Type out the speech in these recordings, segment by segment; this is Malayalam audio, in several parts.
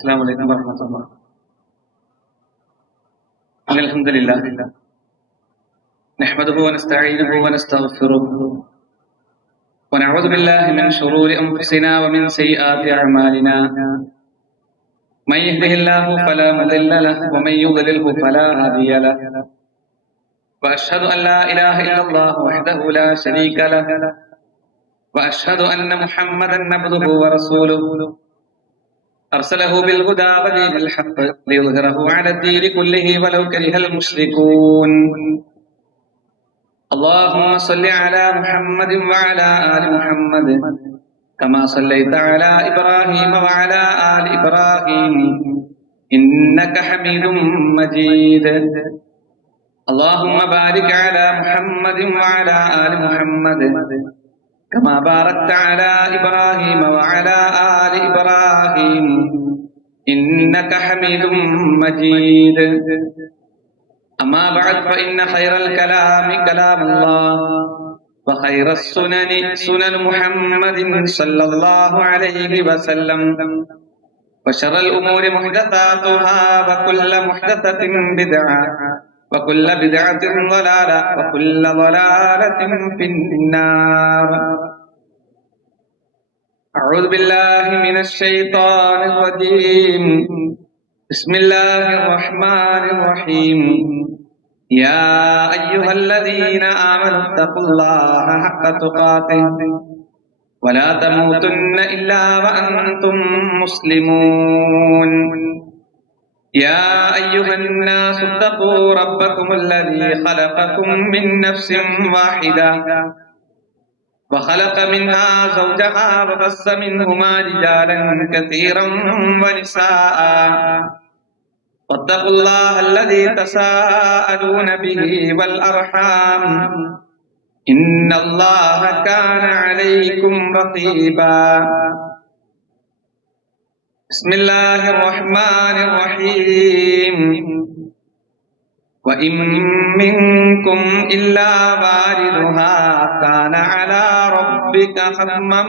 السلام عليكم ورحمة الله. الحمد لله نحمده ونستعينه ونستغفره ونعوذ بالله من شرور أنفسنا ومن سيئات أعمالنا. من يهده الله فلا مضل له ومن يضلله فلا هادي له. وأشهد أن لا إله إلا الله وحده لا شريك له وأشهد أن محمدا عبده ورسوله أرسله بالهدى ودين الحق ليظهره على الدين كله ولو كره المشركون. اللهم صل على محمد وعلى آل محمد كما صليت على إبراهيم وعلى آل إبراهيم إنك حميد مجيد. اللهم بارك على محمد وعلى آل محمد كما باركت على إبراهيم وعلى آل إبراهيم إنك حميد مجيد. أما بعد فإن خير الكلام كلام الله وخير السنن سنن محمد صلى الله عليه وسلم وشر الأمور محدثاتها وكل محدثة بدعة وكل بدعة ضلالة وكل ضلالة في النار. أعوذ بالله من الشيطان الرجيم. بسم الله الرحمن الرحيم. يا أيها الذين آمنوا اتقوا الله حق تقاته ولا تموتن إلا وأنتم مسلمون. يا أيها الناس اتقوا ربكم الذي خلقكم من نفس واحدة وخلق منها زوجها وبث منهما رجالا كثيرا ونساء واتقوا الله الذي تساءلون به والأرحام إن الله كان عليكم رقيبا. بسم الله الرحمن الرحيم. وإن منكم إلا واردها كان على ربك حتما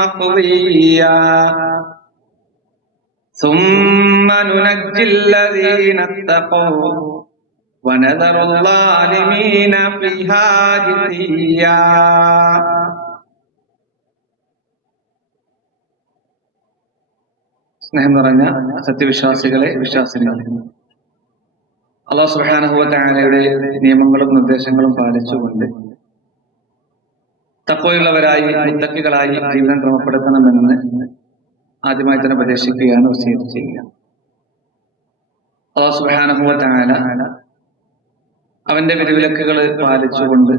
مقضيا ثم ننجي الذين اتقوا ونذر الظالمين فيها جثيا. സ്നേഹം നിറഞ്ഞ സത്യവിശ്വാസികളെ, വിശ്വാസികളെ, അല്ലാഹു സുബ്ഹാനഹു വ തആലയുടെ നിയമങ്ങളും നിർദ്ദേശങ്ങളും പാലിച്ചുകൊണ്ട് തഖ്വയുള്ളവരായി മുത്തഖികളായി ജീവിതം ക്രമപ്പെടുത്തണമെന്ന് ആദ്യമായി തന്നെ ഉപദേശിക്കുകയാണ്, വസിയത്ത് ചെയ്യുക. അല്ലാഹു സുബ്ഹാനഹു വ തആല അവന്റെ വിധിവിലക്കുകൾ പാലിച്ചുകൊണ്ട്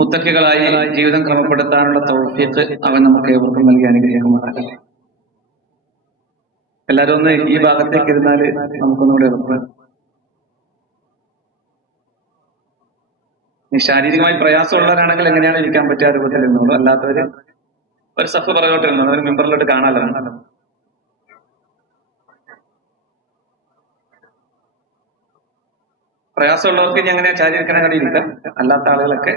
മുത്തഖികളായി ജീവിതം ക്രമപ്പെടുത്താനുള്ള തൗഫീഖ് അവൻ നമുക്ക് ഏവർക്കും നൽകി അനുഗ്രഹിക്കുമാറാകട്ടെ. എല്ലാവരും ഒന്ന് ഈ ഭാഗത്തേക്ക് ഇരുന്നാല് നമുക്കൊന്നുകൂടെ എളുപ്പം. ഈ ശാരീരികമായി പ്രയാസമുള്ളവരാണെങ്കിൽ എങ്ങനെയാണ് ഇരിക്കാൻ പറ്റിയ രൂപത്തിൽ ഇരുന്നുള്ളൂ. അല്ലാത്തവര് ഒരു സഫ് പുറകോട്ട് ഇരുന്നു, ഒരു മെമ്പറിലോട്ട് കാണാലോ. പ്രയാസമുള്ളവർക്ക് ഇനി എങ്ങനെയാ ശാരീരിക്കണം കൂടി ഇരിക്കാം. അല്ലാത്ത ആളുകളൊക്കെ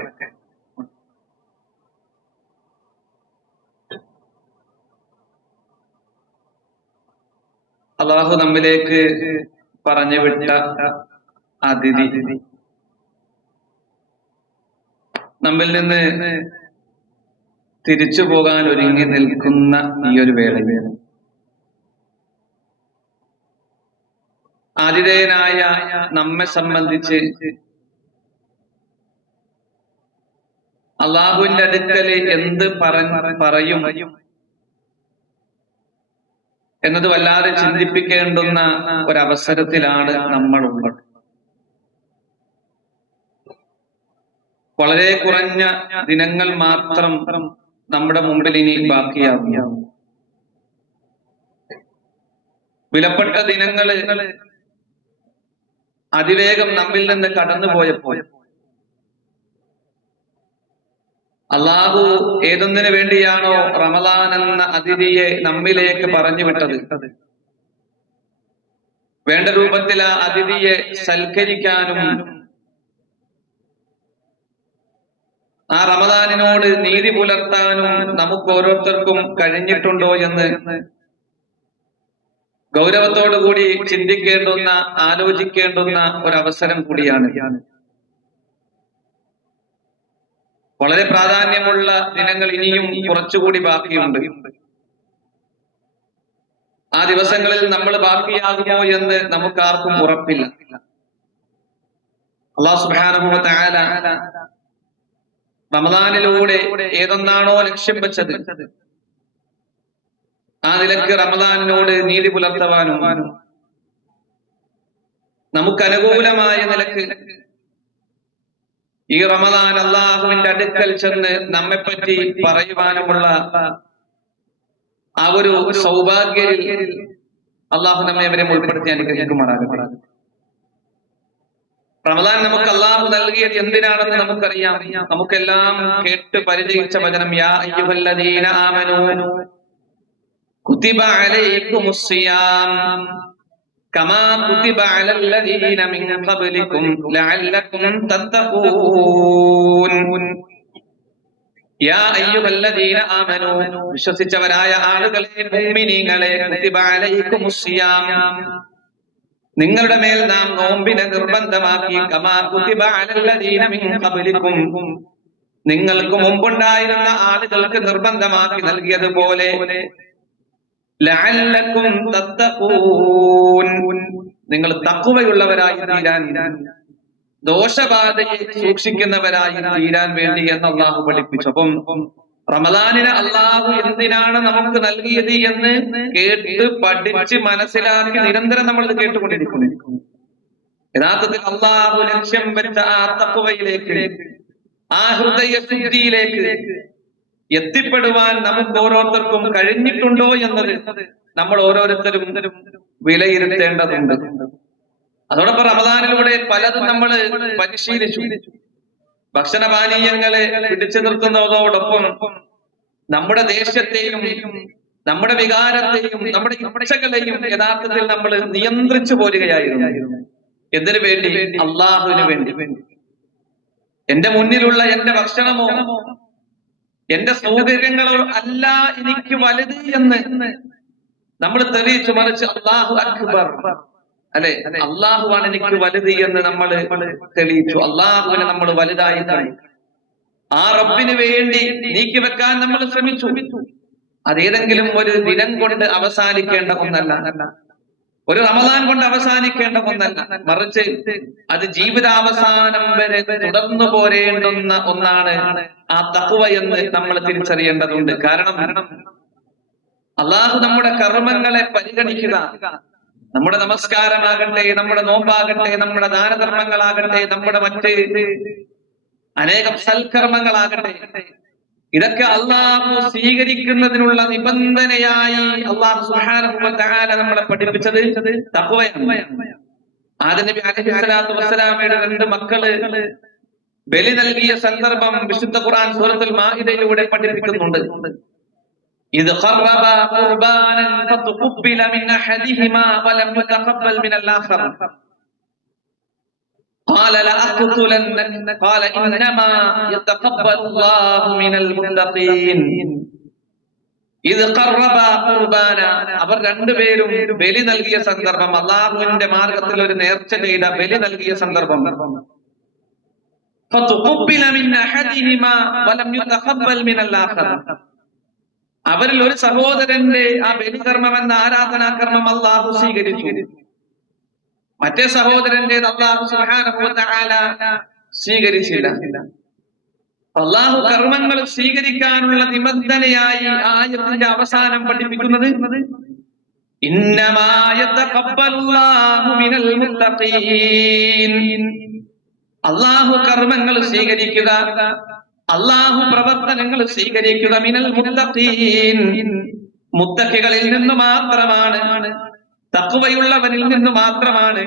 അള്ളാഹു നമ്മിലേക്ക് പറഞ്ഞു വിട്ട അതിഥി നമ്മിൽ നിന്ന് തിരിച്ചു പോകാൻ ഒരുങ്ങി നിൽക്കുന്ന ഈ ഒരു വേളയിൽ ആതിഥേയനായ നമ്മെ സംബന്ധിച്ച് അള്ളാഹുവിന്റെ അടുക്കല് എന്ത് പറയും എന്നത് വല്ലാതെ ചിന്തിപ്പിക്കേണ്ടുന്ന ഒരവസരത്തിലാണ് നമ്മളുള്ളത്. വളരെ കുറഞ്ഞ ദിനങ്ങൾ മാത്രം നമ്മുടെ മുമ്പിൽ ഇനി ബാക്കിയാകും. വിലപ്പെട്ട ദിനങ്ങള് അതിവേഗം നമ്മിൽ നിന്ന് കടന്നുപോയപ്പോൾ അള്ളാഹു ഏതൊന്നിനു വേണ്ടിയാണോ റമദാൻ എന്ന അതിഥിയെ നമ്മിലേക്ക് പറഞ്ഞു വിട്ടത്, വേണ്ട രൂപത്തിൽ ആ അതിഥിയെ സൽക്കരിക്കാനും ആ റമദാനിനോട് നീതി പുലർത്താനും നമുക്ക് ഓരോരുത്തർക്കും കഴിഞ്ഞിട്ടുണ്ടോ എന്ന് ഗൗരവത്തോടുകൂടി ചിന്തിക്കേണ്ടുന്ന, ആലോചിക്കേണ്ടുന്ന ഒരവസരം കൂടിയാണ്. വളരെ പ്രാധാന്യമുള്ള ദിനങ്ങൾ ഇനിയും കുറച്ചുകൂടി ബാക്കിയുണ്ട്. ആ ദിവസങ്ങളിൽ നമ്മൾ ബാക്കിയാകുമോ എന്ന് നമുക്കാർക്കും ഉറപ്പില്ല. അല്ലാഹു സുബ്ഹാനഹു വ തആല റമദാനിലൂടെ ഏതൊന്നാണോ ലക്ഷ്യം വെച്ചത് ആ നിലക്ക് റമദാനിനോട് നീതി പുലർത്തുവാനും നമുക്ക് അനുകൂലമായ നിലക്ക് ഈ റമദാൻ അള്ളാഹുവിന്റെ അടുക്കൽ ചെന്ന് നമ്മെപ്പറ്റി പറയുവാനുമുള്ള ആ ഒരു സൗഭാഗ്യത്തിൽ അള്ളാഹു നമ്മെ അവരെ ഉൾപ്പെടുത്തി അനുഗ്രഹിക്കുമാറാകട്ടെ. റമദാൻ നമുക്ക് അള്ളാഹു നൽകിയത് എന്തിനാണെന്ന് നമുക്കറിയാം. നമുക്കെല്ലാം കേട്ട് പരിചയിച്ച വചനം, യാ അയ്യുഹല്ലദീന ആമനൂ കുതിബ അലൈക്കുമുസ് സിയാം കമാ കുതിബ അലല്ലദീന മിൻ ഖബ്ലികും ലഅല്ലകും തത്തഖൂൻ. യാ അയ്യുഹല്ലദീന ആമനൂ, വിശ്വസിച്ചവരായ ആളുകളെ, മുഅ്മിനീങ്ങളെ, കുതിബ അലൈക്കുമുസ് സിയാം, നിങ്ങളുടെ മേൽ നാം നോമ്പിനെ നിർബന്ധമാക്കി, കമാ കുതിബ അലല്ലദീന മിൻ ഖബ്ലികും, നിങ്ങൾക്ക് മുമ്പുണ്ടായിരുന്ന ആളുകൾക്ക് നിർബന്ധമാക്കി നൽകിയതുപോലെ, ലഅല്ലകും തത്തഖൂൻ, നിങ്ങൾ തഖ്വയുള്ളവരായി തീരാൻ, ദോഷബാധയെ സൂക്ഷിക്കുന്നവരായി തീരാൻ വേണ്ടി എന്ന് അള്ളാഹു പഠിപ്പിച്ചു. അപ്പം റമദാനിനെ അള്ളാഹു എന്തിനാണ് നമുക്ക് നൽകിയത് എന്ന് കേട്ട് പഠിച്ച് മനസ്സിലാക്കി നിരന്തരം നമ്മൾ ഇത് കേട്ടുകൊണ്ടിരിക്കുന്നു. യഥാർത്ഥത്തിൽ അള്ളാഹു ലക്ഷ്യം വെച്ച ആ തഖ്വയിലേക്ക്, ആ ഹൃദയശുദ്ധിയിലേക്ക് എത്തിപ്പെടുവാൻ നമുക്ക് ഓരോരുത്തർക്കും കഴിഞ്ഞിട്ടുണ്ടോ എന്നത് നമ്മൾ ഓരോരുത്തരും വിലയിരുത്തേണ്ടതുണ്ട്. അതോടൊപ്പം റമദാനിലൂടെ പലതും നമ്മൾ പരിശീലിച്ചു. ഭക്ഷണപാനീയങ്ങളെ പിടിച്ചു നിർത്തുന്നതോടൊപ്പം നമ്മുടെ ദേശത്തെയും നമ്മുടെ വികാരത്തെയും നമ്മുടെ ഇച്ഛകളെയും യഥാർത്ഥത്തിൽ നമ്മൾ നിയന്ത്രിച്ചു പോരുകയായിരുന്നു. എന്തിനു വേണ്ടി? അള്ളാഹുവിന് വേണ്ടി. എന്റെ മുന്നിലുള്ള എന്റെ ഭക്ഷണമോ എന്റെ സൗകര്യങ്ങളോ അല്ല എനിക്ക് വലുത് എന്ന് നമ്മൾ തെളിയിച്ചു, മറിച്ച് അല്ലാഹു അക്ബർ, അല്ലെ, അള്ളാഹുവാണ് എനിക്ക് വലുത് എന്ന് നമ്മൾ തെളിയിച്ചു. അള്ളാഹുവിനെ നമ്മൾ വലുതായി കണ്ടു. ആ റബ്ബിന് വേണ്ടി നീക്കി വെക്കാൻ നമ്മൾ ശ്രമിച്ചു. അതേതെങ്കിലും ഒരു ദിനം കൊണ്ട് അവസാനിക്കേണ്ട ഒന്നല്ല, ഒരു റമദാൻ കൊണ്ട് അവസാനിക്കേണ്ട ഒന്നല്ല, മറിച്ച് അത് ജീവിതാവസാനം വരെ തുടർന്നു പോരേണ്ടുന്ന ഒന്നാണ് ആ തഖ്വ എന്ന് നമ്മൾ തിരിച്ചറിയേണ്ടതുണ്ട്. കാരണം അള്ളാഹു നമ്മുടെ കർമ്മങ്ങളെ പരിഗണിക്കുക. നമ്മുടെ നമസ്കാരമാകട്ടെ, നമ്മുടെ നോമ്പാകട്ടെ, നമ്മുടെ ദാനധർമ്മങ്ങളാകട്ടെ, നമ്മുടെ മറ്റ് അനേകം സൽക്കർമ്മങ്ങളാകട്ടെ, ഇതൊക്കെ അള്ളാഹു സ്വീകരിക്കുന്നതിനുള്ള നിബന്ധനയായി അള്ളാഹു സുബ്ഹാനഹു വ തആല നമ്മളെ പഠിപ്പിച്ചത് തഖ്വയാണ്. ആദം നബി അലൈഹിസ്സലാത്തു വസ്സലാമയുടെ 2 മക്കള് ബലി നൽകിയ സന്ദർഭം വിശുദ്ധ ഖുർആൻ സൂറത്തുൽ മാഇദയിലൂടെ പഠിപ്പിക്കുന്നുണ്ട്. إذ قربا قربانا فتقبل من أحدهما ولم يتقبل من الآخر قال لأقتلنك قال إنما يتقبل الله من المتقين. إذ قربا قربانا, അവർ രണ്ടുപേരും ബലി നൽകിയ സന്ദർഭം, അല്ലാഹുവിന്റെ മാർഗ്ഗത്തിൽ ഒരു നേർച്ച ചെയ്ത ബലി നൽകിയ സന്ദർഭം. فتقبل من أحدهما ولم يتقبل من الآخر, അവരിൽ ഒരു സഹോദരന്റെ ആ ബലികർമ്മം എന്ന ആരാധനാകർമ്മം അള്ളാഹു സ്വീകരിച്ചു, മറ്റേ സഹോദരന്റെ അള്ളാഹു സുബ്ഹാനഹു വ തആല സ്വീകരിച്ചില്ല. അള്ളാഹു കർമ്മങ്ങൾ സ്വീകരിക്കാനുള്ള നിബന്ധനയായി ആയത്തിന്റെ അവസാനം പഠിപ്പിക്കുന്നത് ഇന്നമാ യതഖബ്ബലുല്ലാഹു മിനൽ മുത്തഖീൻ, അള്ളാഹു കർമ്മങ്ങൾ സ്വീകരിക്കുക, അള്ളാഹു പ്രവർത്തനങ്ങൾ സ്വീകരിക്കുക, മിനൽ മുത്തഖീൻ, മുത്തഖികളിൽ നിന്ന് മാത്രമാണ്, തഖ്വയുള്ളവരിൽ നിന്ന് മാത്രമാണ്,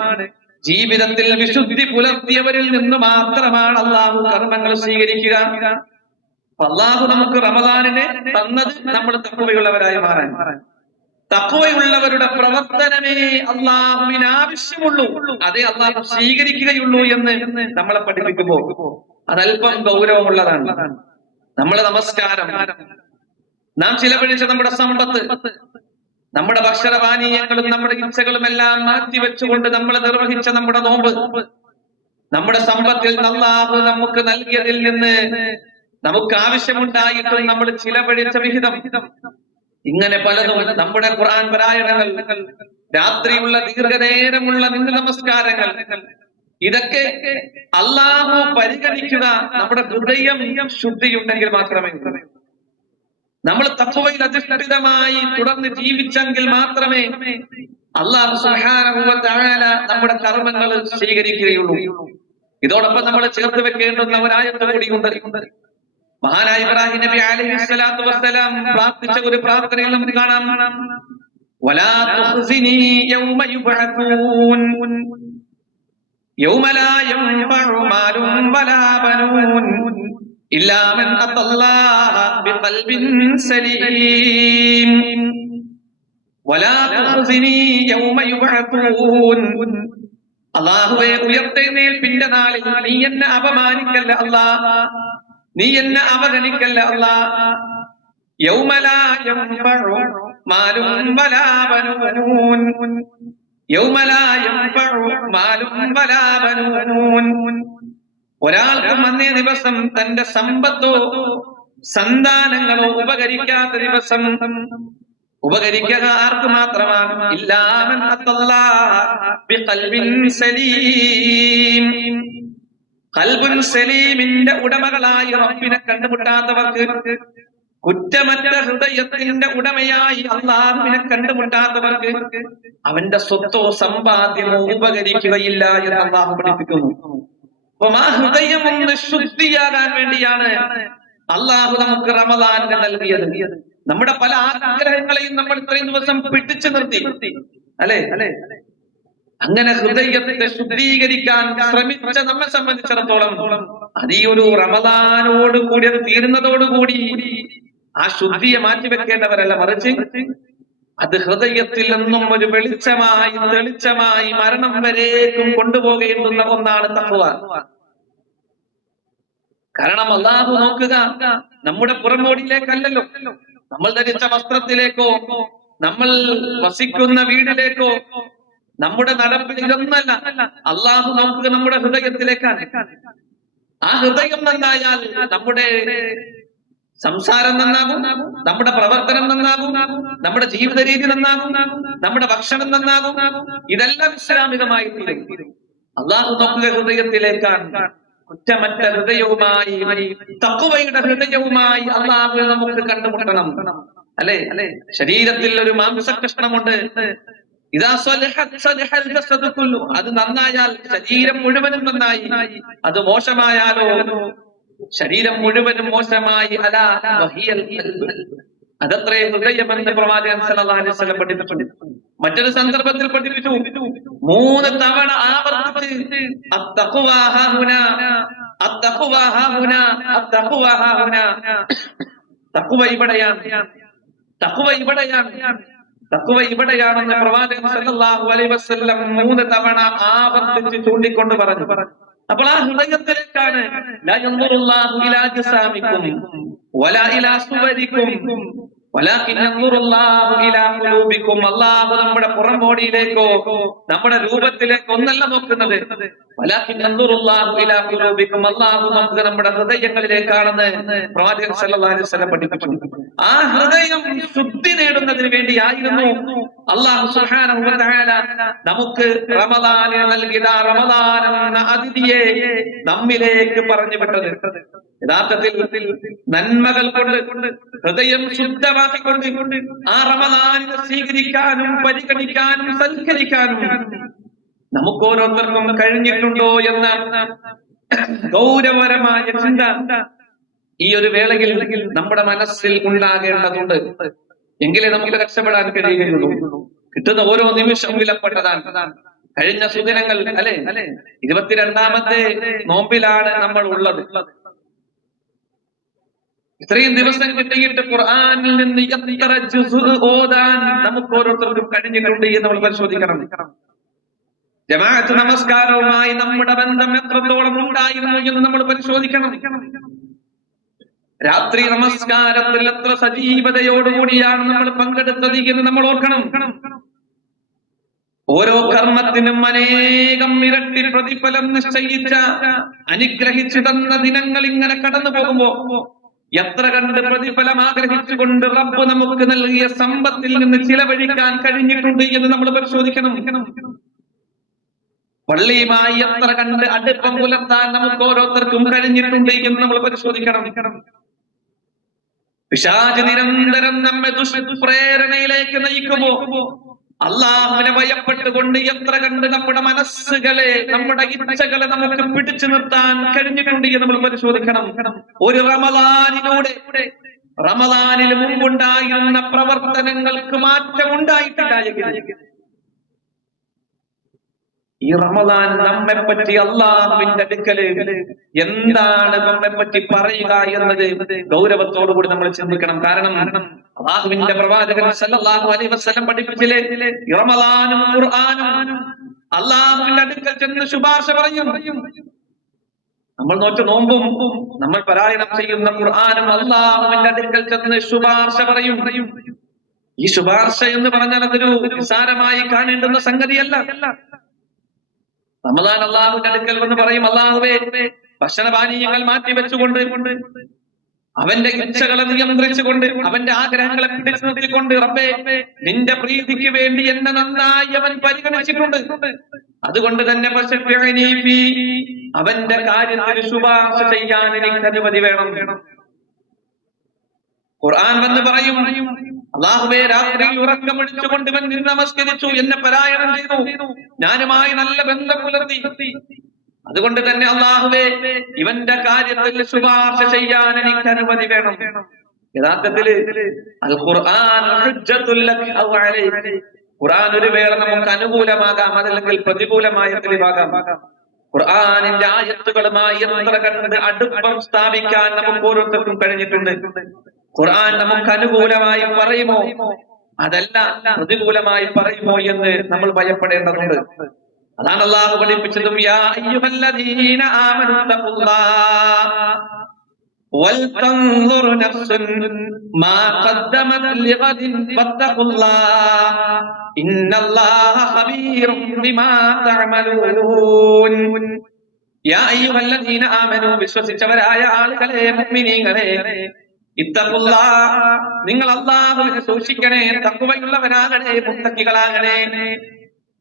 ജീവിതത്തിൽ വിശുദ്ധി പുലർത്തിയവരിൽ നിന്ന് മാത്രമാണ് അള്ളാഹു കർമ്മങ്ങൾ സ്വീകരിക്കുക. അള്ളാഹു നമുക്ക് റമദാനിനെ തന്നത് നമ്മൾ തഖ്വയുള്ളവരായി മാറാൻ. തഖ്വയുള്ളവരുടെ പ്രവർത്തനമേ അള്ളാഹുവിന് ആവശ്യമുള്ളൂ, അതേ അള്ളാഹു സ്വീകരിക്കുകയുള്ളൂ എന്ന് നമ്മളെ പഠിപ്പിക്കുമ്പോൾ അതല്പം ഗൗരവമുള്ളതാണ്. നമ്മുടെ നമസ്കാരം, നാം ചിലവഴിച്ച നമ്മുടെ സമ്പത്ത്, നമ്മുടെ ഭക്ഷണപാനീയങ്ങളും നമ്മുടെ ഇച്ഛകളും എല്ലാം മാറ്റിവെച്ചുകൊണ്ട് നമ്മൾ നിർവഹിച്ച നമ്മുടെ നോമ്പ്, നമ്മുടെ സമ്പത്തിൽ അല്ലാഹു നമുക്ക് നൽകിയതിൽ നിന്ന് നമുക്ക് ആവശ്യമുണ്ടായിട്ടും നമ്മൾ ചിലവഴിച്ച വിഹിതം, ഇങ്ങനെ പലതും, നമ്മുടെ ഖുർആൻ പാരായണങ്ങൾ, രാത്രിയുള്ള ദീർഘനേരമുള്ള നിന്ന് നമസ്കാരങ്ങൾ, ഇതൊക്കെ അല്ലാഹു പരിഗണിക്കുക നമ്മുടെ ഹൃദയം ശുദ്ധിയുണ്ടെങ്കിൽ മാത്രമേ. നമ്മൾ തഖ്വയിൽ അധിഷ്ഠിതമായി തുടർന്ന് ജീവിച്ചെങ്കിൽ മാത്രമേ അല്ലാഹു സുബ്ഹാനഹു വ തആല നമ്മുടെ കർമ്മങ്ങൾ സ്വീകരിക്കുകയുള്ളൂ. ഇതോടൊപ്പം നമ്മൾ ചേർത്ത് വെക്കേണ്ടുന്ന ഒരായത്ത് കൂടിയുണ്ട്. മഹാനായ ഇബ്രാഹിം നബി അലൈഹിസ്സലാത്തു വസ്സലാം പ്രാർത്ഥിച്ച ഒരു പ്രാർത്ഥനയിൽ നമുക്ക് കാണാം, വലാ തുഖ്സിനി യൗമ യുബ്അഥൂൻ യൗമ ലാ യൻഫഉ മാലും വലാ ബനൂൻ ഇല്ലാ മൻ അത്തല്ലാഹ ബിഖൽബിൻ സലീം. വലാ തുഖ്സിനി യൗമ യുബ്അഥൂൻ, അല്ലാഹുവേ ഉയർത്തെഴുന്നേൽപ്പിന്റെ നാളിൽ നീ എന്നെ അപമാനിക്കല്ല അല്ലാഹ്, നീ എന്നെ അവഗണിക്കല്ല അല്ലാഹ്. യൗമ ലാ യൻഫഉ മാലും വലാ ബനൂൻ, യൗമ ലാ യൻഫഉ മാലും വലാ ബനൂൻ. ഒരാൾക്കും അന്നേ ദിവസം തന്റെ സമ്പത്തോ സന്താനങ്ങളോ ഉപകരിക്കാത്ത ദിവസം. ഉപകരിക്കുക ആർക്ക് മാത്രമാണ്? ഇല്ലാ മൻ അത്തല്ലാഹ ബിഖൽബിൻ സലീം. ഖൽബുൻ സലീമിന്റെ ഉടമകളായി റബ്ബിനെ കണ്ടുമുട്ടാത്തവർക്ക്, കുറ്റമറ്റ ഹൃദയത്തിന്റെ ഉടമയായി അല്ലാഹുവിനെ കണ്ടുമുട്ടാത്തവർക്ക് അവന്റെ സ്വത്തോ സമ്പാദ്യമോ ഉപകരിക്കുകയില്ല എന്ന് അല്ലാഹു പഠിപ്പിക്കുന്നു. അപ്പൊ ആ ഹൃദയം ഒന്ന് ശുദ്ധിയാകാൻ വേണ്ടിയാണ് അല്ലാഹു നമുക്ക് റമദാനിനെ നൽകിയത്. നമ്മുടെ പല ആഗ്രഹങ്ങളെയും നമ്മൾ ഇത്രയും ദിവസം പിടിച്ചു നിർത്തി, അല്ലെ? അങ്ങനെ ഹൃദയത്തെ ശുദ്ധീകരിക്കാൻ ശ്രമിച്ച നമ്മെ സംബന്ധിച്ചിടത്തോളം അത് ഈ ഒരു റമദാനോട് കൂടി, അത് തീരുന്നതോടുകൂടി ആ ശുദ്ധിയെ മാറ്റിവെക്കേണ്ടവരല്ല, മറിച്ച് അത് ഹൃദയത്തിൽ നിന്നും ഒരു വെളിച്ചമായി തെളിച്ചമായി മരണം വരേക്കും കൊണ്ടുപോകേണ്ടുന്ന ഒന്നാണ് തഖ്വ. കാരണം അല്ലാഹു നോക്കുക നമ്മുടെ പുറമോടിയിലേക്കല്ലല്ലോ, നമ്മൾ ധരിച്ച വസ്ത്രത്തിലേക്കോ നമ്മൾ വസിക്കുന്ന വീടിലേക്കോ നമ്മുടെ നടപ്പിൽ ഇതൊന്നല്ല. അല്ലാഹു നോക്കുക നമ്മുടെ ഹൃദയത്തിലേക്കാണ്. ആ ഹൃദയം നന്നായാൽ നമ്മുടെ സംസാരം നന്നാകും, നമ്മുടെ പ്രവർത്തനം നന്നാകും, നമ്മുടെ ജീവിത രീതി നന്നാകും, നമ്മുടെ ഭക്ഷണം നന്നാകും. ഇതെല്ലാം ഇസ്ലാമികമായി തീരും. അല്ലാഹു നോക്കുക ഹൃദയത്തിലേക്കാണ്. കുറ്റമറ്റ ഹൃദയവുമായി, തഖ്വയുടെ ഹൃദയവുമായി അല്ലാഹു നമുക്ക് കണ്ടുമുട്ടണം, അല്ലെ? ശരീരത്തിൽ ഒരു മാംസകഷ്ണമുണ്ട്, ഇദാ സലഹത് സലഹൽ ജസദു കുല്ലു, അത് നന്നായാൽ ശരീരം മുഴുവനും നന്നായി. അത് മോശമായാലോ ശരീരം മുഴുവനും മോശമായി. അലാ വഹിയൽ ഖൽബ്, അതത്രേ ഹൃദയമെന്ന് പ്രവാചകൻ സല്ലല്ലാഹു അലൈഹി വസല്ലം പഠിപ്പിച്ചു. മറ്റൊരു സന്ദർഭത്തിൽ പഠിപ്പിച്ചു, 3 തവണ ആവർത്തിച്ച് അത്തഖ്വാ ഹാഹുനാ, അത്തഖ്വാ ഹാഹുനാ, അത്തഖ്വാ ഹാഹുനാ. തഖ്വ ഇവിടെയാണ്, തഖ്വ ഇവിടെയാണ്, തഖ്വ ഇവിടെയാണെന്ന് പ്രവാചകൻ സല്ലല്ലാഹു അലൈഹി വസല്ലം 3 തവണ ആവർത്തിച്ച് ചൂണ്ടിക്കൊണ്ട് പറഞ്ഞു. അപ്പോൾ ആ ഹൃദയത്തിലേക്കാണ് ലാ യൻദുറുല്ലാഹു ഇലാ ജസാമിക്കും വലാ ഇലാ സുവരിക്കും വലാകിൻ യൻദുറുല്ലാഹു ഇലാ ഖുലൂബിക്കും. അല്ലാഹു നമ്മുടെ പുറംബോഡിയിലേക്കോ നമ്മുടെ രൂപത്തിലേക്കോ ഒന്നല്ല നോക്കുന്നത്. വലാകിൻ യൻദുറുല്ലാഹു ഇലാ ഖുലൂബിക്കും, അല്ലാഹു നോക്കുക നമ്മുടെ ഹൃദയങ്ങളിലേക്കാണെന്ന് പ്രവാചകൻ സല്ലല്ലാഹു അലൈഹി വസല്ലം പഠിപ്പിച്ചു. ആ ഹൃദയം ശുദ്ധി നേടുന്നതിന് വേണ്ടിയായിരുന്നു അല്ലാഹു സുബ്ഹാനഹു വ തആല നമുക്ക് റമദാനിനെ നൽകിയ റമദാൻ എന്ന അതിഥിയെ നമ്മിലേക്ക് പറഞ്ഞു വിട്ടത്. യഥാർത്ഥത്തിൽ നന്മകൾ കൊണ്ട് ഹൃദയം ശുദ്ധമാക്കിക്കൊണ്ട് ആ റമദാനിനെ സ്വീകരിക്കാനും പരിഗണിക്കാനും സൽക്കരിക്കാനും നമുക്ക് ഓരോരുത്തർക്കും കഴിഞ്ഞിട്ടുണ്ടോ എന്ന ഗൗരവപരമായ ചിന്ത ഈ ഒരു വേളയിൽ നമ്മുടെ മനസ്സിൽ ഉണ്ടാകേണ്ടതുണ്ട്. എങ്കിലേ നമുക്ക് രക്ഷപ്പെടാൻ കഴിയുകയുള്ളൂ. കിട്ടുന്ന ഓരോ നിമിഷവും വിലപ്പെട്ടതാണ്. കഴിഞ്ഞ സുദിനങ്ങൾ, അല്ലെ, 22ാമത്തെ നോമ്പിലാണ് നമ്മൾ ഉള്ളത്. ഇത്രയും ദിവസം കിട്ടിയിട്ട് ഖുർആനിൽ നിന്ന് എത്ര ജുസ് ഓതാൻ നമുക്ക് ഓരോരുത്തർക്കും കഴിഞ്ഞിട്ടുണ്ട് എന്ന് നമ്മൾ പരിശോധിക്കണം. ജമാഅത്ത് നമസ്കാരവുമായി നമ്മുടെ ബന്ധം എത്രത്തോളം ഉണ്ടായിരുന്നു എന്ന് നമ്മൾ പരിശോധിക്കണം. രാത്രി നമസ്കാരത്തിൽ എത്ര സജീവതയോടുകൂടിയാണ് നമ്മൾ പങ്കെടുത്തത് എന്ന് നമ്മൾ ഓർക്കണം. ഓരോ കർമ്മത്തിനും അനേകം ഇരട്ടി പ്രതിഫലം നിശ്ചയിച്ച അനുഗ്രഹിച്ചു തന്ന ദിനങ്ങൾ ഇങ്ങനെ കടന്നു പോകുമ്പോ എത്ര കണ്ട് പ്രതിഫലം ആഗ്രഹിച്ചുകൊണ്ട് റബ്ബ് നമുക്ക് നൽകിയ സമ്പത്തിൽ നിന്ന് ചിലവഴിക്കാൻ കഴിഞ്ഞിട്ടുണ്ട് എന്ന് നമ്മൾ പരിശോധിക്കണം. പള്ളിയുമായി എത്ര കണ്ട് അടുപ്പം പുലർത്താൻ നമുക്ക് ഓരോരുത്തർക്കും കഴിഞ്ഞിട്ടുണ്ട് എന്ന് നമ്മൾ പരിശോധിക്കണം. പിശാച് നിരന്തരം നമ്മെ ദുഷ്പ്രേരണയിലേക്ക് നയിക്കുമ്പോ അള്ളാഹുവിനെ ഭയപ്പെട്ടുകൊണ്ട് എത്ര കണ്ട് നമ്മുടെ മനസ്സുകളെ, നമ്മുടെ ഇച്ഛകളെ നമുക്ക് പിടിച്ചു നിർത്താൻ കഴിഞ്ഞിട്ടുണ്ട് എന്ന് നമ്മൾ പരിശോധിക്കണം. ഒരു റമദാനിൽ മുമ്പുണ്ടായിരുന്ന പ്രവർത്തനങ്ങൾക്ക് മാറ്റം ഉണ്ടായിട്ടില്ല. ഈ റമദാൻ നമ്മെ പറ്റി അള്ളാഹുവിന്റെ അടുക്കല് എന്താണ് നമ്മെ പറ്റി പറയുക എന്നത് ഗൗരവത്തോടുകൂടി നമ്മൾ ചിന്തിക്കണം. കാരണം അള്ളാഹുവിന്റെ പ്രവാചകൻ സല്ലല്ലാഹു അലൈഹി വസല്ലം പഠിപ്പിച്ചില്ലേ, റമദാനും ഖുർആനും അള്ളാഹുവിന്റെ അടുക്കൽ ചെന്ന് ശുപാർശ പറയും. നമ്മൾ നോറ്റ നോമ്പും നമ്മൾ പാരായണം ചെയ്യുന്ന ഖുർആനും അള്ളാഹുവിന്റെ അടുക്കൽ ചെന്ന് ശുപാർശ പറയും. ഈ ശുപാർശ എന്ന് പറഞ്ഞാൽ അതൊരു നിസ്സാരമായി കാണേണ്ടുന്ന സംഗതിയല്ല. റമദാൻ അള്ളാഹുവിന്റെ അടുക്കൽ വന്ന് പറയും, അള്ളാഹുവേ, ഭക്ഷണപാനീയങ്ങൾ മാറ്റിവെച്ചുകൊണ്ട്, അവന്റെ ഇച്ഛകളെ നിയന്ത്രിച്ചുകൊണ്ട്, അവന്റെ ആഗ്രഹങ്ങളെ പിടിച്ചു നിർത്തിക്കൊണ്ട്, റബ്ബേ, നിന്റെ പ്രീതിക്ക് വേണ്ടി എന്നെ നന്നായി അവൻ പരിഗണിച്ചിട്ടുണ്ട്. അതുകൊണ്ട് തന്നെ അവന്റെ കാര്യത്തിൽ ശുപാർശ ചെയ്യാൻ എനിക്ക് അനുമതി വേണം. ഖുർആൻ വന്ന് പറയും, അല്ലാഹുവേ, രാത്രിയിൽ ഉറക്കമൊഴിച്ചുകൊണ്ട് ഇവൻ നിന്ന് നമസ്കരിച്ചു, എന്നെ പാരായണം ചെയ്തു, ഞാനുമായി നല്ല ബന്ധം പുലർത്തി. അതുകൊണ്ട് തന്നെ അല്ലാഹുവേ, ഇവന്റെ കാര്യത്തിൽ ശുപാർശ ചെയ്യാൻ എനിക്ക് അനുമതി വേണം. യഥാർത്ഥത്തിൽ അൽ ഖുർആൻ ഹുജ്ജത്തുൽ ലക ഔ അലൈക. ഖുർആൻ ഒരു വേള നമുക്ക് അനുകൂലമാകാം, അതല്ലെങ്കിൽ പ്രതികൂലമായ തെളിവാകാം. ഖുർആനിന്റെ ആയത്തുകളുമായി എത്ര കണ്ട് അടുപ്പം സ്ഥാപിക്കാൻ നമുക്ക് ഓരോരുത്തർക്കും കഴിഞ്ഞിട്ടുണ്ട്. ഖുർആൻ നമുക്ക് അനുകൂലമായി പറയുമോ, അതല്ല പ്രതികൂലമായി പറയുമോ എന്ന് നമ്മൾ ഭയപ്പെടേണ്ടതുണ്ട്. അതാണ് അല്ലാഹു പഠിപ്പിച്ചതും, യാ അയ്യുഹല്ലദീന ആമനൂ തഖുല്ലാഹ വൽതൻദുർ നഫ്സുൻ മാ ഖദ്ദമത് ലിഗദിൻ വത്തഖുല്ലാഹ ഇന്നല്ലാഹ ഖബീറും ബിമാ തഅമലൂൻ. യാ അയ്യുഹല്ലദീന ആമനൂ, വിശ്വസിച്ചവരായ ആളുകളെ, മുഅ്മിനീങ്ങളെ, ഇത്തഖുല്ലാഹ, നിങ്ങൾ അല്ലാഹുവിനെ സൂക്ഷിക്കണേ, തഖ്വയുള്ളവരാകണേ, മുത്തഖികളാകണേ.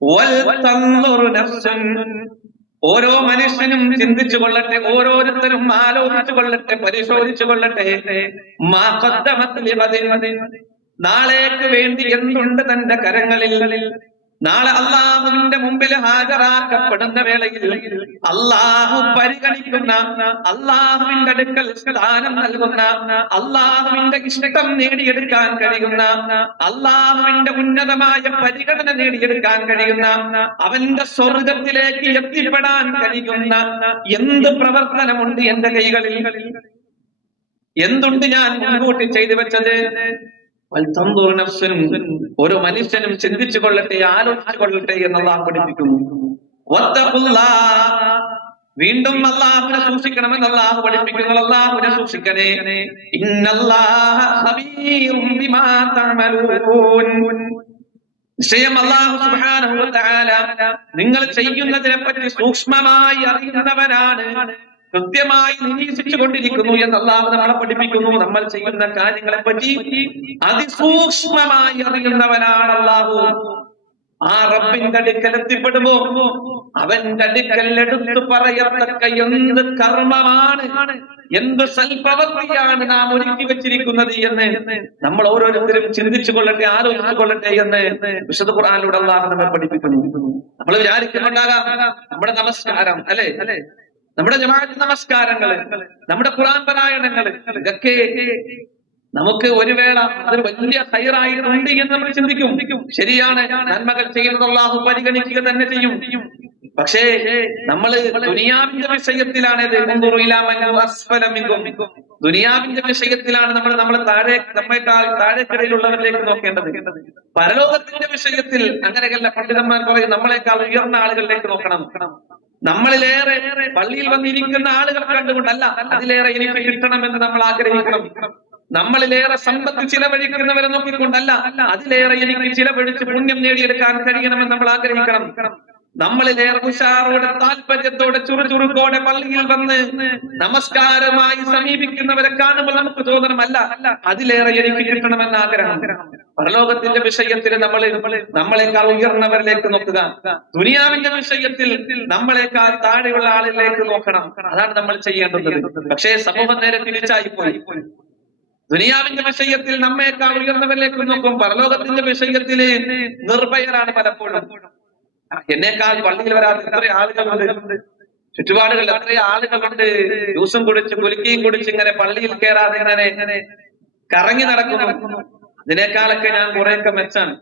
വൽതൻദുർ നഫ്സുൻ, ഓരോ മനുഷ്യനും ചിന്തിച്ചു കൊള്ളട്ടെ, ഓരോരുത്തരും ആലോചിച്ചു കൊള്ളട്ടെ, പരിശോധിച്ചു കൊള്ളട്ടെ. മാ ഖദ്ദമത് ലിഗദിൻ, നാളേക്ക് വേണ്ടി എന്തുണ്ട് തന്റെ കരങ്ങളിൽ. നാളെ അള്ളാഹുവിന്റെ മുമ്പിൽ ഹാജരാക്കപ്പെടുന്ന വേളയിൽ അള്ളാഹു പരിഗണിക്കുന്ന, അള്ളാഹുവിന്റെ അടുക്കൽ സ്ഥാനം നൽകുന്ന, അള്ളാഹുവിന്റെ ഇഷ്ടം നേടിയെടുക്കാൻ കഴിയുന്ന, അള്ളാഹുവിന്റെ ഉന്നതമായ പരിഗണന നേടിയെടുക്കാൻ കഴിയുന്ന, അവന്റെ സ്വർഗത്തിലേക്ക് എത്തിപ്പെടാൻ കഴിയുന്ന എന്ത് പ്രവർത്തനമുണ്ട് എന്റെ കൈകളിൽ, എന്തുണ്ട് ഞാൻ മുൻകൂട്ടി ചെയ്തു വെച്ചത്. ഓരോ മനുഷ്യനും ചിന്തിച്ചു കൊള്ളട്ടെ, ആലോചിച്ചു കൊള്ളട്ടെ എന്ന് അല്ലാഹു പഠിപ്പിക്കുന്നു. വീണ്ടും അല്ലാഹുവിനെ സൂക്ഷിക്കണമെന്ന് അല്ലാഹു പഠിപ്പിക്കുന്നു. അല്ലാഹുവിനെ സൂക്ഷിക്കണേ. ഇന്നല്ലാഹ ഖബീറും ബിമാ തഅമലൂൻ. നിശ്ചയം അല്ലാഹു സുബ്ഹാനഹു വ തആല നിങ്ങൾ ചെയ്യുന്നതിനെ പറ്റി സൂക്ഷ്മമായി അറിയുന്നവരാണ്, കൃത്യമായി നിരീക്ഷിച്ചു കൊണ്ടിരിക്കുന്നു എന്ന് അല്ലാഹു നമ്മളെ പഠിപ്പിക്കുന്നു. നമ്മൾ ചെയ്യുന്ന കാര്യങ്ങളെ പറ്റി അതിസൂക്ഷ്മമായി അറിയുന്നവനാണ് അല്ലാഹു. ആ റബ്ബിന്റെ അടുക്കൽ എത്തിപ്പെടുമ്പോ അവന്റെ അടുക്കൽ എടുത്തു പറയത്തക്ക എന്ത് കർമ്മമാണ്, എന്ത് സൽപ്രവൃത്തിയാണ് നാം ഒരുക്കി വെച്ചിരിക്കുന്നത് എന്ന് നമ്മൾ ഓരോരുത്തരും ചിന്തിച്ചു കൊള്ളട്ടെ, ആലോചിച്ചു കൊള്ളട്ടെ എന്ന് വിശുദ്ധ ഖുർആനിലൂടെ അല്ലാഹു നമ്മെ പഠിപ്പിക്കുന്നു. നമ്മൾ വിചാരിക്കുന്നുണ്ടാകാം, നമ്മുടെ നമസ്കാരം അല്ലെ, നമ്മുടെ ജമാഅത്ത് നമസ്കാരങ്ങള്, നമ്മുടെ ഖുർആൻ പാരായണങ്ങള്, ഇതൊക്കെ നമുക്ക് ഒരു വേള അതൊരു വലിയ ഹൈറായിട്ടുണ്ട് എന്ന് നമ്മൾ ചിന്തിക്കും. ശരിയാണ്, നന്മകൾ ചെയ്യുന്നത് അല്ലാഹു പരിഗണിക്കുക തന്നെ ചെയ്യും. പക്ഷേ നമ്മൾ ദുനിയാവിന്റെ വിഷയത്തിലാണത്, ദുനിയാവിന്റെ വിഷയത്തിലാണ് നമ്മൾ നമ്മേക്കാൾ താഴെക്കടയിലുള്ളവരിലേക്ക് നോക്കേണ്ടത്. പരലോകത്തിന്റെ വിഷയത്തിൽ അങ്ങനെയല്ല. പണ്ഡിതന്മാർ പറയും, നമ്മളെക്കാൾ ഉയർന്ന ആളുകളിലേക്ക് നോക്കണം. നമ്മളിലേറെ പള്ളിയിൽ വന്നിരിക്കുന്ന ആളുകൾ കണ്ടുകൊണ്ടല്ല, അതിലേറെ എനിക്ക് കിട്ടണമെന്ന് നമ്മൾ ആഗ്രഹിക്കണം. നമ്മളിലേറെ സമ്പത്ത് ചിലവഴിക്കുന്നവരെ നോക്കിക്കൊണ്ടല്ല, അതിലേറെ എനിക്ക് ചിലവഴിച്ച് പുണ്യം നേടിയെടുക്കാൻ കഴിയണമെന്ന് നമ്മൾ ആഗ്രഹിക്കണം. നമ്മളിലേറെ ഉഷാറോടെ താല്പര്യത്തോടെ ചുറുചുറുക്കോടെ പള്ളിയിൽ വന്ന് നമസ്കാരമായി സമീപിക്കുന്നവരെ കാണുമ്പോൾ നമുക്ക് തോന്നണമല്ല, അതിലേറെ എനിക്ക് കിട്ടണമെന്ന ആഗ്രഹം. പരലോകത്തിന്റെ വിഷയത്തിൽ നമ്മളെക്കാൾ ഉയർന്നവരിലേക്ക് നോക്കുക, ദുനിയാവിന്റെ വിഷയത്തിൽ നമ്മളെക്കാൾ താഴെയുള്ള ആളിലേക്ക് നോക്കണം. അതാണ് നമ്മൾ ചെയ്യേണ്ടത്. പക്ഷേ സമൂഹം നേരെ തിരിച്ചായി പോയി. ദുനിയാവിന്റെ വിഷയത്തിൽ നമ്മേക്കാൾ ഉയർന്നവരിലേക്ക് നോക്കും, പരലോകത്തിന്റെ വിഷയത്തിൽ നിർഭയരാണ് പലപ്പോഴും. എന്നേക്കാൾ പള്ളിയിൽ വരാത്ത എത്ര ആളുകളുണ്ട്, ചുറ്റുപാടുകളിൽ എത്ര ആളുകളുണ്ട് ജ്യൂസും കുടിച്ച് കുലുക്കിയും കുടിച്ച് ഇങ്ങനെ പള്ളിയിൽ കയറാതെ ഇങ്ങനെ കറങ്ങി നടക്കുന്നു. ഇതിനേക്കാളൊക്കെ ഞാൻ കുറെയൊക്കെ മെച്ചാണ്,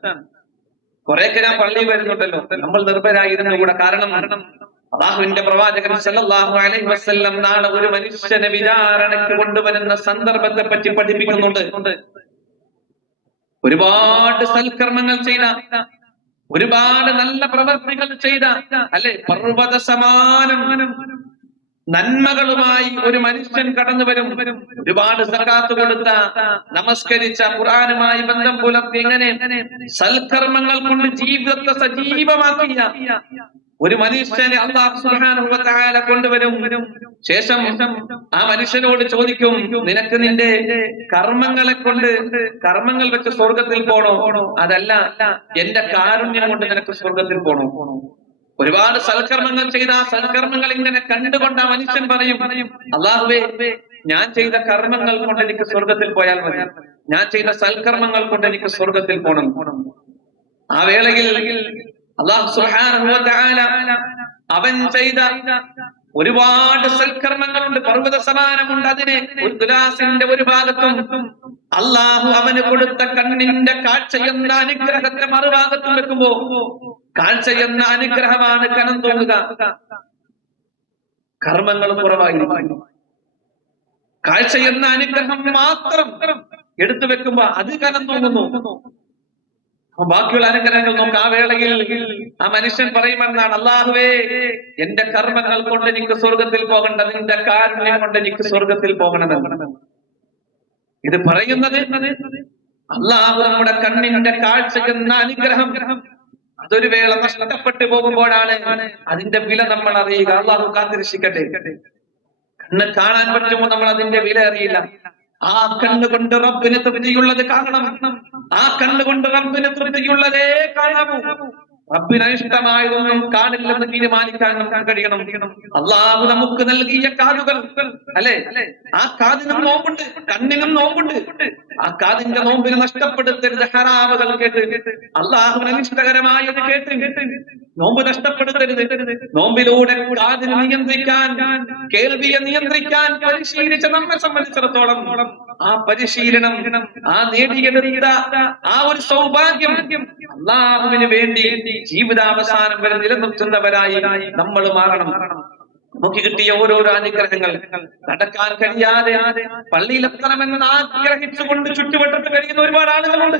കുറെയൊക്കെ ഞാൻ പള്ളിയിൽ വരുന്നുണ്ടല്ലോ. നമ്മൾ നിർഭരായിരുന്നു കൂടെ. കാരണം അല്ലാഹുവിന്റെ പ്രവാചകൻ സല്ലല്ലാഹു അലൈഹി വസല്ലം നാളെ ഒരു മനുഷ്യനെ വിചാരണയ്ക്ക് കൊണ്ടുവരുന്ന സന്ദർഭത്തെ പറ്റി പഠിപ്പിക്കുന്നുണ്ട്. ഒരുപാട് സൽക്കർമ്മങ്ങൾ ചെയ്ത, ഒരുപാട് നല്ല പ്രവർത്തികൾ ചെയ്ത, അല്ലെ, പർവ്വത സമാനം നന്മകളുമായി ഒരു മനുഷ്യൻ കടന്നു വരും. ഒരുപാട് സകാത്ത് കൊടുത്ത, നമസ്കരിച്ച, ഖുർആനുമായി ബന്ധം പുലർത്തി, ഇങ്ങനെ സൽക്കർമ്മങ്ങൾ കൊണ്ട് ജീവിതത്തെ സജീവമാക്കിയ ഒരു മനുഷ്യനെ അല്ലാഹു സുബ്ഹാനഹു വ തആല കൊണ്ടുവരും. ശേഷം ആ മനുഷ്യനോട് ചോദിക്കും, നിനക്ക് നിന്റെ കർമ്മങ്ങളെ കൊണ്ട്, കർമ്മങ്ങൾ വെച്ച് സ്വർഗത്തിൽ പോണോ, അതല്ല എന്റെ കാരുണ്യം കൊണ്ട് നിനക്ക് സ്വർഗത്തിൽ പോണോ? ഒരുപാട് സൽക്കർമ്മങ്ങൾ ചെയ്ത ആ സൽക്കർമ്മങ്ങൾ ഇങ്ങനെ കണ്ടുകൊണ്ട് ആ മനുഷ്യൻ പറയും, അല്ലാഹുവേ, ഞാൻ ചെയ്ത കർമ്മങ്ങൾ കൊണ്ട് എനിക്ക് സ്വർഗത്തിൽ പോയാൽ മതി, ഞാൻ ചെയ്ത സൽക്കർമ്മങ്ങൾ കൊണ്ട് എനിക്ക് സ്വർഗത്തിൽ പോകണം. ആ വേളയിൽ അല്ലാഹു സുബ്ഹാനഹു വ തആല അവൻ ചെയ്ത ഒരുപാട് സൽക്കർമ്മങ്ങളുണ്ട്, പർവ്വത സമാനമുണ്ട്. അതിനെ ഒരു തുലാസിന്റെ ഒരു ഭാഗത്തും അല്ലാഹു അവന് കൊടുത്ത കണ്ണിന്റെ കാഴ്ച എന്ന അനുഗ്രഹത്തെ മറുഭാഗത്തും വെക്കുമ്പോ, കാഴ്ച എന്ന അനുഗ്രഹമാണ് കനം തോന്നുക, കർമ്മങ്ങൾ കുറവായിരിക്കും. കാഴ്ച എന്ന അനുഗ്രഹം മാത്രം എടുത്തു വെക്കുമ്പോ അത് കനം തോന്നുന്നു. ബാക്കിയുള്ള അനുഗ്രഹങ്ങൾ നോക്ക്. ആ വേളയിൽ ആ മനുഷ്യൻ പറയുമെന്നാണ്, അല്ലാഹുവേ, എന്റെ കർമ്മങ്ങൾ കൊണ്ട് എനിക്ക് സ്വർഗത്തിൽ പോകേണ്ടത്, നിന്റെ കാരുണ്യം കൊണ്ട് എനിക്ക് സ്വർഗത്തിൽ പോകണമെന്ന്. ഇത് പറയുന്നത് അല്ലാഹു നമ്മുടെ കണ്ണിന്റെ കാഴ്ച എന്ന അനുഗ്രഹം അതൊരു വേള നഷ്ടപ്പെട്ടു പോകുമ്പോഴാണ് അതിന്റെ വില നമ്മൾ അറിയുക. അല്ലാഹു കാത്തിരക്ഷിക്കട്ടെ. കണ്ണ് കാണാൻ പറ്റുമ്പോൾ നമ്മൾ അതിന്റെ വില അറിയില്ല. ആ കണ്ണുകൊണ്ട് റബ്ബിന് തൃപ്തിയുള്ളത് കാണണം. ആ കണ്ണുകൊണ്ട് റബ്ബിന് തൃപ്തിയുള്ളതേ കാണാവൂ. റബ്ബിന് ഇഷ്ടമായതൊന്നും കാണില്ലെന്ന് തീരുമാനിക്കാൻ നമുക്ക് കഴിയണം. അല്ലാഹു നമുക്ക് നൽകിയ കാതുകൾ, അല്ലെ, ആ കാതിനും നോമ്പുണ്ട്, കണ്ണിനും നോമ്പുണ്ട്. ആ കാതിന്റെ നോമ്പിന് നഷ്ടപ്പെടുത്തരുത്. ഹറാമുകൾ കേട്ട്, അല്ലാഹുവിന് അനിഷ്ടകരമായത് കേട്ട് നോമ്പ് നഷ്ടപ്പെടുത്തരുത്. നോമ്പിലൂടെ കാതിനെ നിയന്ത്രിക്കാൻ, കേൾവിയെ നിയന്ത്രിക്കാൻ പരിശീലിച്ച നമ്മെ സംബന്ധിച്ചിടത്തോളം ആ പരിശീലനം, ആ നേടിയെടുത്ത ആ ഒരു സൗഭാഗ്യം അല്ലാഹുവിന് വേണ്ടി ജീവിതാവസാനം വരെ നിലനിർത്തുന്നവരായി നമ്മൾ മാറണം. നമുക്ക് കിട്ടിയ ഓരോരോ അനുഗ്രഹങ്ങൾ നടക്കാൻ കഴിയാതെ പള്ളിയിലെത്തണമെന്ന് ആഗ്രഹിച്ചുകൊണ്ട് ചുറ്റുവട്ടത്ത് കഴിയുന്ന ഒരുപാട് ആളുകളുണ്ട്.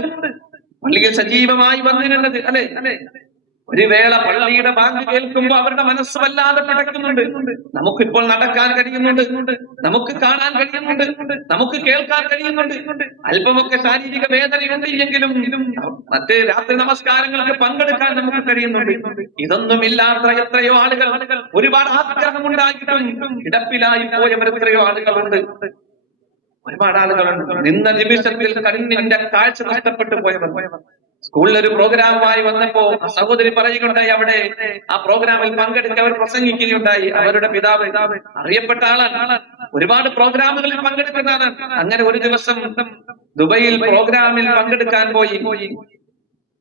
പള്ളിയിൽ സജീവമായി വന്നിരുന്നത്, അല്ലെ, ഒരു വേള പള്ളിയുടെ ബാങ്ക് കേൾക്കുമ്പോൾ അവരുടെ മനസ്സ് വല്ലാതെ പിടക്കുന്നുണ്ട്. നമുക്കിപ്പോൾ നടക്കാൻ കഴിയുന്നുണ്ട്, നമുക്ക് കാണാൻ കഴിയുന്നുണ്ട്, നമുക്ക് കേൾക്കാൻ കഴിയുന്നുണ്ട്, അല്പമൊക്കെ ശാരീരിക വേദനയുണ്ട് എങ്കിലും മറ്റ് രാത്രി നമസ്കാരങ്ങൾക്ക് പങ്കെടുക്കാൻ നമുക്ക് കഴിയുന്നുണ്ട്. ഇതൊന്നുമില്ലാത്ത എത്രയോ ആളുകൾ, ഒരുപാട് ആഗ്രഹമുണ്ടായിട്ടും കിടപ്പിലായി പോയവർ എത്രയോ ആളുകളുണ്ട്. ഒരുപാട് ആളുകളുണ്ട് നിന്ന നിമിഷത്തിൽ കണ്ണിന്റെ കാഴ്ച നഷ്ടപ്പെട്ടു പോയവർ. സ്കൂളിൽ ഒരു പ്രോഗ്രാമുമായി വന്നപ്പോ സഹോദരി പറയുകയുണ്ടായി, അവിടെ ആ പ്രോഗ്രാമിൽ പങ്കെടുക്കാൻ അവർ പ്രസംഗിക്കുകയുണ്ടായി. അവരുടെ പിതാവ് അറിയപ്പെട്ട ആളാണ്, ഒരുപാട് പ്രോഗ്രാമുകളിൽ പങ്കെടുക്കുന്നതാണ്. അങ്ങനെ ഒരു ദിവസം ദുബൈയിൽ പ്രോഗ്രാമിൽ പങ്കെടുക്കാൻ പോയി.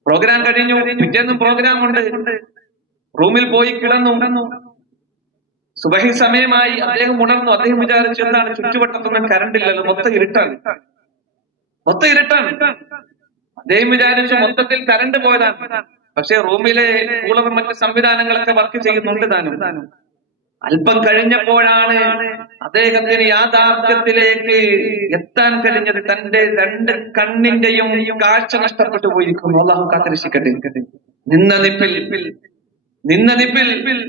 പ്രോഗ്രാം കഴിഞ്ഞു, പിറ്റേന്നും പ്രോഗ്രാം ഉണ്ട്. റൂമിൽ പോയി കിടന്നു. സുബഹി സമയമായി. അദ്ദേഹം ഉണർന്നു. അദ്ദേഹം വിചാരിച്ചു, എന്താണ് ചുറ്റുവട്ടത്തൊന്നും കറണ്ടില്ലല്ലോ, മൊത്തം ഇരുട്ടാണ്. അദ്ദേഹം വിചാരിച്ചു മൊത്തത്തിൽ കറണ്ട് പോയതാണ്. പക്ഷെ റൂമിലെ കൂളറും മറ്റ് സംവിധാനങ്ങളൊക്കെ വർക്ക് ചെയ്യുന്നുണ്ട് താനും. അല്പം കഴിഞ്ഞപ്പോഴാണ് അദ്ദേഹത്തിന് യാഥാർത്ഥ്യത്തിലേക്ക് എത്താൻ കഴിഞ്ഞത്. തന്റെ രണ്ട് കണ്ണിന്റെയും കാഴ്ച നഷ്ടപ്പെട്ടു പോയിരിക്കുന്നു. അല്ലാഹു കാത്തിരക്ഷിക്കട്ടെ. നിന്ന നിപ്പിൽ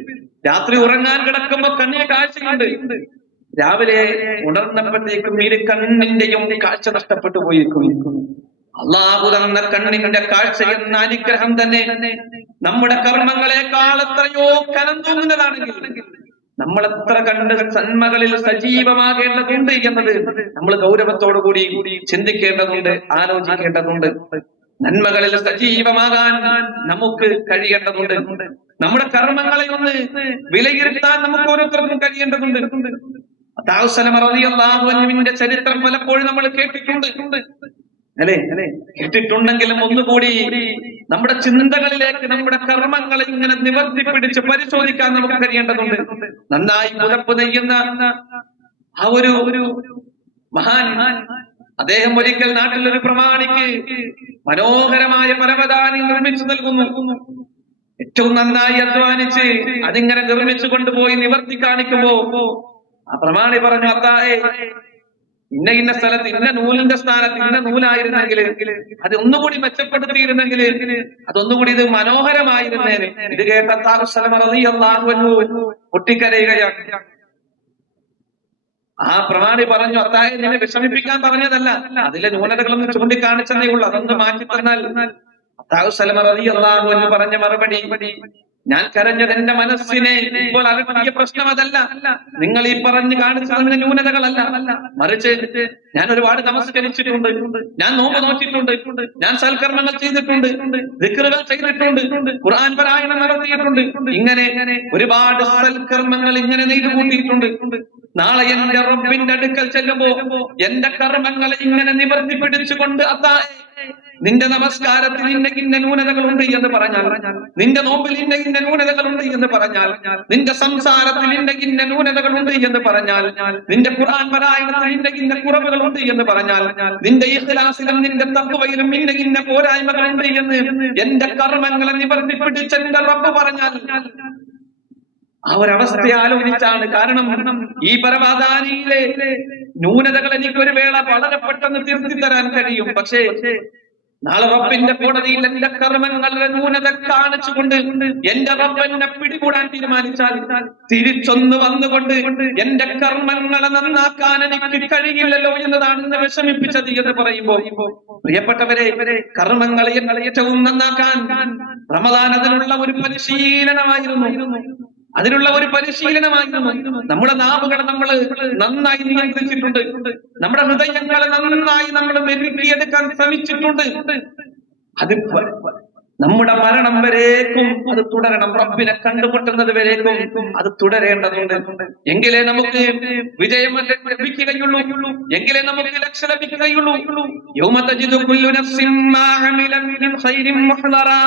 രാത്രി ഉറങ്ങാൻ കിടക്കുമ്പോ കണ്ണിന് കാഴ്ചയുണ്ട്, രാവിലെ ഉണർന്നപ്പോഴത്തേക്കും ഇരു കണ്ണിന്റെയും കാഴ്ച നഷ്ടപ്പെട്ടു പോയിരിക്കും. അള്ളാഹു തന്ന കണ്ണിന്റെ കാഴ്ച എന്ന അനുഗ്രഹം തന്നെ നമ്മുടെ കർമ്മങ്ങളെക്കാൾ എത്രയോ കനം തൂങ്ങുന്നതാണെങ്കിൽ നമ്മൾ എത്ര കണ്ട് നന്മകളിൽ സജീവമാകേണ്ടതുണ്ട് എന്നത് നമ്മൾ ഗൗരവത്തോടു കൂടി ചിന്തിക്കേണ്ടതുണ്ട്, ആലോചിക്കേണ്ടതുണ്ട്. നന്മകളിൽ സജീവമാകാൻ നമുക്ക് കഴിയേണ്ടതുണ്ട്. നമ്മുടെ കർമ്മങ്ങളെ ഒന്ന് വിലയിരുത്താൻ നമുക്ക് ഓരോരുത്തർക്കും കഴിയേണ്ടതുണ്ട്. ന്റെ ചരിത്രം പലപ്പോഴും നമ്മൾ കേട്ടിട്ടുണ്ട് അല്ലെ? കേട്ടിട്ടുണ്ടെങ്കിലും ഒന്നുകൂടി നമ്മുടെ ചിന്തകളിലേക്ക് നമ്മുടെ കർമ്മങ്ങളെ ഇങ്ങനെ നിവർത്തി പിടിച്ച് പരിശോധിക്കാൻ നമുക്ക് കഴിയേണ്ടതുണ്ട്. നന്നായി പുതപ്പ് നെയ്യുന്ന ആ ഒരു മഹാൻ, അദ്ദേഹം ഒരിക്കൽ നാട്ടിലൊരു പ്രമാണിക്ക് മനോഹരമായ പരവതാനി നിർമ്മിച്ചു നൽകുന്നു. ഏറ്റവും നന്നായി അധ്വാനിച്ച് അതിങ്ങനെ നിർമ്മിച്ചു കൊണ്ടുപോയി നിവർത്തി കാണിക്കുമ്പോ ആ പ്രമാണി പറഞ്ഞു, അത്തായെ ഇന്ന സ്ഥലത്ത് ഇന്ന നൂലിന്റെ സ്ഥാനത്ത് ഇന്ന നൂലായിരുന്നെങ്കിൽ, അത് ഒന്നുകൂടി മെച്ചപ്പെടുത്തിയിരുന്നെങ്കിൽ, അതൊന്നുകൂടി ഇത് മനോഹരമായിരുന്നേനെ. ഇത് കേട്ട പൊട്ടിക്കരയുകയാണ്. ആ പ്രമാണി പറഞ്ഞു, അത്തായെ നിന്നെ വിഷമിപ്പിക്കാൻ പറഞ്ഞതല്ല, അതിലെ ന്യൂനതകളൊന്നും ചൂണ്ടിക്കാണിച്ചതേ ഉള്ളൂ, അതൊന്ന് മാറ്റി തന്നാൽ. അള്ളാഹു പറഞ്ഞ മറുപടി, ഞാൻ കരഞ്ഞത് എന്റെ മനസ്സിനെ ഇപ്പോൾ അലട്ടിയ പ്രശ്നം അതല്ല, നിങ്ങൾ ഈ പറഞ്ഞു കാണിച്ചതിന്റെ ന്യൂനതകളല്ല, മറിച്ച് ഞാൻ ഒരുപാട് നമസ്കരിച്ചിട്ടുണ്ട്, ഞാൻ നോമ്പ് നോക്കിയിട്ടുണ്ട്, ഞാൻ സൽക്കർമ്മങ്ങൾ ചെയ്തിട്ടുണ്ട്, ദിക്റുകൾ ചെയ്തിട്ടുണ്ട്, ഖുർആൻ പാരായണം നടത്തിയിട്ടുണ്ട്, ഇങ്ങനെ ഒരുപാട് സൽക്കർമ്മങ്ങൾ ഇങ്ങനെ നെയ്തു കൂട്ടിയിട്ടുണ്ട്. നാളെ എന്റെ റബ്ബിന്റെ അടുക്കൽ ചെല്ലുമ്പോ എന്റെ കർമ്മങ്ങളെ ഇങ്ങനെ നിവർത്തി പിടിച്ചുകൊണ്ട് അല്ലാഹ് നിന്റെ നമസ്കാരത്തിൽ ഇന്ന ന്യൂനതകളുണ്ട് എന്ന് പറഞ്ഞാൽ, നിന്റെ നോമ്പിൽ ഇന്ന ന്യൂനതകളുണ്ട് എന്ന് പറഞ്ഞാൽ, നിന്റെ സംസാരത്തിൽ ഇന്ന ന്യൂനതകളുണ്ട് എന്ന് പറഞ്ഞാൽ, നിന്റെ ഖുർആൻ പാരായണത്തിൽ ഇന്ന കുറവുകളുണ്ട് എന്ന് പറഞ്ഞാൽ, നിന്റെ ഇഖ്ലാസിലും നിന്റെ തഖ്വയിലും ഇന്ന പോരായ്മകളുണ്ട് എന്ന് എന്റെ കർമ്മങ്ങളെ നിവർത്തി പിടിച്ച് എന്റെ റബ്ബ് പറഞ്ഞാൽ, ആ ഒരവസ്ഥയെ ആലോചിച്ചാണ്. കാരണം ഈ പരമാധാനിയിലെ ന്യൂനതകൾ എനിക്കൊരു വേള വളരെ പെട്ടെന്ന് തിരുത്തി തരാൻ കഴിയും. പക്ഷേ നാളെ റബ്ബിന്റെ കോടതിയിൽ എന്റെ കർമ്മങ്ങളുടെ ന്യൂനത കാണിച്ചുകൊണ്ട് എന്റെ റബ്ബിനെ പിടികൂടാൻ തീരുമാനിച്ചാൽ, തിരിച്ചൊന്ന് വന്നുകൊണ്ട് എന്റെ കർമ്മങ്ങളെ നന്നാക്കാൻ എനിക്ക് കഴിയില്ലല്ലോ എന്നതാണ് എന്നെ വിഷമിപ്പിച്ചത് എന്ന് പറയുമ്പോൾ, പ്രിയപ്പെട്ടവരെ, കർമ്മങ്ങളെ ഏറ്റവും നന്നാക്കാൻ റമദാൻ അതിനുള്ള ഒരു പരിശീലനമായിരുന്നു. നമ്മുടെ നാവുകളെ നമ്മൾ നന്നായി നിയന്ത്രിച്ചിട്ടുണ്ട്, നമ്മുടെ ഹൃദയങ്ങളെ നന്നായി നമ്മൾ മെരുക്കിയെടുക്കാൻ ശ്രമിച്ചിട്ടുണ്ട്. അത് നമ്മുടെ മരണം വരേക്കും അത് തുടരണം, റബ്ബിനെ കണ്ടുമുട്ടുന്നത് വരേക്കും അത് തുടരേണ്ടതുണ്ട്. എങ്കിലേ നമുക്ക് വിജയം ലഭിക്കുകയുള്ളൂ, എങ്കിലേ നമുക്ക് രക്ഷ ലഭിക്കുകയുള്ളൂ. യൗമ തജിദു കുല്ലു നഫ്സിൻ മാ അമിലത് മിൻ ഖൈരിൻ മുഹ്ദറാ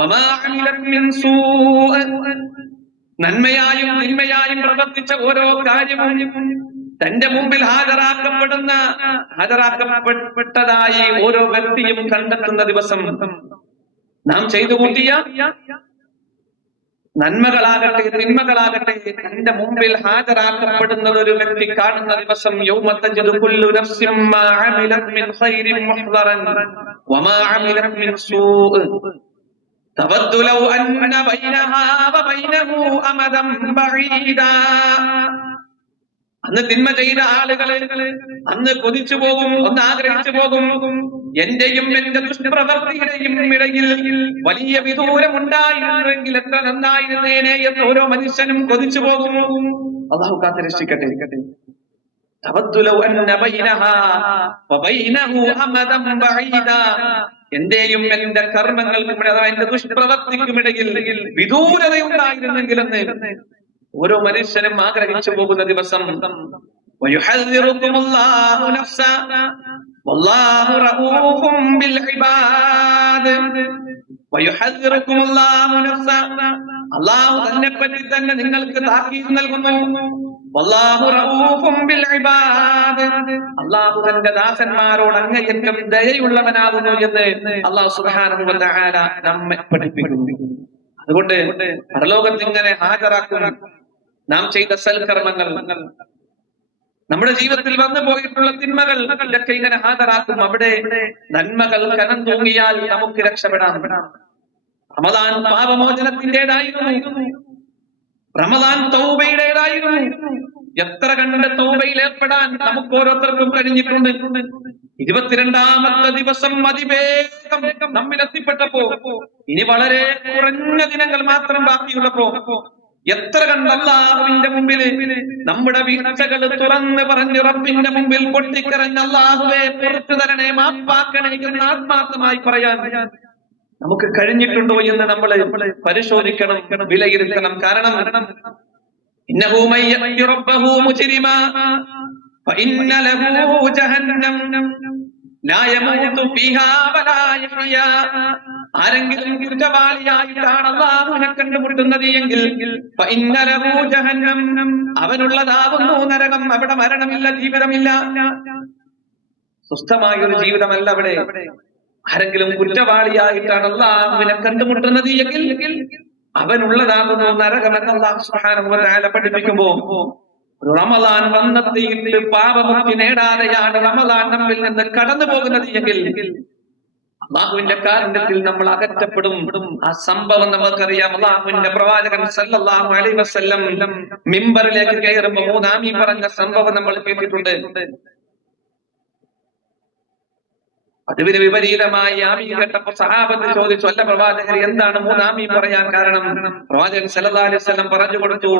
വമാ അമിലത് മിൻ സൂഅ. നന്മയായും തിന്മയായും പ്രവർത്തിച്ച ഓരോ കാര്യവും തന്റെ മുമ്പിൽ ഹാജരാക്കപ്പെട്ടതായി ഓരോ വ്യക്തിയും കണ്ടെത്തുന്ന ദിവസം, നാം ചെയ്തു കൂട്ടിയ നന്മകളാകട്ടെ തിന്മകളാകട്ടെ തന്റെ മുമ്പിൽ ഹാജരാക്കപ്പെടുന്നത് ഒരു വ്യക്തി കാണുന്ന ദിവസം, യൗമ തജിദു കുല്ലു നഫ്സിൻ മാ അമിലത് മിൻ ഖൈരിൻ മുഹ്ദറൻ വമാ അമിലത് മിൻ സൂഅ تود لو أن بينها وبينه أمدا بعيدا. അന്ന് തിന്മ ചെയ്ത ആളുകളെ അന്ന് കൊതിച്ചു പോകും, ഒന്ന് ആഗ്രഹിച്ചു പോകും, എന്റെയും എന്റെ ദുഷ്പ്രവൃത്തിയുടെയും ഇടയിൽ വലിയ വിദൂരം ഉണ്ടായിരുന്നെങ്കിൽ എത്ര നന്നായിരുന്നേനെ എന്ന് ഓരോ മനുഷ്യനും കൊതിച്ചു പോകും. അല്ലാഹു കാത്തുരക്ഷിക്കട്ടെ. എന്റെയും എന്റെ കർമ്മങ്ങൾക്കും എന്റെ ദുഷ്പ്രവൃത്തിക്കുമിടയിൽ വിദൂരത ഉണ്ടായിരുന്നെങ്കിലെന്ന് ഓരോ മനുഷ്യനും ആഗ്രഹിച്ചു പോകുന്ന ദിവസം, അല്ലാഹു തന്നെപ്പറ്റി തന്നെ നിങ്ങൾക്ക് താക്കീത് നൽകുന്നു. അല്ലാഹു തന്റെ ദാസന്മാരോട് അങ്ങേയറ്റം ദയയുള്ളവനാകുന്നു എന്ന് അല്ലാഹു സുബ്ഹാനഹു വ തആല നമ്മെ പഠിപ്പിക്കുന്നു. അതുകൊണ്ട് പരലോകത്ത് ഇങ്ങനെ ഹാജരാക്കും നാം ചെയ്ത സൽക്കർമ്മങ്ങൾ, നമ്മുടെ ജീവിതത്തിൽ വന്നു പോയിട്ടുള്ള തിന്മകൾ ഇതൊക്കെ ഇങ്ങനെ ഹാജരാക്കും. അവിടെ നന്മകൾ കനം തൂങ്ങിയാൽ നമുക്ക് രക്ഷപ്പെടാം. റമദാൻ പാപമോചനത്തിന്റേതായിരുന്നു. റമദാൻ തൗബയുടേതായിരുന്നു. എത്ര കണ്ട് തൗബയിൽ ഏർപ്പെടാൻ നമുക്ക് ഓരോരുത്തർക്കും കഴിഞ്ഞിട്ടുണ്ട്. 22ാമത്തെ ദിവസം അതിവേഗം നമ്മിൽ എത്തിപ്പെട്ടപ്പോ ഇനി വളരെ കുറഞ്ഞ ദിനങ്ങൾ മാത്രം ബാക്കിയുള്ളപ്പോ എത്ര കണ്ട് അല്ലാഹുവിന്റെ മുമ്പിൽ നമ്മുടെ വീഴ്ചകൾ തുറന്ന് പറഞ്ഞ് റബ്ബിന്റെ മുമ്പിൽ പൊട്ടിക്കരഞ്ഞ് അല്ലാഹുവേ പുറത്തു തരണേ, മാപ്പാക്കണേ എന്ന് ആത്മാർത്ഥമായി പറയാൻ നമുക്ക് കഴിഞ്ഞിട്ടുണ്ടോ എന്ന് നമ്മൾ പരിശോധിക്കണം, വിലയിരുത്തണം. കാരണം ഇന്നഹു മയ്യത്തി റബ്ബഹു മുജ്രിമാ ഫഇന്ന ലഹു ജഹന്നം ലാ യമൂതു ഫീഹാ വലാ യഹ്യാ. ആരെങ്കിലും കുറ്റവാളിയായിട്ടാണ് അല്ലാഹുവിനെ കണ്ടുമുട്ടുന്നത് എങ്കിൽ ഫഇന്ന ലഹു ജഹന്നം, അവനുള്ളതാവുന്നു നരകം. അവിടെ മരണമില്ല, ജീവിതമില്ല, സ്വസ്ഥമായ ഒരു ജീവിതമല്ല അവിടെ. ആരെങ്കിലും കുറ്റവാളിയായിട്ടാണ് അല്ലാഹുവിനെ കണ്ടുമുട്ടുന്നത് എങ്കിൽ അവനുള്ളതാകുന്നു നരകമെന്ന് അല്ലാഹു സുബ്ഹാനഹു വ തആല പഠിപ്പിക്കുമ്പോ റമദാൻ വന്നെത്തിയിട്ട് പാപമുക്തി നേടാതെയാണ് റമദാൻ നമ്മിൽ നിന്ന് കടന്നു പോകുന്നത് എങ്കിൽ അല്ലാഹുവിന്റെ കാരുണ്യത്തിൽ നമ്മൾ അകറ്റപ്പെടും. ആ സംഭവം നമുക്കറിയാം. അല്ലാഹുവിന്റെ പ്രവാചകൻ സല്ലല്ലാഹു അലൈഹി വസല്ലം മിമ്പറിലേക്ക് കയറുമ്പോൾ 3 ആമീൻ പറഞ്ഞ സംഭവം നമ്മൾ കേട്ടിട്ടുണ്ട്. അതിന് വിപരീതമായി ആമീൻ കേട്ടപ്പോൾ സഹാബത്ത് ചോദിച്ചു, അല്ല പ്രവാചകർ, എന്താണ് 3 ആമീൻ പറയാൻ കാരണം? പ്രവാചകൻ സല്ലല്ലാഹു അലൈഹി വസല്ലം പറഞ്ഞു കൊടുത്തു,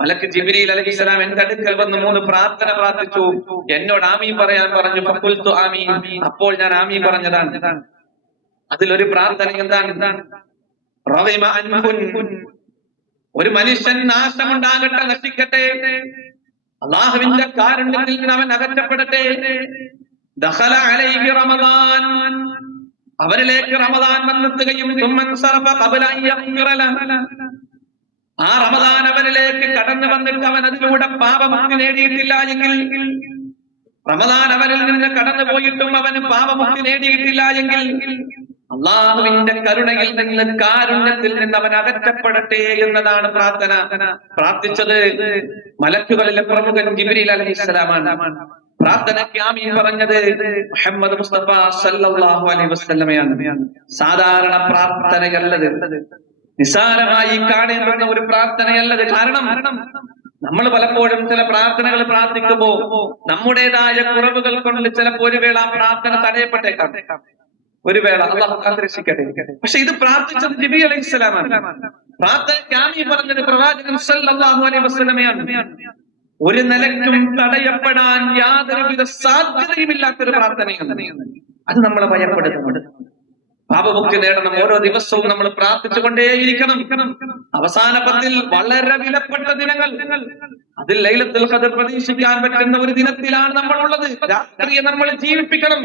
മലക്ക് ജിബ്രീൽ അലൈഹിസ്സലാം എന്റെ അടുക്കൽ വന്ന് 3 പ്രാർത്ഥന പ്രാർത്ഥിച്ചു, എന്നോട് ആമീൻ പറയാൻ പറഞ്ഞു. ഫഖുൽതു ആമീൻ, അപ്പോൾ ഞാൻ ആമീൻ പറഞ്ഞതാണ്. അതിലൊരു പ്രാർത്ഥന എന്താണ്? റളിമ അൻഹുൻ, ഒരു മനുഷ്യൻ നാശമുണ്ടാകട്ടെ, നശിക്കട്ടെ, അല്ലാഹുവിന്റെ കാരുണ്യത്തിൽ നിന്ന് അവൻ അകറ്റപ്പെടട്ടെ. ദഖല അലൈഹി റമദാൻ, അവരിലേക്ക് റമദാൻ വന്നെത്തുകയും ആ റമദാൻ അവനിലേക്ക് കടന്നു വന്നിട്ട് അവൻ അതിലൂടെ പാപമുക്തി നേടിയിട്ടില്ല എങ്കിൽ, റമദാൻ അവനിൽ നിന്ന് കടന്നു പോയിട്ടും അവന് പാപമുക്തി നേടിയിട്ടില്ല എങ്കിൽ അല്ലാഹുവിന്റെ കരുണയിൽ നിന്ന്, കാരുണ്യത്തിൽ നിന്ന് അവൻ അകറ്റപ്പെടട്ടെ എന്നതാണ് പ്രാർത്ഥന. പ്രാർത്ഥിച്ചത് മലക്കുകളിലെ പ്രമുഖൻ ജിബ്രീൽ അലൈഹിസ്സലാമാണ്. പ്രാർത്ഥനയ്ക്ക് ആമീൻ പറഞ്ഞത് മുഹമ്മദ് മുസ്തഫ സല്ലല്ലാഹു അലൈഹി വസല്ലമയാണ്. സാധാരണ പ്രാർത്ഥനയല്ലത്, നിസാരമായി കാണേണ്ടുന്ന ഒരു പ്രാർത്ഥനയല്ലത്. കാരണം നമ്മൾ പലപ്പോഴും ചില പ്രാർത്ഥനകൾ പ്രാർത്ഥിക്കുമ്പോ നമ്മുടേതായ കുറവുകൾ കൊണ്ട് ചിലപ്പോൾ ഒരു വേള പ്രാർത്ഥന തടയപ്പെട്ടേക്കാം, ഒരു വേള, അല്ലാഹു കാത്തിരക്ഷിക്കട്ടെ. പക്ഷെ ഇത് പ്രാർത്ഥിച്ചത് ജിബ്രീൽ അലൈഹിസ്സലാമാണ്. പ്രാർത്ഥനയ്ക്ക് ആമീൻ പറഞ്ഞത് പ്രവാചകൻ സല്ലല്ലാഹു അലൈഹി വസല്ലമയാണ്. ഒരു നിലയ്ക്കും തടയപ്പെടാൻ യാതൊരുവിധ സാധ്യതയുമില്ലാത്തൊരു പ്രാർത്ഥനയാണ്. അത് നമ്മളെ ഭയപ്പെടുത്തുന്നുണ്ട്. പാപമുക്തി നേടണം. ഓരോ ദിവസവും നമ്മൾ പ്രാർത്ഥിച്ചുകൊണ്ടേയിരിക്കണം. അവസാന പത്തിൽ വളരെ വിലപ്പെട്ട ദിനങ്ങൾ, അതിൽ ലൈലത്തുൽ ഖദർ പ്രതീക്ഷിക്കാൻ പറ്റുന്ന ഒരു ദിനത്തിലാണ് നമ്മൾ ഉള്ളത്. രാത്രിയെ നമ്മൾ ജീവിപ്പിക്കണം.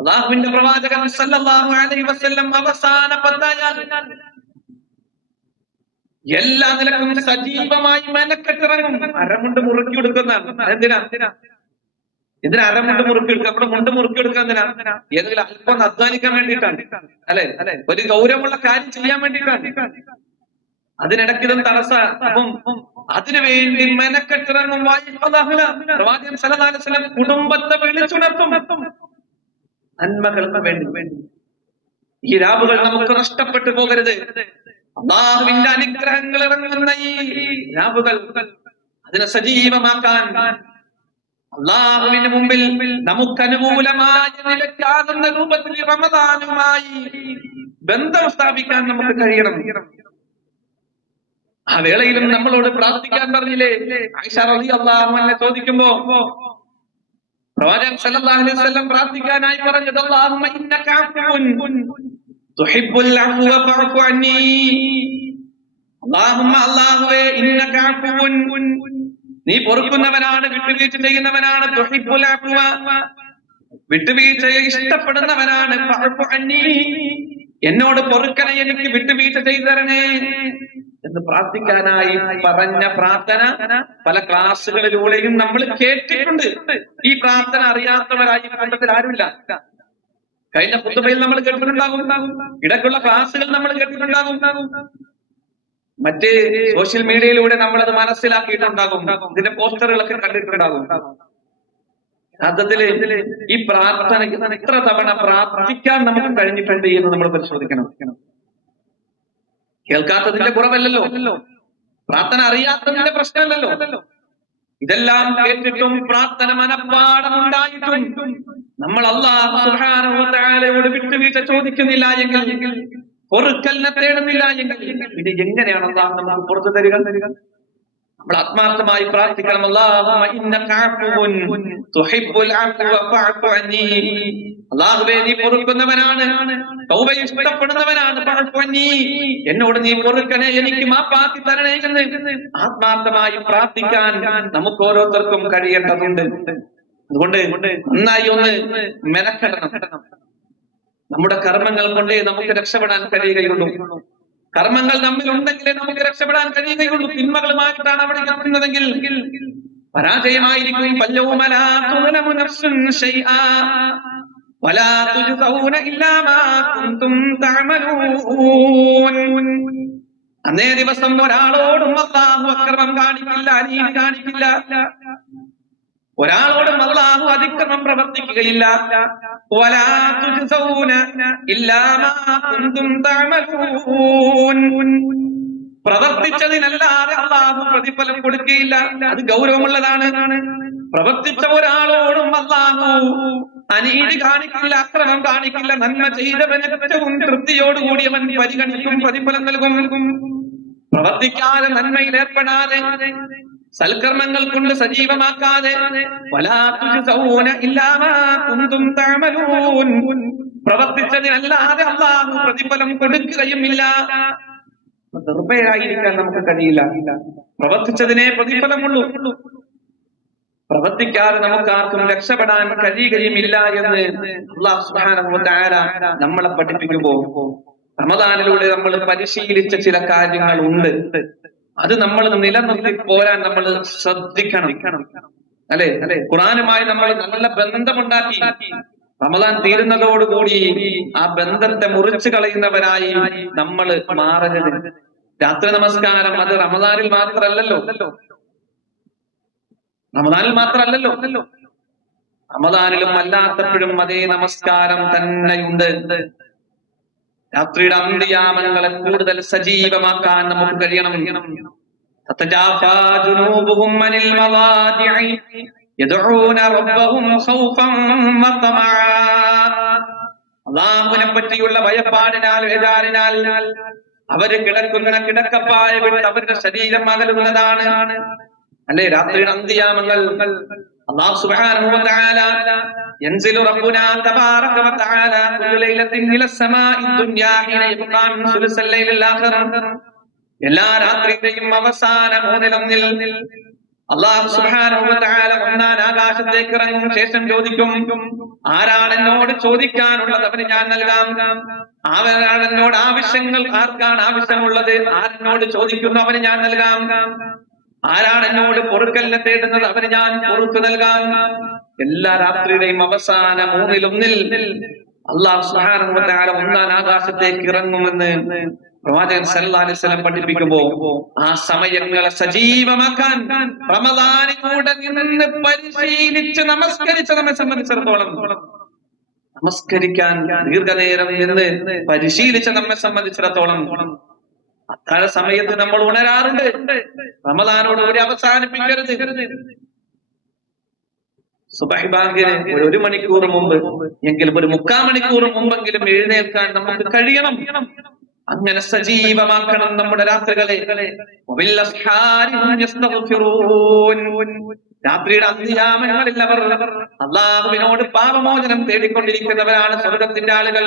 അല്ലാഹുവിന്റെ പ്രവാചകൻ സല്ലല്ലാഹു അലൈഹി വസല്ലം അവസാന പത്തായാൽ എല്ലാ നിലക്കും സജീവമായി മെനക്കെട്ടിറങ്ങും. അരമുണ്ട് മുറുക്കി എടുക്കുന്നതാണ്. എന്തിനാ അരമുണ്ട് മുറുക്കി എടുക്കുക? നമ്മുടെ മുണ്ട് മുറുക്കി എടുക്കുക എന്തിനാ? ഏതെങ്കിലും അല്പം അധ്വാനിക്കാൻ വേണ്ടിയിട്ടാണ്, അല്ലെ? ഒരു ഗൗരവമുള്ള കാര്യം ചെയ്യാൻ വേണ്ടിയിട്ടാണ്. അതിനിടയ്ക്ക് ഇതും തടസ്സ. അപ്പം അതിനുവേണ്ടി മെനക്കെട്ടിറങ്ങും. പ്രവാചകൻ സല്ലല്ലാഹു അലൈഹി വസല്ലം കുടുംബത്തെ വിളിച്ചുണർത്തും നന്മകൾക്ക് വേണ്ടി. ഈ രാവുകൾ നമുക്ക് നഷ്ടപ്പെട്ടു പോകരുത്. അല്ലാഹുവിന്റെ അനുഗ്രഹങ്ങൾ ഇറങ്ങുന്ന ഈ രാവുകൾ അതിനെ സജീവമാക്കാൻ, അല്ലാഹുവിന് മുമ്പിൽ നമുക്ക് അനുകൂലമായി നിലയ്ക്കാവുന്ന രൂപത്തിൽ റമദാനുമായി ബന്ധം സ്ഥാപിക്കാൻ നമുക്ക് കഴിയണം. ആ വേളയിലും നമ്മളോട് പ്രാർത്ഥിക്കാൻ പറഞ്ഞില്ലേ? ആയിഷ റളിയല്ലാഹു അൻഹ ചോദിക്കുമ്പോ പ്രവാചകൻ സല്ലല്ലാഹു അലൈഹി വസല്ലം പ്രാർത്ഥിക്കാനായി പറഞ്ഞത്, അല്ലാഹുമ്മ ഇന്നക അഫ്വുൻ തുഹിബ്ബുൽ അഫ്വ ഫഅഫു അന്നി. അല്ലാഹുമ്മ, അല്ലാഹുവേ, ഇന്നക അഫ്വുൻ, നീ പൊറുക്കുന്നവനാണ്, വിട്ടുവീഴ്ച ചെയ്യുന്നവനാണ്. തുഹിബ്ബുൽ അഫ്വ, വിട്ടുവീഴ്ചയെ ഇഷ്ടപ്പെടുന്നവനാണ്. ഫഅഫു അന്നി, എന്നോട് പൊറുക്കണേ, എനിക്ക് വിട്ടുവീഴ്ച ചെയ്തു തരണേ എന്ന് പ്രാർത്ഥിക്കാനായി പറഞ്ഞ പ്രാർത്ഥന പല ക്ലാസ്സുകളിലൂടെയും നമ്മൾ കേട്ടിട്ടുണ്ട്. ഈ പ്രാർത്ഥന അറിയാത്തവരായി കൂട്ടത്തിൽ ആരുമില്ല. കഴിഞ്ഞ ഖുതുബയിൽ നമ്മൾ കേട്ടിട്ടുണ്ടാകും, ഇടയ്ക്കുള്ള ക്ലാസ്സുകൾ നമ്മൾ കേട്ടിട്ടുണ്ടാകും, മറ്റ് സോഷ്യൽ മീഡിയയിലൂടെ നമ്മൾ അത് മനസ്സിലാക്കിയിട്ടുണ്ടാകും, ഇതിന്റെ പോസ്റ്ററുകളൊക്കെ കണ്ടിട്ടുണ്ടാകും. യഥാർത്ഥത്തില് ഈ പ്രാർത്ഥനയ്ക്ക് എത്ര തവണ പ്രാർത്ഥിക്കാൻ നമുക്ക് കഴിഞ്ഞിട്ടുണ്ട് എന്ന് നമ്മൾ പരിശോധിക്കണം. കേൾക്കാത്തതിന്റെ കുറവല്ലല്ലോ. പ്രാർത്ഥന അറിയാത്തതിന്റെ പ്രശ്നമല്ലല്ലോ. ഇതെല്ലാം കേട്ടിട്ടും പ്രാർത്ഥന മനഃപ്പാഠമുണ്ടായിട്ടും നമ്മൾ അല്ലാഹു സുബ്ഹാനഹു വ തആലയോട് വിട്ടുവീഴ്ച ചോദിക്കുന്നില്ല എങ്കിൽ, പൊറുക്കലിനെ തേടുന്നില്ല എങ്കിൽ, ഇത് എങ്ങനെയാണ് അല്ലാഹു നമുക്ക് പുറത്തു തരിക? നമ്മൾ ആത്മാർത്ഥമായി പ്രാർത്ഥിക്കണം. അല്ലാഹുമ്മ ഇന്നക അഫ്വുൻ തുഹിബ്ബുൽ അഫ്വ ഫഅഫു അന്നി. അല്ലാഹുവേ, നീ പൊറുക്കുന്നവനാണ്, തൗബ ഇഷ്ടപ്പെടുന്നവനാണ്. ഫഅഫു അന്നി, എന്നോട് നീ പൊറുക്കണേ, എനിക്ക് മാപ്പാക്കി തരണേ എന്ന് ആത്മാർത്ഥമായി പ്രാർത്ഥിക്കാൻ നമുക്ക് ഓരോരുത്തർക്കും കഴിയേണ്ടതുണ്ട്. അതുകൊണ്ട് നന്നായി ഒന്ന് മെനക്കെടണം. നമ്മുടെ കർമ്മങ്ങൾ കൊണ്ടേ നമുക്ക് രക്ഷപ്പെടാൻ കഴിയുകയുള്ളൂ. കർമ്മങ്ങൾ നമ്മിൽ ഉണ്ടെങ്കിലേ നമുക്ക് രക്ഷപ്പെടാൻ കഴിയുകയുള്ളൂ. തിന്മകളുമായിട്ടാണ് അവിടെ നിൽക്കുന്നതെങ്കിൽ പരാജയമായിരിക്കും. അന്നേ ദിവസം ഒരാളോടും അല്ലാഹു അക്രമം കാണിക്കില്ല, അനീതി കാണിക്കില്ല. ഒരാളോടും അല്ലാഹു അതിക്രമം പ്രവർത്തിക്കുകയില്ല. പ്രവർത്തിച്ചതിനല്ലാതെ അല്ലാഹു പ്രതിഫലം കൊടുക്കുകയില്ല. അത് ഗൗരവമുള്ളതാണ്. പ്രവർത്തിച്ച ഒരാളോടും അല്ലാഹു അനീതി കാണിക്കില്ല, അക്രമം കാണിക്കില്ല. നന്മ ചെയ്തവന് ഏറ്റവും തൃപ്തിയോടുകൂടി അവൻ പരിഗണിക്കും, പ്രതിഫലം നൽകും. പ്രവർത്തിക്കാതെ, നന്മയിൽ ഏർപ്പെടാതെ, സൽക്കർമ്മങ്ങൾ കൊണ്ട് സജീവമാക്കാതെ പ്രവർത്തിച്ചതിനല്ലാതെ അല്ലാഹു പ്രതിഫലം കൊടുക്കുകയുമില്ല. നിർഭയരായിരിക്കാൻ നമുക്ക് കഴിയില്ല. പ്രവർത്തിച്ചതിനെ പ്രതിഫലമുള്ളൂ. പ്രവർത്തിക്കാതെ നമുക്ക് ആർക്കും രക്ഷപ്പെടാൻ കഴിയുകയുമില്ല എന്ന് അല്ലാഹു സുബ്ഹാനഹു വ തആല നമ്മളെ പഠിപ്പിക്കുമ്പോൾ, റമദാനിലൂടെ നമ്മൾ പരിശീലിച്ച ചില കാര്യങ്ങളുണ്ട്. അത് നമ്മൾ നിലനിർത്തി പോരാൻ നമ്മൾ ശ്രദ്ധിക്കണം. അല്ലെ? ഖുർആനുമായി നമ്മൾ നല്ല ബന്ധമുണ്ടാക്കി റമദാൻ തീരുന്നതോടുകൂടി ആ ബന്ധത്തെ മുറിച്ചു കളയുന്നവരായി നമ്മൾ മാറരുത്. രാത്രി നമസ്കാരം അത് റമദാനിൽ മാത്രമല്ലല്ലോ. റമദാനിലും അല്ലാത്തപ്പോഴും അതേ നമസ്കാരം തന്നെയുണ്ട്. രാത്രിയുടെ അന്ത്യയാമങ്ങളെ കൂടുതൽ സജീവമാക്കാൻ നമുക്ക് കഴിയണം. അല്ലാഹുവിനെ പറ്റിയുള്ള ഭയപ്പാടിനാൽ, വേദാരിനാൽ അവര് കിടക്കുന്ന കിടക്കപ്പായ വിട്ട് അവരുടെ ശരീരം അകലുന്നതാണ്. അല്ലെ? രാത്രിയുടെ അന്ത്യയാമങ്ങൾ അല്ലാഹു സുബ്ഹാനഹു വ തആല ينزل ربنا تبارك وتعالى كل ليلة إلى السماء الدنيا حين يبقى من ثلث الليل الآخر. എല്ലാ രാത്രിയുടെയും അവസാന മൂന്നിലൊന്നിൽ അല്ലാഹു സുബ്ഹാനഹു വ തആല ഒന്നാം ആകാശത്തേക്ക് ഇറങ്ങും. ശേഷം ചോദിക്കും, ആരാണ് എന്നോട് ചോദിക്കാനുള്ളത്? അവന് ഞാൻ നൽകാം. ആരാണ് എന്നോട് ആവശ്യങ്ങൾ, ആർക്കാണ് ആവശ്യമുള്ളത്? ആരെന്നോട് ചോദിക്കുന്നു? അവന് ഞാൻ നൽകാം. ആരാണ് എന്നോട് പൊറുക്കലിനെ തേടുന്നത്? അവന് ഞാൻ പൊറുക്കു നൽകാം. എല്ലാ രാത്രിയുടെയും അവസാന മൂന്നിലൊന്നിൽ അല്ലാഹു സുബ്ഹാനഹു വ തആല ഒന്നാം ആകാശത്തേക്ക് ഇറങ്ങുമെന്ന് പ്രവാചകൻ സല്ലല്ലാഹു അലൈഹി വസല്ലം പഠിപ്പിക്കുമ്പോ, ആ സമയങ്ങളെ സജീവമാക്കാൻ റമദാനിലൂടെ നിന്ന് പരിശീലിച്ച് നമസ്കരിച്ച നമ്മെ സംബന്ധിച്ചിടത്തോളം, നമസ്കരിക്കാൻ ദീർഘനേരം നിന്ന് പരിശീലിച്ച നമ്മെ സംബന്ധിച്ചിടത്തോളം അത്താഴ സമയത്ത് നമ്മൾ ഉണരാറുണ്ട്. റമദാനോട് കൂടി അവസാനിപ്പിക്കരുത്. സുബഹി ബാങ്കിന് ഒരു മണിക്കൂർ മുമ്പ് എങ്കിലും, ഒരു 3/4 മണിക്കൂർ മുമ്പെങ്കിലും എഴുന്നേൽക്കാൻ നമുക്ക് കഴിയണം. അങ്ങനെ സജീവമാക്കണം നമ്മുടെ രാത്രികളെ. രാത്രിയുടെ അന്ത്യയാമങ്ങളിൽ അവർ അല്ലാഹുവിനോട് പാപമോചനം തേടിക്കൊണ്ടിരിക്കുന്നവരാണ് സ്വർഗത്തിന്റെ ആളുകൾ.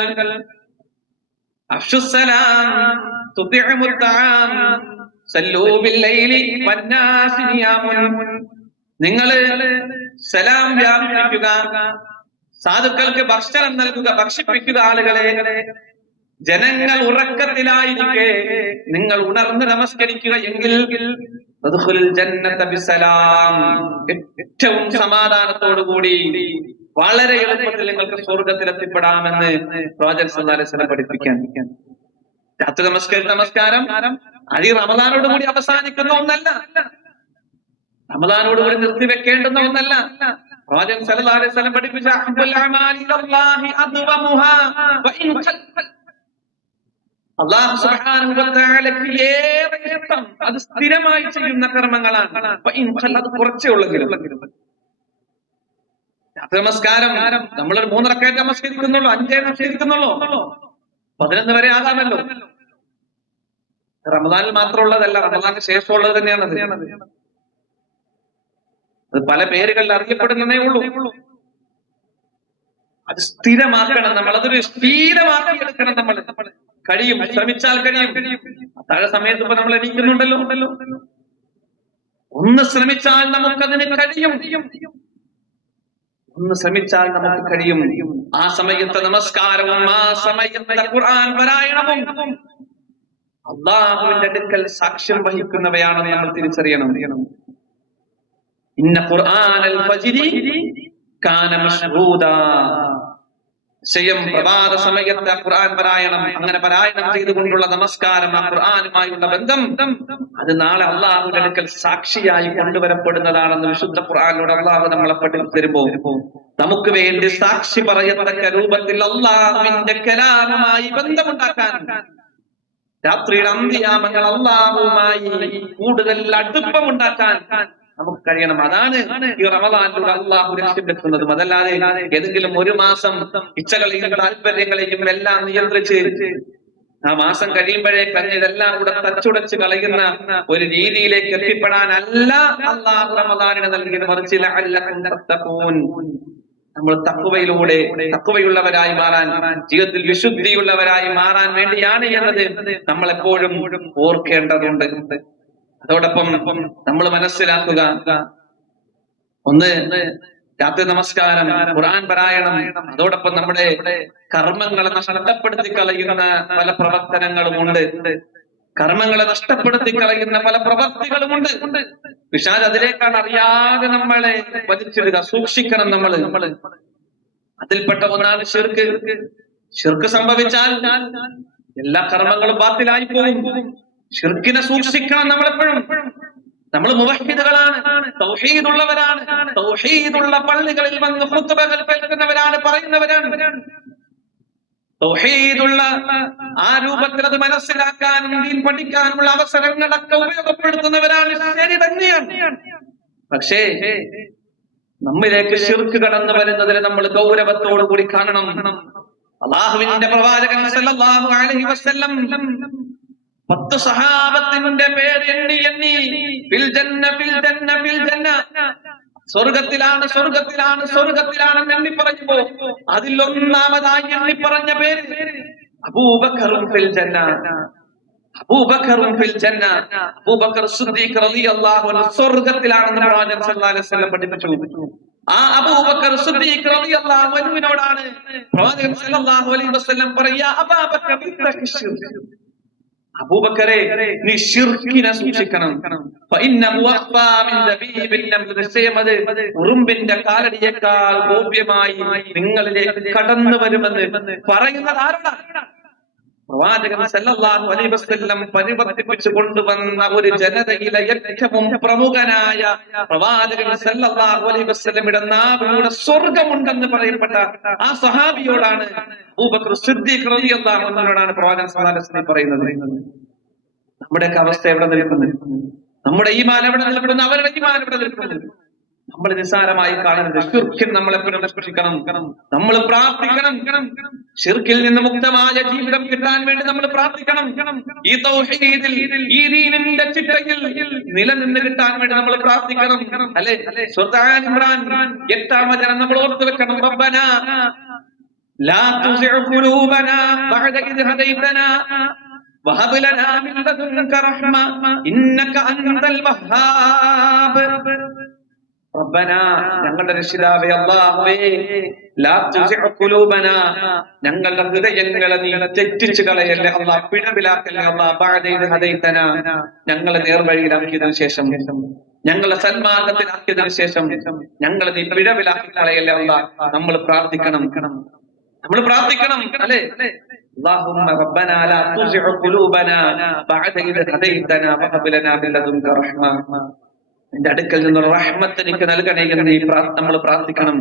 അഫ്ശുസ്സലാം തുതിഉമുത് തആം സല്ലൂ ബില്ലൈലി വന്നാസി നിയാമുൻ. നിങ്ങൾ സലാം വ്യാപിപ്പിക്കുക, സാധുക്കൾക്ക് ഭക്ഷണം നൽകുക, ഭക്ഷിപ്പിക്കുക ആളുകളെ. ജനങ്ങൾ ഉറക്കത്തിലായിരിക്കെ നിങ്ങൾ ഉണർന്ന് നമസ്കരിക്കുക എങ്കിൽ ഏറ്റവും സമാധാനത്തോടുകൂടി വളരെ എളുപ്പത്തിൽ നിങ്ങൾക്ക് സ്വർഗത്തിൽ എത്തിപ്പെടാമെന്ന് പ്രവാചകൻ സല്ലല്ലാഹു അലൈഹി വസല്ലം പഠിപ്പിക്കാൻ. രാത്രി നമസ്കാരം അത് റമദാനോടുകൂടി അവസാനിക്കുന്ന ഒന്നല്ല, റമദാനോടുകൂടി നിർത്തിവെക്കേണ്ടുന്ന ഒന്നല്ല. പ്രവാചകൻ സല്ലല്ലാഹു അലൈഹി വസല്ലം പഠിപ്പിച്ച അല്ലാഹു സുബ്ഹാനഹു വ തആലയ്ക്ക് ഏറെ ഇഷ്ടം അത് സ്ഥിരമായി ചെയ്യുന്ന കർമ്മങ്ങളാണ്. അത് കുറച്ചേ ഉള്ളെങ്കിലും നമസ്കാരം നമ്മളൊരു 3 റക്അത്ത് നമസ്കരിക്കുന്നുള്ളൂ, 5 നമസ്കരിക്കുന്നുള്ളൂ, 11 വരെ ആകാമല്ലോ. റമദാനിൽ മാത്രമുള്ളതല്ല, റമദാനിന് ശേഷമുള്ളത് തന്നെയാണത്. അത് പല പേരുകളിൽ അറിയപ്പെടുന്നതേ ഉള്ളൂ. അത് സ്ഥിരമാക്കണം നമ്മൾ, അതൊരു സ്ഥിരമാക്കി എടുക്കണം നമ്മൾ. കഴിയും, ശ്രമിച്ചാൽ കഴിയും. അത്താഴ സമയത്ത് ഇപ്പൊ നമ്മൾ എണീക്കുന്നുണ്ടല്ലോ, ഒന്ന് ശ്രമിച്ചാൽ നമുക്കതിന് കഴിയും. ഒന്ന് ശ്രമിച്ചാൽ നമുക്ക് കഴിയും. ആ സമയത്ത് നമസ്കാരവും ആ സമയത്ത് ഖുർആൻ പാരായണവും അല്ലാഹുവിന്റെ അടുക്കൽ സാക്ഷ്യം വഹിക്കുന്നവയാണെന്ന് നമ്മൾ തിരിച്ചറിയണം. ഇന്ന ഖുർആനൽ ഫജ്രി കാന മശ്ഹൂദാ. സ്വയം പ്രഭാത സമയത്ത് ഖുർആൻ പാരായണം, അങ്ങനെ പാരായണം ചെയ്തുകൊണ്ടുള്ള നമസ്കാരം, ആ ഖുർആനുമായുള്ള ബന്ധം, അത് നാളെ അല്ലാഹുവിന്റെ അടുക്കൽ സാക്ഷിയായി കൊണ്ടുവരപ്പെടുന്നതാണെന്ന് വിശുദ്ധ ഖുർആനിലൂടെ അല്ലാഹു നമ്മളെ പഠിപ്പിച്ചു തരുമ്പോ നമുക്ക് വേണ്ടി സാക്ഷി പറയത്തക്ക രൂപത്തിൽ അല്ലാഹുവിന്റെ കലാമുമായി ബന്ധമുണ്ടാക്കാൻ, രാത്രിയുടെ അന്ത്യയാമങ്ങൾ അല്ലാഹുവുമായി കൂടുതൽ അടുപ്പമുണ്ടാക്കാൻ നമുക്ക് കഴിയണം. അതാണ് ഈ റമദാനിലൂടെ അല്ലാഹു രക്ഷപ്പെടുത്തുന്നതും. അതല്ലാതെ ഏതെങ്കിലും ഒരു മാസം ഇച്ഛകളെയും താല്പര്യങ്ങളെയും എല്ലാം നിയന്ത്രിച്ച് ആ മാസം കഴിയുമ്പോഴേക്ക് ഇതെല്ലാം കൂടെ തച്ചുടച്ച് കളയുന്ന ഒരു രീതിയിലേക്ക് എത്തിപ്പെടാനല്ല അല്ലാഹു റമദാനിന് നൽകിയത്. മറിച്ച് ലഅല്ലകും തത്തഖൂൻ, നമ്മൾ തഖ്വയിലൂടെ തഖ്വയുള്ളവരായി മാറാൻ, ജീവിതത്തിൽ വിശുദ്ധിയുള്ളവരായി മാറാൻ വേണ്ടിയാണ് എന്നത് നമ്മൾ എപ്പോഴും ഓർക്കേണ്ടതുണ്ട്. അതോടൊപ്പം നമ്മൾ മനസ്സിലാക്കുക, ഒന്ന് രാത്രി നമസ്കാരം, ഖുർആൻ പാരായണം, അതോടൊപ്പം നമ്മുടെ കർമ്മങ്ങളെ നഷ്ടപ്പെടുത്തി കളയുന്ന പല പ്രവർത്തനങ്ങളുമുണ്ട്. കർമ്മങ്ങളെ നഷ്ടപ്പെടുത്തി കളയുന്ന പല പ്രവർത്തികളുമുണ്ട്. പിശാച് അതിലേക്കാണ് അറിയാതെ നമ്മളെ വലിച്ചിടുക. സൂക്ഷിക്കണം നമ്മൾ. അതിൽപ്പെട്ട ഒന്നാണ് ശിർക്ക്. ശിർക്ക് സംഭവിച്ചാൽ എല്ലാ കർമ്മങ്ങളും ബാത്തിലായി പോകും. ശിർക്കിനെ സൂക്ഷിക്കണം നമ്മളെപ്പോഴും. നമ്മൾ മുവഹ്ഹിദുകളാണ്, തൗഹീദുള്ളവരാണ്, തൗഹീദുള്ള പള്ളികളിൽ വന്ന് ഖുത്ബകൾ കേൾക്കുന്നവരാണ്, പറയുന്നവരാണ്. തൗഹീദുള്ള ആ രൂപത്തിൽ അത് മനസ്സിലാക്കാനും ദീൻ പഠിക്കാനുള്ള അവസരങ്ങളൊക്കെ ഉപയോഗപ്പെടുത്തുന്നവരാണ്, ശരി തന്നെയാണ്. പക്ഷേ നമ്മിലേക്ക് ശിർക്ക് കടന്നു വരുന്നതിന് നമ്മൾ ഗൗരവത്തോടു കൂടി കാണണം. അല്ലാഹുവിന്റെ പ്രവാചകൻ സല്ലല്ലാഹു അലൈഹി വസല്ലം 10 സഹാബത്തിന്റെ പേര് എണ്ണി ഫിൽ ജന്ന ഫിൽ ജന്ന ഫിൽ ജന്ന, സ്വർഗത്തിലാണ് സ്വർഗത്തിലാണ് സ്വർഗത്തിലാണ് എണ്ണി പറഞ്ഞപ്പോ അതിൽ ഒന്നാമതായി എണ്ണി പറഞ്ഞ പേര് അബൂബക്കറും ഫിൽ ജന്ന. അബൂബക്കറും ഫിൽ ജന്ന, അബൂബക്കർ സിദ്ദീഖ് റളിയല്ലാഹു അൻഹു സ്വർഗത്തിലാണെന്ന് പ്രവാചകൻ സല്ലല്ലാഹു അലൈഹി വസല്ലം പഠിപ്പിച്ചു. ആ അബൂബക്കർ സിദ്ദീഖ് റളിയല്ലാഹു അൻഹുവിനോടാണ് പ്രവാചകൻ സല്ലല്ലാഹു അലൈഹി വസല്ലം പറയാ, അബൂബക്കർ അബൂബക്കറെ, നീ ശിർക്കിനെ സൂക്ഷിക്കണം. ഉറുമ്പിന്റെ കാലടിയേക്കാൾ ഗോപ്യമായി നിങ്ങളിലേക്ക് കടന്നു വരുമെന്ന് പറയുന്നത് ആരാണ്? പ്രവാചകൻ സല്ലല്ലാഹു അലൈഹി വസല്ലം പരിവർത്തിപ്പിച്ചു കൊണ്ടുവന്ന ഒരു ജനതയിലെ ഏറ്റവും പ്രമുഖനായ പ്രവാചകൻ സല്ലല്ലാഹു അലൈഹി വസല്ലമയുടെ നാവിലൂടെ സ്വർഗമുണ്ടെന്ന് പറയപ്പെട്ട ആ സഹാബിയോടാണ്, അബൂബക്കർ സിദ്ദീഖ് റളിയല്ലാഹു അൻഹുവിനോടാണ് പ്രവാചകൻ സല്ലല്ലാഹു അലൈഹി വസല്ലം പറയുന്നത്. നമ്മുടെയൊക്കെ അവസ്ഥ എവിടെ നിൽക്കുന്നു? നമ്മുടെ ഈമാൻ എവിടെ നിൽക്കുന്നു? അവരുടെ ഈമാൻ എവിടെ നിൽക്കുന്നു? നമ്മൾ നിസ്സാരമായി കാണരുത്. ശിർക്കിൽ നമ്മൾ എപ്പോഴും രക്ഷിക്കണം. നമ്മൾ പ്രാർത്ഥിക്കണം. ശിർക്കിൽ നിന്ന് മുക്തമായ ജീവിതം കിട്ടാൻ വേണ്ടി നമ്മൾ പ്രാർത്ഥിക്കണം. ഈ തൗഹീദിൽ, ഈ ദീനിന്റെ ചിട്ടയിൽ നിലനിന്ന് കിട്ടാൻ വേണ്ടി നമ്മൾ പ്രാർത്ഥിക്കണം. അല്ലെ? സൂറത്ത് ആൽ ഇംറാൻ 8-ാം വചനം നമ്മൾ ഓർത്തു വെക്കണം. റബ്ബനാ ലാ തുസിഉ ഖുലൂബനാ ബഅദ ഇദ് ഹദൈതനാ വഹബ് ലനാ മിൻ ലദുൻക റഹ്മ ഇന്നക അൻതൽ വഹ്ഹാബ്. റബ്ബനാ, ഞങ്ങളുടെ രക്ഷിതാവേ അല്ലാഹുവേ, ലാ തുസിഉ ഖുലൂബനാ, ഞങ്ങളുടെ ഹൃദയങ്ങളെ നീ തെറ്റിച്ചു കളയല്ലേ അല്ലാഹ്, പിഴവിലാക്കല്ലേ അല്ലാഹ്. ബഅദ ഇദ് ഹദൈതനാ, ഞങ്ങളെ നേർവഴിയിലാക്കിയതിനു ശേഷം, ഞങ്ങളെ സന്മാർഗത്തിലാക്കിയതിനു ശേഷം ഞങ്ങളെ നീ പിഴവിലാക്കി കളയല്ലേ അല്ലാഹ്. നമ്മൾ പ്രാർത്ഥിക്കണം. നമ്മൾ പ്രാർത്ഥിക്കണം. അല്ലേ? اللهم ربنا لا تزغ قلوبنا بعد إذ هديتنا وهب لنا من لدنك رحمة. നിന്റെ അടുക്കൽ നിന്നുള്ള റഹ്മത്ത് എനിക്ക് നൽകണേ എന്ന് നമ്മൾ പ്രാർത്ഥിക്കണം.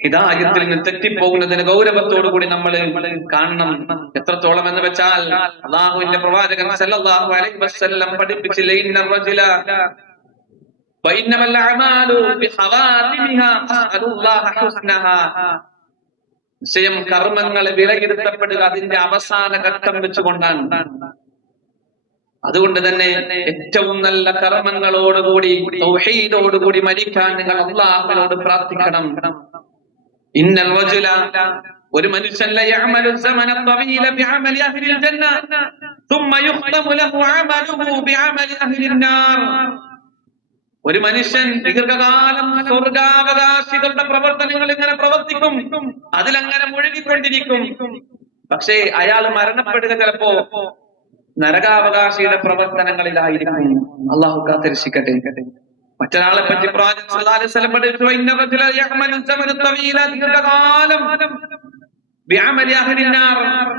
ഹിദായത്തിൽ നിന്ന് തെറ്റിപ്പോകുന്നതിന് ഗൗരവത്തോടുകൂടി നമ്മൾ കാണണം. എത്രത്തോളം എന്ന് വെച്ചാൽ അല്ലാഹുവിന്റെ പ്രവാചകൻ സല്ലല്ലാഹു അലൈഹി വസല്ലം പഠിപ്പിച്ചില്ലേ, ഇന്ന റജുല വഇന്നമൽ അഅമാലു ബിഖവാതിമിഹാ അസ്അലുല്ലാഹ ഹുസ്നഹാ. നിശ്ചയം കർമ്മങ്ങൾ വിലയിരുത്തപ്പെടുക അതിന്റെ അവസാന ഘട്ടം വെച്ചുകൊണ്ടാണ്. അതുകൊണ്ട് തന്നെ ഏറ്റവും നല്ല കർമ്മങ്ങളോടുകൂടി തൗഹീദോടുകൂടി മരിക്കാൻ നിങ്ങൾ അല്ലാഹുവിനോട് പ്രാർത്ഥിക്കണം. ഇന്നൽ റജുല, ഒരു മനുഷ്യൻ ലയഅമലു സമന തവീല ബിഅമലി അഹ്ലിൽ ജന്ന ثم يختم له عمله بعمل اهل النار. ഒരു മനുഷ്യൻ ദീർഘകാലം സ്വർഗാവകാശികളുടെ പ്രവർത്തനങ്ങൾ ഇങ്ങനെ പ്രവർത്തിക്കും, അതിലങ്ങനെ മുഴുകിക്കൊണ്ടിരിക്കും. പക്ഷേ അയാൾ മരണപ്പെടുക ചിലപ്പോ നരകാവകാശിയുടെ പ്രവർത്തനങ്ങളിലായിരിക്കും. അള്ളാഹു കാത്തിരക്ഷിക്കട്ടെ. മറ്റൊരാളെ പറ്റി പ്രവാചകൻ സല്ലല്ലാഹു അലൈഹി വസല്ലം പഠിപ്പിച്ചു, ഇന്ന റജുല യഅമലു സമന തവീല, ദീർഘകാലം ബിഅമലി അഹ്ലിൻ നാർ,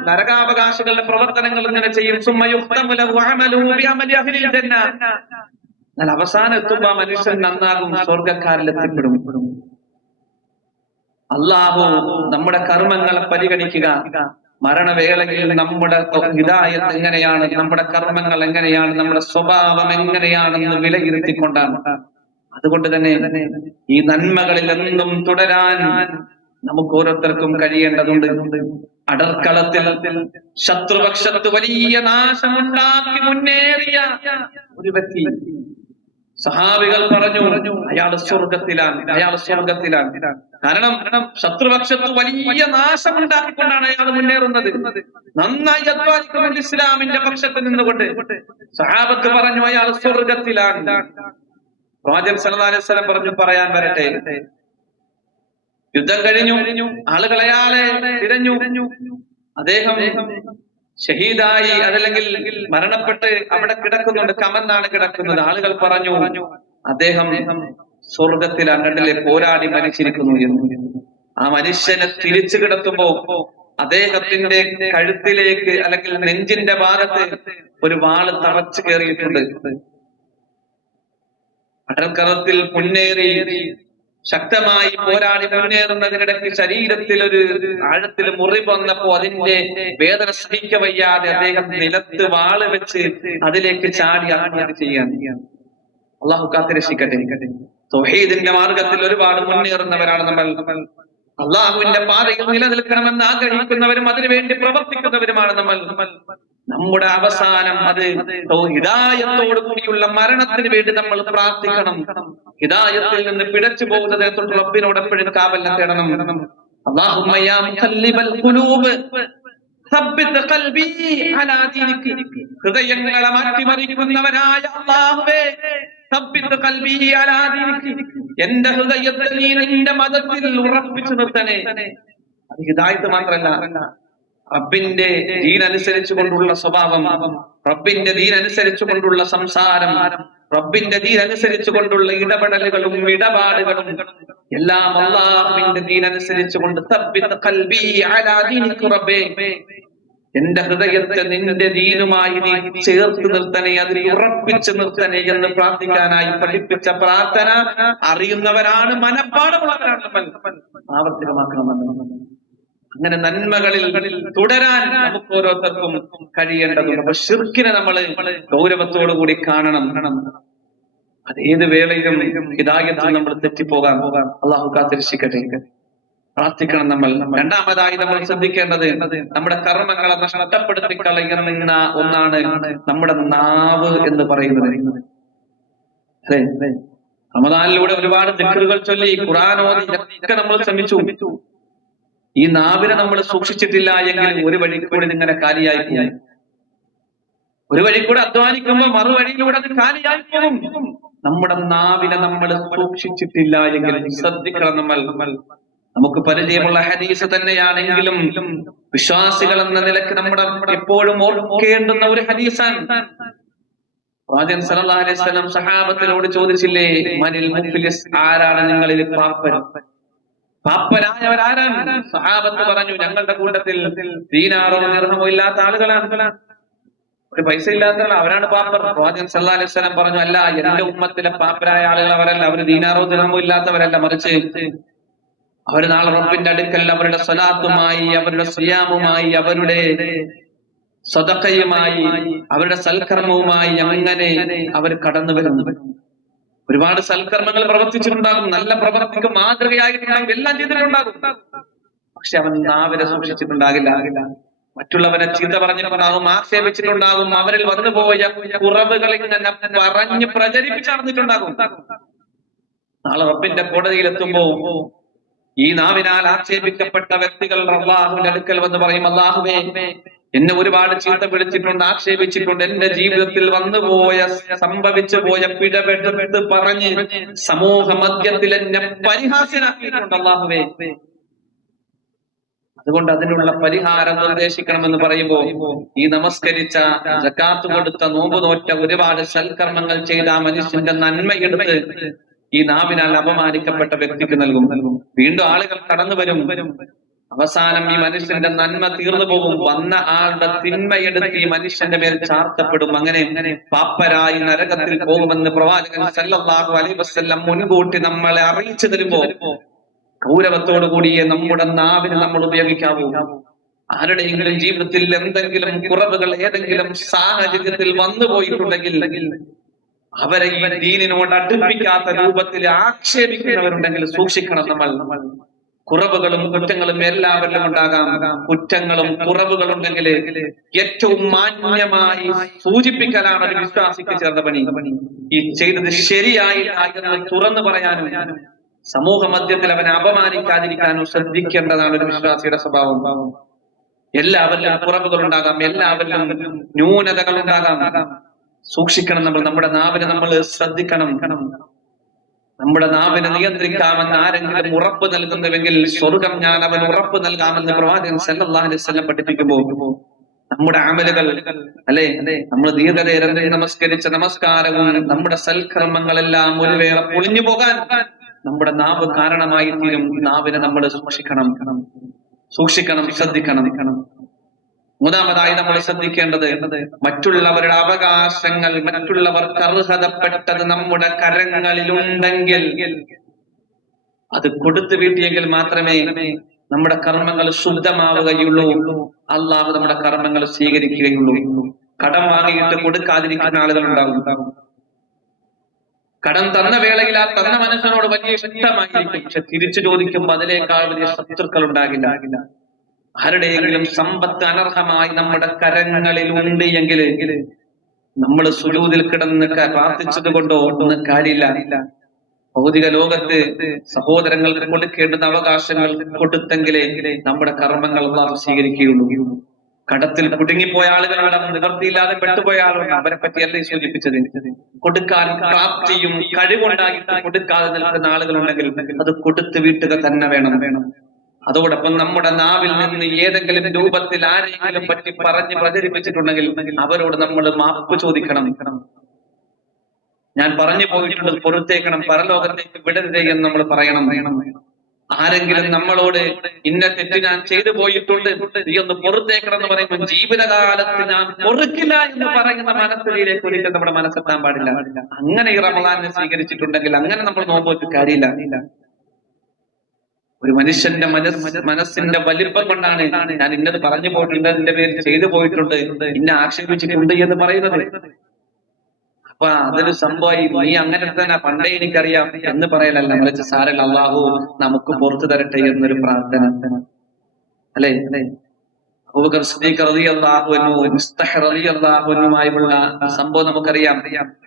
നരകാവകാശികളുടെ പ്രവർത്തനങ്ങൾ ഇങ്ങനെ ചെയ്യും. സുമ്മ യുഖ്തമു ലഹു അമലുഹു ബിഅമലി അഹ്ലിൽ ജന്ന, എന്നാൽ അവസാനം എത്തുമ്പോൾ മനുഷ്യൻ നന്നാകും, സ്വർഗ്ഗക്കാരിൽ എത്തിപ്പെടും. അല്ലാഹു നമ്മുടെ കർമ്മങ്ങളെ പരിഗണിക്കുക. മരണവേളയിൽ നമ്മുടെ ഹിദായത്ത് എങ്ങനെയാണ്, നമ്മുടെ കർമ്മങ്ങൾ എങ്ങനെയാണ്, നമ്മുടെ സ്വഭാവം എങ്ങനെയാണെന്ന് വിലയിരുത്തിക്കൊണ്ടാണ്. അതുകൊണ്ട് തന്നെ ഈ നന്മകളിൽ എന്നും തുടരാൻ നമുക്ക് ഓരോരുത്തർക്കും കഴിയേണ്ടതുണ്ട്. അടർക്കളത്തിൽ ശത്രുപക്ഷത്ത് വലിയ നാശമുണ്ടാക്കി മുന്നേറിയ ഒരു വ്യക്തി, സഹാബികൾ പറഞ്ഞു അയാൾ സ്വർഗത്തിലാണ്, അയാൾ സ്വർഗത്തിലാണ്. കാരണം ശത്രുപക്ഷത്ത് വലിയ നാശമുണ്ടാക്കിക്കൊണ്ടാണ് അയാൾ മുന്നേറുന്നത്. നന്നായി അധ്വാനിക്കുന്നുണ്ട് ഇസ്ലാമിന്റെ പക്ഷത്ത് നിന്നുകൊണ്ട്. സഹാബത്ത് പറഞ്ഞു അയാൾ സ്വർഗത്തിലാണ്. പ്രവാചകൻ സല്ലല്ലാഹു അലൈഹി വസല്ലം പറഞ്ഞു, പറയാൻ വരട്ടെ. യുദ്ധം കഴിഞ്ഞു, ആളുകൾ അയാളെ തിരഞ്ഞു. അദ്ദേഹം ഷഹീദായി, അതല്ലെങ്കിൽ മരണപ്പെട്ട് അവിടെ കിടക്കുന്നുണ്ട്, കമന്നാണ് കിടക്കുന്നത്. ആളുകൾ പറഞ്ഞു അദ്ദേഹം സ്വർഗത്തിലാണ്, കണ്ടില്ലേ പോരാടി മരിച്ചിരിക്കുന്നു എന്ന്. ആ മനുഷ്യനെ തിരിച്ചു കിടത്തുമ്പോ അദ്ദേഹത്തിന്റെ കഴുത്തിലേക്ക് അല്ലെങ്കിൽ നെഞ്ചിന്റെ ഭാഗത്ത് ഒരു വാള് തറച്ചു കയറിയിട്ടുണ്ട്. അടൽക്കറത്തിൽ മുന്നേറി ശക്തമായി പോരാടി മുന്നേറുന്നതിനിടയ്ക്ക് ശരീരത്തിൽ ഒരു ആഴത്തിൽ മുറിവ് വന്നപ്പോ അതിന്റെ വേദന സഹിക്ക വയ്യാതെ അദ്ദേഹം നിലത്ത് വാള് വെച്ച് അതിലേക്ക് ചാടി ആത്മഹത്യ ചെയ്യാൻ. അള്ളാഹു കാത്തിരക്ഷിക്കട്ടെ. തൗഹീദിന്റെ മാർഗത്തിൽ ഒരുപാട് മുന്നേറുന്നവരാണ് നമ്മൾ. അള്ളാഹുവിന്റെ പാതയിൽ നിലനിൽക്കണമെന്ന് ആഗ്രഹിക്കുന്നവരും അതിനുവേണ്ടി പ്രവർത്തിക്കുന്നവരുമാണ് നമ്മൾ. നമ്മുടെ അവസാനം അത് ഹിദായത്തോടു കൂടിയുള്ള മരണത്തിന് വേണ്ടി നമ്മൾ പ്രാർത്ഥിക്കണം. ഹിദായത്തിൽ നിന്ന് പിഴച്ചു പോകുന്നതിനെ തൊട്ട് റബ്ബിനോട് എപ്പോഴും കാവലിനെ തേടണം. അല്ലാഹുമ്മ യാ മുഖല്ലിബൽ ഖുലൂബ് സബ്ബിത് ഖൽബി അലാ ദീനിക, ഹൃദയങ്ങളെ മാറ്റിമറിക്കുന്നവനായ അല്ലാഹുവേ, സബ്ബിത് ഖൽബി അലാ ദീനിക, എന്റെ ഹൃദയത്തെ നീ നിന്റെ മതത്തിൽ ഉറപ്പിച്ചു നിർത്തണേ. അത് ഹിദായത്ത് മാത്രമല്ല, റബ്ബിന്റെ ദീൻ അനുസരിച്ചു കൊണ്ടുള്ള സ്വഭാവം, റബ്ബിന്റെ ദീൻ അനുസരിച്ചു കൊണ്ടുള്ള സംസാരം, റബ്ബിന്റെ ദീൻ അനുസരിച്ചു കൊണ്ടുള്ള ഇടപെടലുകളും ഇടപാടുകളും എല്ലാം അല്ലാഹുവിന്റെ ദീൻ അനുസരിച്ചു കൊണ്ട് സബ്ബിത് ഖൽബി അലാ ദീനിക റബ്ബേ, എന്റെ ഹൃദയത്തെ നിന്റെ ദീനുമായി നീ ചേർത്ത് നിർത്തണേ, അതിൽ ഉറപ്പിച്ചു നിർത്തണേ എന്ന് പ്രാർത്ഥിക്കാനായി പഠിപ്പിച്ച പ്രാർത്ഥന അറിയുന്നവരാണ്, മനഃപ്പാടമുള്ളവരാണ് നമ്മൾ. ആവർത്തികമാക്കണമെന്ന്. അങ്ങനെ നന്മകളിൽ തുടരാൻ നമുക്ക് ഓരോരുത്തർക്കും കഴിയേണ്ടതുണ്ട്. അപ്പൊ ശിർക്കിനെ നമ്മൾ ഗൗരവത്തോടു കൂടി കാണണം. അതേത് വേളയിലും ഹിദായത്തിൽ നമ്മൾ തെറ്റിപ്പോകാൻ അള്ളാഹു കാത്തിരക്ഷിക്കട്ടെ. പ്രാർത്ഥിക്കണം നമ്മൾ. രണ്ടാമതായി നമ്മൾ ശ്രദ്ധിക്കേണ്ടത് നമ്മുടെ കർമ്മങ്ങളെ നഷ്ടപ്പെടുത്തി കളയുന്ന ഒന്നാണ് നമ്മുടെ നാവ് എന്ന് പറയുന്നത്. അതെ, റമദാനിലൂടെ ഒരുപാട് ദിക്റുകൾ ചൊല്ലി, ഖുർആൻ ഓതി ഒക്കെ നമ്മൾ ശ്രമിച്ചു. ഈ നാവിനെ നമ്മൾ സൂക്ഷിച്ചിട്ടില്ല എങ്കിൽ ഒരു വഴി കൂടി ഇങ്ങനെ കാലിയായി പോകും. ഒരു വഴി കൂടെ അധ്വാനിക്കുമ്പോൾ മറുവഴിയിലൂടെ അത് കാലിയായി പോകും. നമ്മുടെ നാവിനെ നമ്മൾ സൂക്ഷിച്ചിട്ടില്ല എങ്കിൽ ശ്രദ്ധിക്കണം നമ്മൾ. നമുക്ക് പരിചയമുള്ള ഹദീസ് തന്നെയാണെങ്കിലും വിശ്വാസികൾ എന്ന നിലയ്ക്ക് നമ്മുടെ എപ്പോഴും ഓർക്കേണ്ടുന്ന ഒരു ഹദീസാണ്. പ്രവാചകൻ സല്ലല്ലാഹു അലൈഹി വസല്ലം സഹാബത്തിനോട് ചോദിച്ചില്ലേ, മനിൽ മുഫ്ലിസ്, ആരാണ് നിങ്ങളിൽ പാപ്പൻ? പാപ്പനായവരാരാണ്? സഹാബത്ത് പറഞ്ഞു, ഞങ്ങളുടെ കൂട്ടത്തിൽ ദീനാറോ ദിർഹമോ ഇല്ലാത്ത ആളുകളാണ്, ഒരു പൈസ ഇല്ലാത്ത അവരാണ് പാപ്പർ. പ്രവാചകൻ സല്ലല്ലാഹു അലൈഹി വസല്ലം പറഞ്ഞു, അല്ല, എന്റെ ഉമ്മത്തിലെ പാപ്പരായ ആളുകൾ അവരല്ല, അവർ ദീനാറോ ദിർഹമോ ഇല്ലാത്തവരല്ല, മറിച്ച് അവർ നാളെ റബ്ബിന്റെ അടുക്കൽ അവരുടെ സ്വലാത്തുമായി, അവരുടെ സിയാമുമായി, അവരുടെ സദഖയുമായി, അവരുടെ സൽക്കർമ്മവുമായി അങ്ങനെ അവർ കടന്നു വരുന്നു. ഒരുപാട് സൽക്കർമ്മങ്ങൾ പ്രവർത്തിച്ചിട്ടുണ്ടാകും, നല്ല പ്രവർത്തിക്ക് മാതൃകയായിട്ടുണ്ടാകും, എല്ലാം ചെയ്തിട്ടുണ്ടാകും. പക്ഷെ അവൻ നാവിനെ സൂക്ഷിച്ചിട്ടുണ്ടാകില്ല. മറ്റുള്ളവരെ ചീത്ത പറഞ്ഞിട്ടുണ്ടാകും, ആക്ഷേപിച്ചിട്ടുണ്ടാകും, അവരിൽ വന്നുപോയ കുറവുകൾ ഇങ്ങനെ പറഞ്ഞ് പ്രചരിപ്പിച്ച് നടന്നിട്ടുണ്ടാകും. നാളെ റബ്ബിന്റെ കോടതിയിലെത്തുമ്പോ ഈ നാവിനാൽ ആക്ഷേപിക്കപ്പെട്ട വ്യക്തികൾ അല്ലാഹുവിന്റെ അടുക്കൽ വന്ന് പറയും, അല്ലാഹുവേ, എന്നെ ഒരുപാട് ചീത്ത വിളിച്ചിട്ടുണ്ട്, ആക്ഷേപിച്ചിട്ടുണ്ട്, എന്റെ ജീവിതത്തിൽ വന്നുപോയ സംഭവിച്ചു പോയ പിഴവെടുത്ത് പറഞ്ഞ് സമൂഹ മധ്യത്തിൽ എന്നെ പരിഹാസ്യനാക്കിയിട്ടുണ്ട് അല്ലാഹുവേ. അതുകൊണ്ട് അതിനുള്ള പരിഹാരം നിർദ്ദേശിക്കണമെന്ന് പറയുമ്പോ ഈ നമസ്കരിച്ച, സക്കാത്ത് കൊടുത്ത, നോമ്പ് നോറ്റ, ഒരുപാട് സൽക്കർമ്മങ്ങൾ ചെയ്ത ആ മനുഷ്യന്റെ നന്മയെടുത്ത് ഈ നാവിനാൽ അപമാനിക്കപ്പെട്ട വ്യക്തിക്ക് നൽകും. വീണ്ടും ആളുകൾ കടന്നു വരും. അവസാനം ഈ മനുഷ്യന്റെ നന്മ തീർന്നു പോകും. വന്ന ആളുടെ തിന്മയെടുത്ത് ഈ മനുഷ്യന്റെ മേൽ ചാർത്തപ്പെടും. അങ്ങനെ പാപ്പരായി നരകത്തിൽ പോകുമെന്ന് പ്രവാചകൻ സല്ലല്ലാഹു അലൈഹി വസല്ലം മുൻകൂട്ടി നമ്മളെ അറിയിച്ചു തരുമ്പോ ഗൗരവത്തോടു കൂടിയേ നമ്മുടെ നാവിന് നമ്മൾ ഉപയോഗിക്കാവൂ. ആരുടെയെങ്കിലും ജീവിതത്തിൽ എന്തെങ്കിലും കുറവുകൾ ഏതെങ്കിലും സാഹചര്യത്തിൽ വന്നു പോയിട്ടുണ്ടെങ്കിൽ അവരെ ഈ ദീനിനോട് അടുപ്പിക്കാത്ത രൂപത്തിൽ ആക്ഷേപിക്കുന്നവരുണ്ടെങ്കിൽ സൂക്ഷിക്കണം. നമ്മൾ കുറവുകളും കുറ്റങ്ങളും എല്ലാവരിലും ഉണ്ടാകാം. കുറ്റങ്ങളും കുറവുകളുണ്ടെങ്കിൽ ഏറ്റവും മാന്യമായി സൂചിപ്പിക്കലാണ് ഒരു വിശ്വാസിക്ക് ചേർന്ന പണി. ഈ ചെയ്തത് ശരിയായില്ല എന്ന് തുറന്നു പറയാനും സമൂഹ മധ്യത്തിൽ അവനെ അപമാനിക്കാതിരിക്കാനും ശ്രദ്ധിക്കേണ്ടതാണ് ഒരു വിശ്വാസിയുടെ സ്വഭാവം. എല്ലാവരിലും കുറവുകൾ ഉണ്ടാകാം, എല്ലാവരിലും ന്യൂനതകൾ ഉണ്ടാകാം. സൂക്ഷിക്കണം. നമ്മുടെ നാവിനെ നമ്മൾ ശ്രദ്ധിക്കണം. നമ്മുടെ നാവിനെ നിയന്ത്രിക്കാമെന്ന് ആരെങ്കിലും ഉറപ്പ് നൽകുന്നുവെങ്കിൽ സ്വർഗം ഞാൻ അവന് ഉറപ്പ് നൽകാമെന്ന് പ്രവാചകൻ സല്ലല്ലാഹു അലൈഹി വസല്ലം പഠിപ്പിക്കുമ്പോൾ നമ്മുടെ അമലുകൾ, അല്ലെ, നമ്മൾ ദീർഘനേരം നമസ്കരിച്ച നമസ്കാരവും നമ്മുടെ സൽക്കർമ്മങ്ങളെല്ലാം ഒരു വേള പൊളിഞ്ഞു പോകാൻ നമ്മുടെ നാവ് കാരണമായി തീരും. നാവിനെ നമ്മൾ സൂക്ഷിക്കണം, ശ്രദ്ധിക്കണം. മൂന്നാമതായി നമ്മൾ ശ്രദ്ധിക്കേണ്ടത് മറ്റുള്ളവരുടെ അവകാശങ്ങൾ, മറ്റുള്ളവർക്ക് അർഹതപ്പെട്ടത് നമ്മുടെ കരങ്ങളിലുണ്ടെങ്കിൽ അത് കൊടുത്തു വീട്ടിയെങ്കിൽ മാത്രമേ നമ്മുടെ കർമ്മങ്ങൾ ശുദ്ധമാവുകയുള്ളൂ. അല്ലാഹു നമ്മുടെ കർമ്മങ്ങൾ സ്വീകരിക്കുകയുള്ളൂ. കടം വാങ്ങിയിട്ട് കൊടുക്കാതിരിക്കുന്ന ആളുകൾ ഉണ്ടാകും. കടം തന്ന വേളയിൽ ആ തന്ന മനുഷ്യനോട് വലിയ ഇഷ്ടമായിരിക്കും, പക്ഷെ തിരിച്ചു ചോദിക്കുമ്പോൾ അതിനേക്കാൾ വലിയ ശത്രുക്കൾ ഉണ്ടാകില്ല. ആരുടെയെങ്കിലും സമ്പത്ത് അനർഹമായി നമ്മുടെ കരങ്ങളിൽ ഉണ്ട് എങ്കിൽ നമ്മൾ സുജൂദിൽ കിടന്ന് പ്രാർത്ഥിച്ചത് കൊണ്ടോ ഒന്നും കാര്യമില്ല. ഭൗതിക ലോകത്ത് സഹോദരങ്ങൾക്ക് കൊടുക്കേണ്ടുന്ന അവകാശങ്ങൾ കൊടുത്തെങ്കിലേ നമ്മുടെ കർമ്മങ്ങൾ അല്ലാഹു സ്വീകരിക്കുകയുള്ളൂ. കടത്തിൽ കുടുങ്ങിപ്പോയ ആളുകളാണ്, നിവൃത്തിയില്ലാതെ പെട്ടുപോയ ആളുകൾ, അവരെ പറ്റിയല്ലേ സൂചിപ്പിച്ചത്. കൊടുക്കാൻ പ്രാപ്തിയും കഴിവുണ്ടായിട്ട് കൊടുക്കാതെ നിൽക്കുന്ന ആളുകളുണ്ടെങ്കിൽ അത് കൊടുത്തു വീട്ടുക തന്നെ വേണം. അതോടൊപ്പം നമ്മുടെ നാവിൽ നിന്ന് ഏതെങ്കിലും രൂപത്തിൽ ആരെങ്കിലും പറ്റി പറഞ്ഞ് പ്രചരിപ്പിച്ചിട്ടുണ്ടെങ്കിൽ അവരോട് നമ്മൾ മാപ്പ് ചോദിക്കണം. ഞാൻ പറഞ്ഞു പോയിട്ടുള്ളത് പുറത്തേക്കണം, പരലോകത്തേക്ക് വിടരുതേ എന്ന് നമ്മൾ പറയണം. ആരെങ്കിലും നമ്മളോട് ഇന്ന തെറ്റ് ഞാൻ ചെയ്തു പോയിട്ടുണ്ട്, നീ ഒന്ന് പുറത്തേക്കണം എന്ന് പറയുമ്പോൾ ജീവിതകാലത്ത് ഞാൻ പൊറുക്കില്ല എന്ന് പറയുന്ന മനസ്സിലേക്ക് ഒരിക്കലും നമ്മുടെ മനസ്സെത്താൻ പാടില്ല. അങ്ങനെ ഈ റമദാനെ സ്വീകരിച്ചിട്ടുണ്ടെങ്കിൽ അങ്ങനെ നമ്മൾ നോമ്പൊരു കാര്യമില്ല. ഒരു മനുഷ്യന്റെ മനസ്സിന്റെ വലിപ്പം കൊണ്ടാണ് ഞാൻ ഇന്നത് പറഞ്ഞു പോയിട്ടുണ്ട്, എന്റെ പേര് ചെയ്തു പോയിട്ടുണ്ട്, ഇന്നെ ആക്ഷേപിച്ചിട്ടുണ്ട് എന്ന് പറയുന്നത്. അപ്പൊ അതൊരു സംഭവമായി നീ അങ്ങനെ തന്നെ പണ്ടേ എനിക്കറിയാം എന്ന് പറയലല്ല, മറിച്ച് സാരല്ല, അല്ലാഹു നമുക്ക് പുറത്തു തരട്ടെ എന്നൊരു പ്രാർത്ഥന, അല്ലെ? അബൂബക്കർ സിദ്ദീഖ് റളിയല്ലാഹു അൻഹു, മിസ്തഹ് റളിയല്ലാഹു അൻഹുമായുള്ള സംഭവം നമുക്കറിയാം.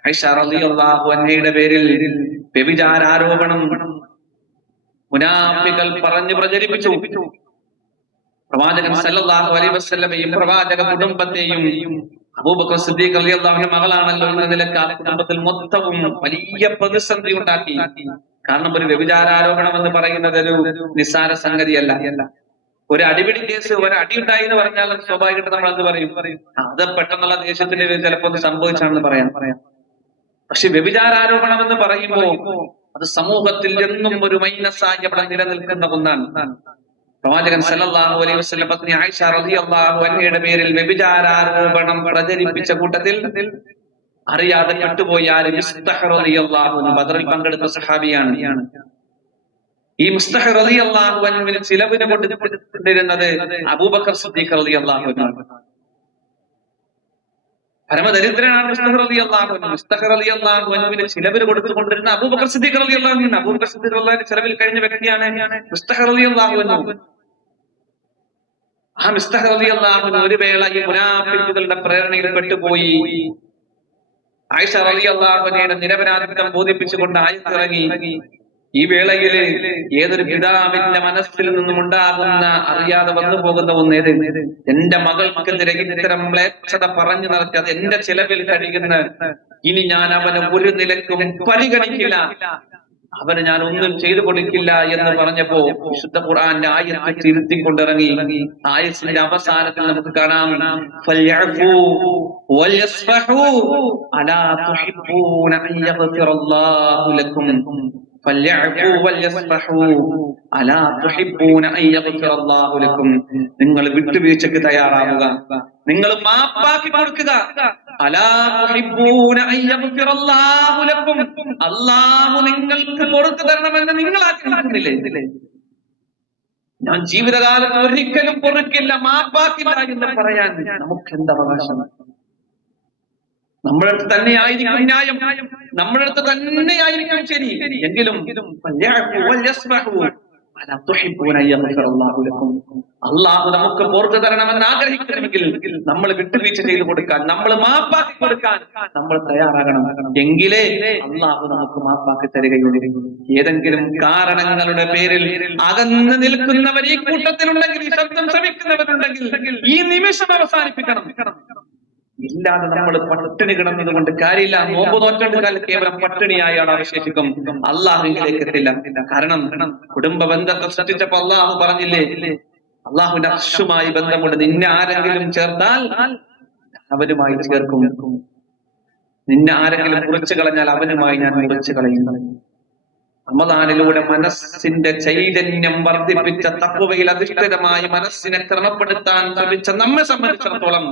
ആയിഷ റളിയല്ലാഹു അൻഹയുടെ പേരിൽ വ്യഭിചാരാരോപണം മുനാഫികൾ പറഞ്ഞു പ്രചരിപ്പിച്ചു. പ്രവാചകൻ സല്ലല്ലാഹു അലൈഹി വസല്ലമയും പ്രവാചക കുടുംബത്തെയും, അബൂബക്കർ സിദ്ദീഖ് റളിയല്ലാഹു അൻഹു മകളാണല്ലോ എന്ന നിലക്ക് ആ കുടുംബത്തിൽ മൊത്തവും വലിയ പ്രതിസന്ധി ഉണ്ടാക്കി. കാരണം ഒരു വ്യഭിചാരാരോപണം എന്ന് പറയുന്നത് ഒരു നിസ്സാര സംഗതിയല്ല. ഒരു അടിപിടി കേസ്, ഒരു അടി ഉണ്ടായി എന്ന് പറഞ്ഞാൽ സ്വാഭാവികമായിട്ട് നമ്മൾ എന്ത് പറയും? അത് പെട്ടെന്നുള്ള ദേഷ്യത്തിന്റെ പേരിൽ ചിലപ്പോൾ ഒന്ന് സംഭവിച്ചാണെന്ന് പറയാം. പക്ഷെ വ്യഭിചാരാരോപണം എന്ന് പറയുമ്പോൾ അത് സമൂഹത്തിൽ എന്നും ഒരു മൈനസായി അവിടെ നിലനിൽക്കുന്ന ഒന്നാണ്. പ്രവാചകൻ സല്ലല്ലാഹു അലൈഹി വസല്ലം പത്നി ആയിഷ റളിയല്ലാഹു അൻഹയുടെ പേരിൽ വ്യഭിചാരാരോപണം പ്രചരിപ്പിച്ച കൂട്ടത്തിൽ അറിയാതെ പെട്ടുപോയ മിസ്തഹ് റളിയല്ലാഹു അൻഹു, ബദറിൽ പങ്കെടുത്ത സഹാബിയാണ്. ഈ മുസ്തഹ് റളിയല്ലാഹു അൻഹുവിന് ചിലവിന് കൊണ്ടിരുന്നത് അബൂബക്കർ സിദ്ദീഖ് റളിയല്ലാഹു അൻഹു. പരമദരിദ്രനാണ് മുസ്തഹ് റളിയല്ലാഹു അൻഹു. മുസ്തഹ് റളിയല്ലാഹു അൻഹുവിന് ചിലവിന് കൊടുത്തുകൊണ്ടിരുന്ന അബൂബക്കർ സിദ്ദീഖ് റളിയല്ലാഹു അൻഹു. അബൂബക്കർ സിദ്ദീഖ് റളിയല്ലാഹു ചിലവിൽ കഴിഞ്ഞ വ്യക്തിയാണ് മുസ്തഹ് റളിയല്ലാഹു അൻഹു. ആ മുസ്തഹ് റളിയല്ലാഹു അൻഹു ഒരു വേള ഈ മുനാഫിഖുകളുടെ പ്രേരണയിൽ പെട്ടുപോയി. ആയിഷ റളിയല്ലാഹു അൻഹയുടെ നിരപരാധിത്വം ബോധിപ്പിച്ചുകൊണ്ട് ആയത്തിറങ്ങി. ഈ വേളയിൽ ഏതൊരു പിതാവിന്റെ മനസ്സിൽ നിന്നും ഉണ്ടാകുന്ന അറിയാതെ വന്നു പോകുന്ന ഒന്നേത്, എന്റെ മകൾക്കെതിരെ ഇത്തരം മ്ലേച്ഛത പറഞ്ഞു നടത്തി അത് എന്റെ ചിലവിൽ കഴിയുന്ന, ഇനി ഞാൻ അവനെ ഒരു നിലക്കും പരിഗണിക്കില്ല, അവന് ഞാൻ ഒന്നും ചെയ്തു കൊടുക്കില്ല എന്ന് പറഞ്ഞപ്പോ വിശുദ്ധ ഖുർആന്റെ ആയത്ത് തിരുത്തിക്കൊണ്ടിറങ്ങി. ആയത്തിന്റെ അവസാനത്തിൽ നമുക്ക് കാണാം, ഫൽയഅഫൂ വൽയസ്ഫഹൂ അലാ തുഹിബ്ബൂന അൻ യഗ്ഫിറല്ലാഹു ലക്കും. ഫൽയഅഫൂ വൽയസ്ഫഹൂ അലാ തുഹിബ്ബൂന അൻ യഗ്ഫിറല്ലാഹു ലക്കും. നിങ്ങൾ വിട്ടുവീഴ്ചയ്ക്ക് തയ്യാറാവുക, നിങ്ങൾ മാപ്പാക്കി കൊടുക്കുക. അലാ തുഹിബ്ബൂന അൻ യഗ്ഫിറല്ലാഹു ലക്കും. അല്ലാഹു നിങ്ങൾക്ക് പുറത്തു തരണമെന്ന് നിങ്ങൾ ആഗ്രഹിക്കുന്നില്ലേ? ഞാൻ ജീവിതകാലത്ത് ഒരിക്കലും പൊറുക്കില്ല, മാപ്പാക്കില്ല എന്ന് പറയാൻ നമുക്ക് എന്ത് അവകാശം? നമ്മുടെ അടുത്ത് തന്നെയായിരിക്കും ന്യായം, നമ്മുടെ അടുത്ത് തന്നെയായിരിക്കും ശരി. എങ്കിലും അള്ളാഹു നമുക്ക് പുറത്തു തരണമെന്ന് ആഗ്രഹിക്കണമെങ്കിൽ നമ്മൾ വിട്ടുവീഴ്ച ചെയ്തു കൊടുക്കാൻ, നമ്മൾ മാപ്പാക്കി കൊടുക്കാൻ നമ്മൾ തയ്യാറാകണം. എങ്കിലേ അള്ളാഹു നമുക്ക് മാപ്പാക്കി തരികയുള്ളൂ. ഏതെങ്കിലും കാരണങ്ങളുടെ പേരിൽ അകന്നു നിൽക്കുന്നവർ ഈ കൂട്ടത്തിലുണ്ടെങ്കിൽ, ഈ ശബ്ദം ശ്രമിക്കുന്നവരുണ്ടെങ്കിൽ ഈ നിമിഷം അവസാനിപ്പിക്കണം. ഇല്ലാതെ നമ്മൾ പട്ടിണി കിടന്നത് കൊണ്ട് കാര്യമില്ല. നോമ്പ് നോറ്റേണ്ട കാലം കേവലം പട്ടിണിയായ ആൾ അവശേഷിക്കും, അള്ളാഹുവിലേക്ക് എത്തില്ല. കാരണം കുടുംബ ബന്ധത്തെ സൃഷ്ടിച്ചപ്പോ അള്ളാഹു പറഞ്ഞില്ലേ, അള്ളാഹുവിന്റെ അർശുമായി ബന്ധമുണ്ട്. നിന്നെ ആരെങ്കിലും ചേർത്താൽ അവനുമായി ചേർക്കും, നിന്നെ ആരെങ്കിലും കുറിച്ചു കളഞ്ഞാൽ അവനുമായി ഞാൻ കുറിച്ചു കളയും. റമദാനിലൂടെ മനസ്സിന്റെ ചൈതന്യം വർദ്ധിപ്പിച്ച, തഖ്വയിൽ അധിഷ്ഠിതമായി മനസ്സിനെ ക്രമപ്പെടുത്താൻ ശ്രമിച്ച നമ്മെ സംബന്ധിച്ചിടത്തോളം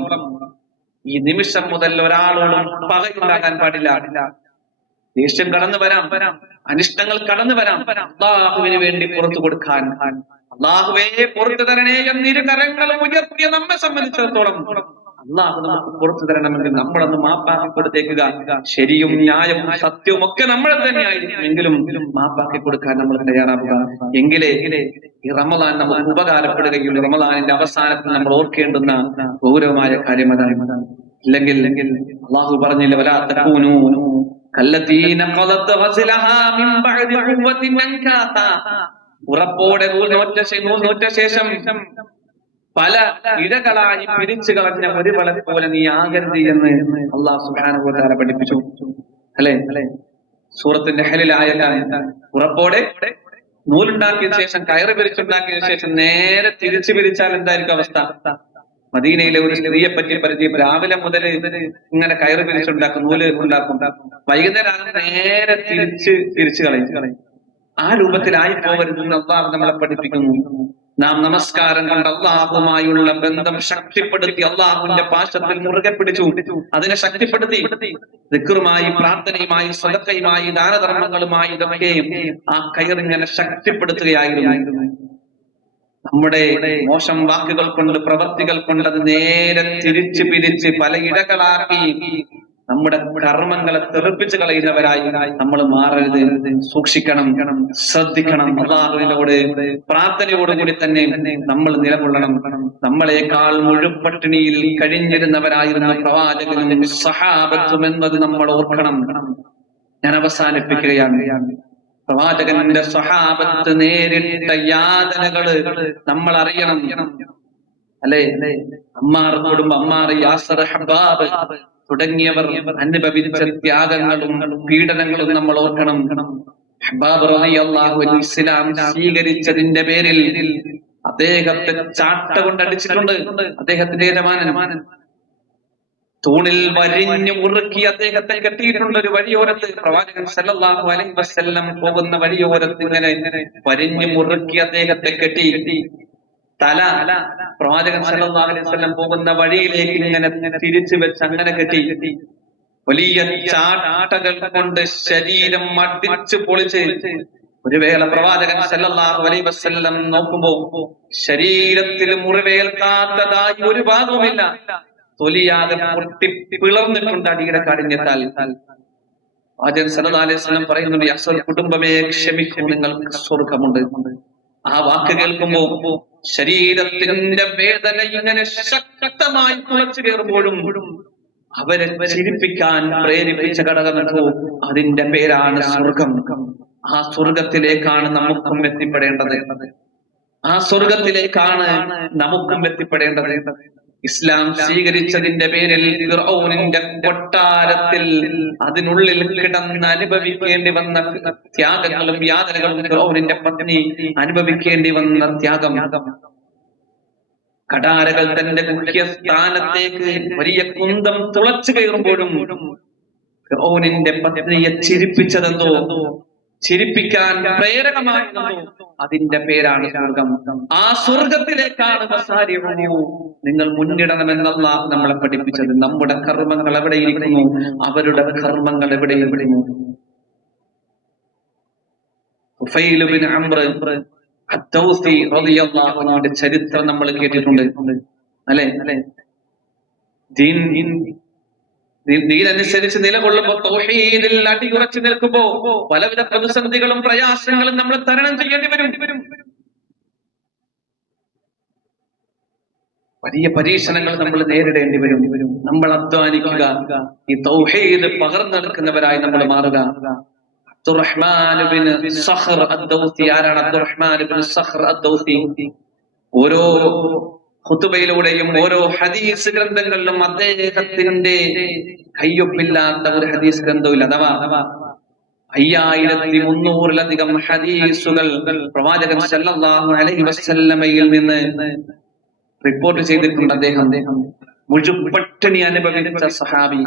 ഈ നിമിഷം മുതൽ ഒരാളോടും പകയുണ്ടാകാൻ പാടില്ല. ദേഷ്യം കടന്നു വരാം, അനിഷ്ടങ്ങൾ കടന്നു വരാം. അള്ളാഹുവിന് വേണ്ടി പുറത്തു കൊടുക്കാൻ, അള്ളാഹുവേ പുറത്തു തരണേ എന്ന് ഇരു കരങ്ങളും ഉയർത്തിയ നമ്മെ സംബന്ധിച്ചിടത്തോളം അള്ളാഹു നമുക്ക് പുറത്തു തരണമെങ്കിൽ നമ്മളൊന്ന് മാപ്പാക്കി കൊടുത്തേക്കുക. ശരിയും ന്യായവും സത്യവും ഒക്കെ നമ്മളെ തന്നെ ആയിരിക്കും, എങ്കിലും മാപ്പാക്കി കൊടുക്കാൻ നമ്മൾ തയ്യാറാവുക. എങ്കിലേ ഈ റമദാൻ നമുക്ക് ഉപകാരപ്പെടുകയുള്ളൂ. റമദാനിന്റെ അവസാനത്തിൽ നമ്മൾ ഓർക്കേണ്ടുന്ന ഗൗരവമായ കാര്യം അതാണ്. ഇല്ലെങ്കിൽ അള്ളാഹു പറഞ്ഞില്ല, വലാ തകൂനൂ കല്ലതീന ഖലത് ഗസ്ലഹാ മിൻ ബഅദി ഖുവ്വത്തിൻ അൻകാതാ. ഉറപ്പോടെ നോറ്റ ശേഷം പല ഇഴകളായി പിരിച്ചു കളഞ്ഞ ഒരു വള പോലെ നീ ആകരുത് എന്ന് അല്ലാഹു സുബ്ഹാനഹു വ തആല പഠിപ്പിച്ചു. അല്ലേ? സൂറത്തിന്റെ ഹലിലായതാണ്. ഉറപ്പോടെ നൂലുണ്ടാക്കിയ ശേഷം, കയറ് പിരിച്ചുണ്ടാക്കിയ ശേഷം നേരെ തിരിച്ചു പിരിച്ചാൽ എന്തായിരിക്കും അവസ്ഥ? മദീനയിലെ ഒരു സ്ത്രീയെ പറ്റി പരിചയം. രാവിലെ മുതൽ ഇങ്ങനെ കയറ് പിരിച്ചുണ്ടാക്കും, നൂല് ഉണ്ടാക്കും, വൈകുന്നേരം നേരെ തിരിച്ചു കളയും. ആ രൂപത്തിലായി പോകരുതെന്ന് അല്ലാഹു നമ്മളെ പഠിപ്പിക്കുന്നു. നാം നമസ്കാരം കൊണ്ട് അള്ളാഹുമായുള്ള ബന്ധം ശക്തിപ്പെടുത്തി, അള്ളാഹുവിന്റെ പാശത്തിൽ മുറുകെ പിടിച്ചു, അതിനെ ശക്തിപ്പെടുത്തി ദിക്റുമായി, പ്രാർത്ഥനയുമായി, സദഖയുമായി, ദാനധർമ്മങ്ങളുമായി ഇതൊക്കെയും ആ കയറിങ്ങനെ ശക്തിപ്പെടുത്തുകയായിരുന്നു. നമ്മുടെ മോശം വാക്കുകൾ കൊണ്ട്, പ്രവൃത്തികൾ കൊണ്ട് അത് നേരെ തിരിച്ചു പിരിച്ച് പല ഇടകളാക്കി നമ്മുടെ കർമ്മങ്ങളെ തെറിപ്പിച്ചു കളയുന്നവരായി നമ്മൾ മാറരുത്. സൂക്ഷിക്കണം, ശ്രദ്ധിക്കണം. അല്ലാഹുവിനോട് പ്രാർത്ഥനയോടുകൂടി തന്നെ നമ്മൾ നിലകൊള്ളണം. നമ്മളെക്കാൾ മുഴുപട്ടിണിയിൽ കഴിഞ്ഞിരുന്നവരായിരുന്ന പ്രവാചകനും സഹാബത്തും എന്നത് നമ്മൾ ഓർക്കണം. ഞാൻ അവസാനിപ്പിക്കുകയാണ്. പ്രവാചകന്റെ സഹാബത്ത് നേരിട്ട യാതനകള് നമ്മൾ അറിയണം. അല്ലെ? അമ്മാർ കുടുംബം, അമ്മാർ, യാസർ, ഹബ്ബാബ് തുടങ്ങിയവർ അനുഭവിച്ച ത്യാഗങ്ങളും പീഡനങ്ങളും നമ്മൾ ഓർക്കണം. ഹബ്ബാബ് റളിയല്ലാഹു അൻഹു ഇസ്ലാം സ്വീകരിച്ചതിന്റെ പേരിൽ അദ്ദേഹത്തെ ചാട്ട കൊണ്ടടിച്ചിട്ടുണ്ട്. അദ്ദേഹത്തിന്റെ യജമാനൻ തൂണിൽ വരിഞ്ഞു മുറുക്കി അദ്ദേഹത്തെ കെട്ടിയിട്ടുണ്ട്. ഒരു വഴിയോരത്ത് പ്രവാചകൻ സല്ലല്ലാഹു അലൈഹി വസല്ലം പോകുന്ന വഴിയോരത്ത് ഇങ്ങനെ വരിഞ്ഞു മുറുക്കി അദ്ദേഹത്തെ കെട്ടി. തല പ്രവാചകൻ സല്ലല്ലാഹു അലൈഹി വസല്ലം പോകുന്ന വഴിയിലേക്ക് ഇങ്ങനെ തിരിച്ചു വെച്ച് അങ്ങനെ കെട്ടി. വലിയ ചാട്ടകൾ കൊണ്ട് ശരീരം മടിച്ചു പൊളിച്ച് ഒരു വേള പ്രവാചകൻ സല്ലല്ലാഹു അലൈഹി വസല്ലം നോക്കുമ്പോ ശരീരത്തിൽ മുറിവേൽക്കാത്തതായി ഒരു ഭാഗവുമില്ല. തൊലിയാകെ പൊട്ടി പിളർന്നിട്ടുണ്ട് അടിയുടെ കാഠിന്യത്താൽ. പ്രവാചകൻ സല്ലല്ലാഹു അലൈഹി വസല്ലം പറയുന്നുണ്ട്, യസ്ർ കുടുംബമേ ക്ഷമിക്കൂ, നിങ്ങൾക്ക് സ്വർഗമുണ്ട്. ആ വാക്ക് കേൾക്കുമ്പോ ശരീരത്തിന്റെ വേദന ഇങ്ങനെ ശക്തമായി തുളച്ചു കയറുമ്പോഴും അവരെ ചിരിപ്പിക്കാൻ പ്രേരിപ്പിച്ച ഘടകമെന്തോ, അതിന്റെ പേരാണ് സ്വർഗം. ആ സ്വർഗത്തിലേക്കാണ് നമുക്കും എത്തിപ്പെടേണ്ടത്. ആ സ്വർഗത്തിലേക്കാണ് നമുക്കും എത്തിപ്പെടേണ്ടത്. ഇസ്ലാം സ്വീകരിച്ചതിന്റെ പേരിൽ ഫിർഔനിന്റെ കൊട്ടാരത്തിൽ അതിനുള്ളിൽ കിടന്ന് അനുഭവിക്കേണ്ടി വന്ന ത്യാഗങ്ങളും യാതനകളും, ഫിർഔനിന്റെ പത്നി അനുഭവിക്കേണ്ടി വന്ന ത്യാഗം, കടാരകൾ തന്റെ മുഖ്യ സ്ഥാനത്തേക്ക് വലിയ കുന്തം തുളച്ചു കയറുമ്പോഴും ഫിർഔനിന്റെ പത്നിയെ ചിരിപ്പിച്ചതെന്തോ, ചിരിപ്പിക്കാൻ പ്രേരകമായിരുന്നോ, അതിന്റെ പേരാണ് സ്വർഗം. ആ സ്വർഗത്തിലേക്കാണ് നിങ്ങൾ മുന്നിടണമെന്നല്ല നമ്മളെ പഠിപ്പിച്ചത്. നമ്മുടെ കർമ്മങ്ങൾ എവിടെയിരിക്കുന്നു, അവരുടെ കർമ്മങ്ങൾ എവിടെയിരിക്കുന്നു. തുഫൈൽ ബിൻ അംർ അദ്ദൗസി റളിയല്ലാഹു അൻഹുവിന്റെ ചരിത്രം നമ്മൾ കേട്ടിട്ടുണ്ട് അല്ലെ? ദീനനുസരിച്ച് നിലകൊള്ളുമ്പോ, തൗഹീദിൽ അടിയുറച്ചു നിൽക്കുമ്പോ പലവിധ പ്രതിസന്ധികളും പ്രയാസങ്ങളും നമ്മൾ തരണം ചെയ്യേണ്ടി വരും. വലിയ പരീക്ഷണങ്ങൾ നമ്മൾ നേരിടേണ്ടി വരും. നമ്മൾ അധ്വാനിക്കുക, ഈ തൗഹീദ് പകർന്നെടുക്കുന്നവരായി നമ്മൾ മാറുക. Abdurrahman bin Sakhr Addawsi. ആരാണ് അബ്ദുറഹ്മാൻ ബിൻ സഖർ അദ്ദൗസി? ഓരോ ഖുതുബയിലൂടെയും ഓരോ ഹദീസ് ഗ്രന്ഥങ്ങളിലും അദ്ദേഹത്തിന്റെ കയ്യൊപ്പില്ലാത്ത ഒരു ഹദീസ് ഗ്രന്ഥമില്ല. അഥവാ 5300-ലധികം ഹദീസുകൾ പ്രവാചകൻ സല്ലല്ലാഹു അലൈഹി വസല്ലമയിൽ നിന്ന് റിപ്പോർട്ട് ചെയ്തിട്ടുണ്ട് അദ്ദേഹം. മുഴുപട്ടിണി അനുഭവിച്ച സഹാബി,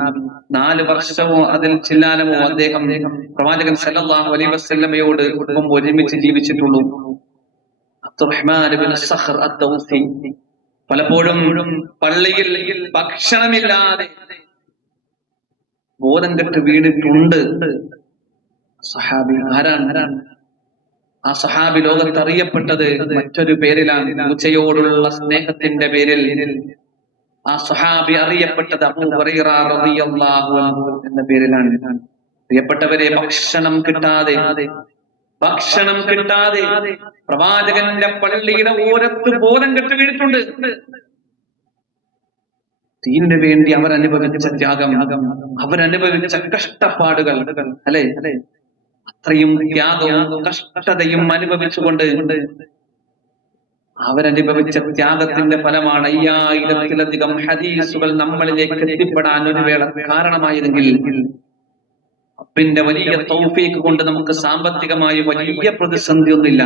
4 വർഷമോ അതിൽ ചില്ലാനമോ അദ്ദേഹം പ്രവാചകൻ സല്ലല്ലാഹു അലൈഹി വസല്ലമയോട് ഒരുമിച്ച് ജീവിച്ചിട്ടുള്ളൂ. അബ്ദുറഹ്മാൻ ബിൻ സഖർ അദ്ദൗസി പലപ്പോഴും പള്ളിയിൽ ഭക്ഷണമില്ലാതെ ബോധം കെട്ട് വീണിട്ടുണ്ട്. സഹാബി ആരാണ്? ആ സഹാബി ലോകത്ത് അറിയപ്പെട്ടത് മറ്റൊരു പേരിലാണ്, ഉച്ചയോടുള്ള സ്നേഹത്തിന്റെ പേരിൽ. ആ സഹാബി അറിയപ്പെട്ടത് അബൂ ഹുറൈറ റളിയല്ലാഹു അൻഹു എന്ന പേരിലാണ്. പ്രിയപ്പെട്ടവരെ, ഭക്ഷണം കിട്ടാതെ പ്രവാചകന്റെ പള്ളിയുടെ ഓരത്ത് ബോധം കെട്ട് വീണിട്ടുണ്ട്. ദീനിനു വേണ്ടി അവരനുഭവിച്ച ത്യാഗം, അവരനുഭവിച്ച കഷ്ടപ്പാടുകൾ അല്ലെ, അത്രയും ത്യാഗവും കഷ്ടതയും അനുഭവിച്ചുകൊണ്ട് അവരനുഭവിച്ച ത്യാഗത്തിന്റെ ഫലമാണ് 5000-ലധികം ഹദീസുകൾ നമ്മളിലേക്ക് എത്തിപ്പെടാൻ ഒരു വേള കാരണമായിരുന്നെങ്കിൽ, പിന്നെ വലിയ തൗഫീഖ് കൊണ്ട് നമുക്ക് സാമ്പത്തികമായി വലിയ പ്രതിസന്ധി ഒന്നുമില്ല.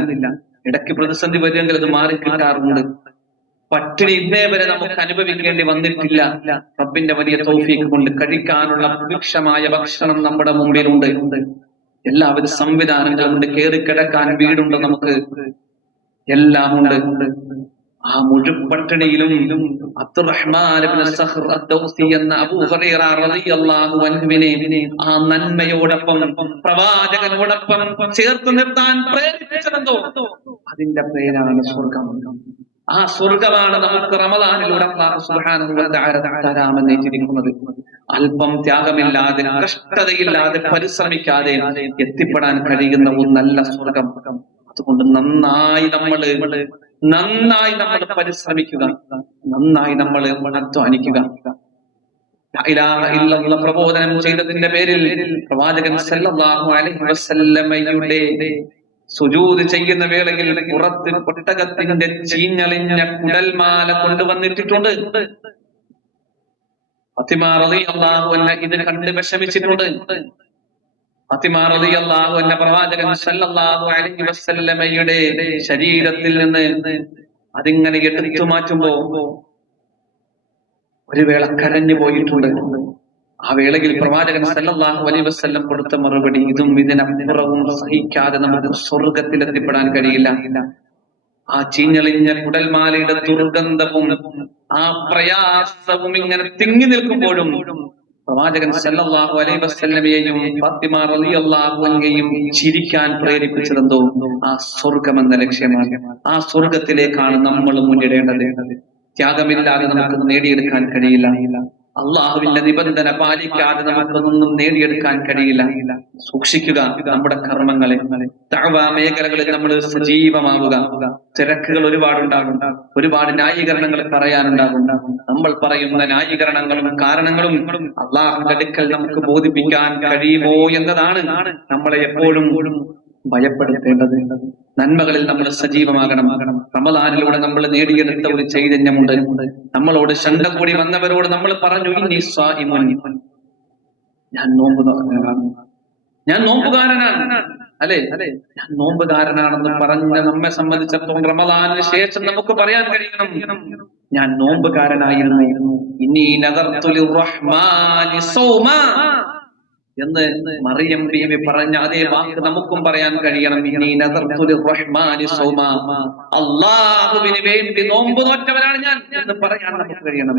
ഇടയ്ക്ക് പ്രതിസന്ധി വരുമെങ്കിൽ അത് മാറിക്കിട്ടാറുണ്ട്. പട്ടിണി ഇന്നേ വരെ നമുക്ക് അനുഭവിക്കേണ്ടി വന്നിട്ടില്ല. റബ്ബിന്റെ വലിയ തൗഫീഖ് കൊണ്ട് കഴിക്കാനുള്ള വൃക്ഷമായ ഭക്ഷണം നമ്മുടെ മുമ്പിലുണ്ട്. എല്ലാവരും സംവിധാനങ്ങളുണ്ട്, കേറിക്കിടക്കാൻ വീടുണ്ട്, നമുക്ക് എല്ലാം ഉണ്ട്. ആ മുഴുപട്ടിണിയിലും അബ്ദുറഹ്മാൻ ഇബ്നു സഖർ അദ്ദൗസി എന്ന അബൂ ഹുറൈറ റളിയല്ലാഹു അൻഹുവിനെ ആ നന്മയോടൊപ്പം പ്രവാചകനോടൊപ്പം ചേർത്ത് നിർത്താൻ പ്രേരിപ്പിച്ചതെന്തോ, അതിന്റെ പേരാണ് സ്വർഗം. ആ സ്വർഗമാണ് നമുക്ക് റമദാനിലൂടെ അല്ലാഹു സുബ്ഹാനഹു വ തആല തരാമെന്ന് ഏറ്റിരിക്കുന്നത്. അല്പം ത്യാഗമില്ലാതെ, കഷ്ടതയില്ലാതെ, പരിശ്രമിക്കാതെ എത്തിപ്പെടാൻ കഴിയുന്ന ഒരു നല്ല സ്വർഗം. അതുകൊണ്ട് നന്നായി നമ്മൾ പരിശ്രമിക്കുക, നന്നായി നമ്മൾ അധ്വാനിക്കുക. ലാ ഇലാഹ ഇല്ലല്ലാഹ് പ്രബോധനം ചെയ്തതിന്റെ പേരിൽ പ്രവാചകൻ സല്ലല്ലാഹു അലൈഹി വസല്ലമയുടെ സുജൂദ് ചെയ്യുന്ന വേളയിൽ പുറത്ത് ഒട്ടകത്തിന്റെ ചീഞ്ഞളിഞ്ഞ കുടൽമാല കൊണ്ടുവന്നിട്ടുണ്ട്. ഫാത്തിമ റളിയല്ലാഹു അൻഹ ഇത് കണ്ട് വിഷമിച്ചിട്ടുണ്ട്. ഫാത്തിമ റളിയല്ലാഹു അൻഹ പ്രവാചകൻ സല്ലല്ലാഹു അലൈഹി വസല്ലമയുടെ ശരീരത്തിൽ നിന്ന് അതിങ്ങനെ എടുത്തു മാറ്റുമ്പോ ഒരു വേള കരഞ്ഞു പോയിട്ടുണ്ട്. ആ വേളയിൽ പ്രവാചകൻ സല്ലല്ലാഹു അലൈഹി വസല്ലം കൊടുത്ത മറുപടി, ഇതും ഇതിനപ്പുറവും സഹിക്കാതെ നമുക്ക് സ്വർഗത്തിൽ എത്തിപ്പെടാൻ കഴിയില്ല. ആ ചീഞ്ഞളിഞ്ഞ കുടൽമാലയുടെ ദുർഗന്ധവും ആ പ്രയാസവും ഇങ്ങനെ തിങ്ങി നിൽക്കുമ്പോഴും പ്രവാചകൻ സല്ലല്ലാഹു അലൈഹി വസല്ലമയെയും ഫാത്തിമ റളിയല്ലാഹു അൻഹയെയും ചിരിക്കാൻ പ്രേരിപ്പിച്ചതെന്തോ ആ സ്വർഗമെന്ന ലക്ഷ്യമാണ്. ആ സ്വർഗത്തിലേക്കാണ് നമ്മൾ മുന്നിടേണ്ടത്. ത്യാഗമില്ലാതെ നമുക്ക് നേടിയെടുക്കാൻ കഴിയില്ല. അള്ളാഹുവിന്റെ നിബന്ധന പാലിക്കാതെ നമുക്കൊന്നും നേടിയെടുക്കാൻ കഴിയില്ല. സൂക്ഷിക്കുക നമ്മുടെ കർമ്മങ്ങളെ. ദഅ്വാ മേഖലകളിൽ നമ്മൾ സജീവമാവുക. തിരക്കുകൾ ഒരുപാടുണ്ടാകും, ഒരുപാട് ന്യായീകരണങ്ങൾ പറയാനുണ്ടാകും. നമ്മൾ പറയുന്ന ന്യായീകരണങ്ങളും കാരണങ്ങളും അള്ളാഹുവിന്റെ അടുക്കൽ നമുക്ക് ബോധിപ്പിക്കാൻ കഴിയുമോ എന്നതാണ് നമ്മളെ എപ്പോഴും ഭയപ്പെടുത്തേണ്ടത്. നന്മകളിൽ നമ്മൾ സജീവമാകണം. റമദാനിലൂടെ നമ്മൾ നേടിയെടുത്ത ഒരു ചൈതന്യമുണ്ട്. നമ്മളോട് ശണ്ട കൂടി വന്നവരോട് നമ്മൾ പറഞ്ഞു, ഇന്നി സ്വാഇമുൻ, ഞാൻ നോമ്പുകാരനാണ്, അല്ലെ, ഞാൻ നോമ്പുകാരനാണെന്ന് പറഞ്ഞ നമ്മെ സംബന്ധിച്ചിടത്തോളം റമദാനിന് ശേഷം നമുക്ക് പറയാൻ കഴിയണം, ഞാൻ നോമ്പുകാരനായിരുന്നു. ഇന്നി നദർതു ലിർറഹ്മാനി സൗമാ എന്ന് മറിയം ബീവി പറഞ്ഞ അതേ വാക്ക് നമുക്കും പറയാൻ കഴിയണം. ഇന്നി നദർതു ലിർറഹ്മാനി സൗമാ, അല്ലാഹുവിന് വേണ്ടി നോമ്പ് നോറ്റവനാണ് ഞാൻ എന്ന് പറയാൻ നമുക്ക് കഴിയണം.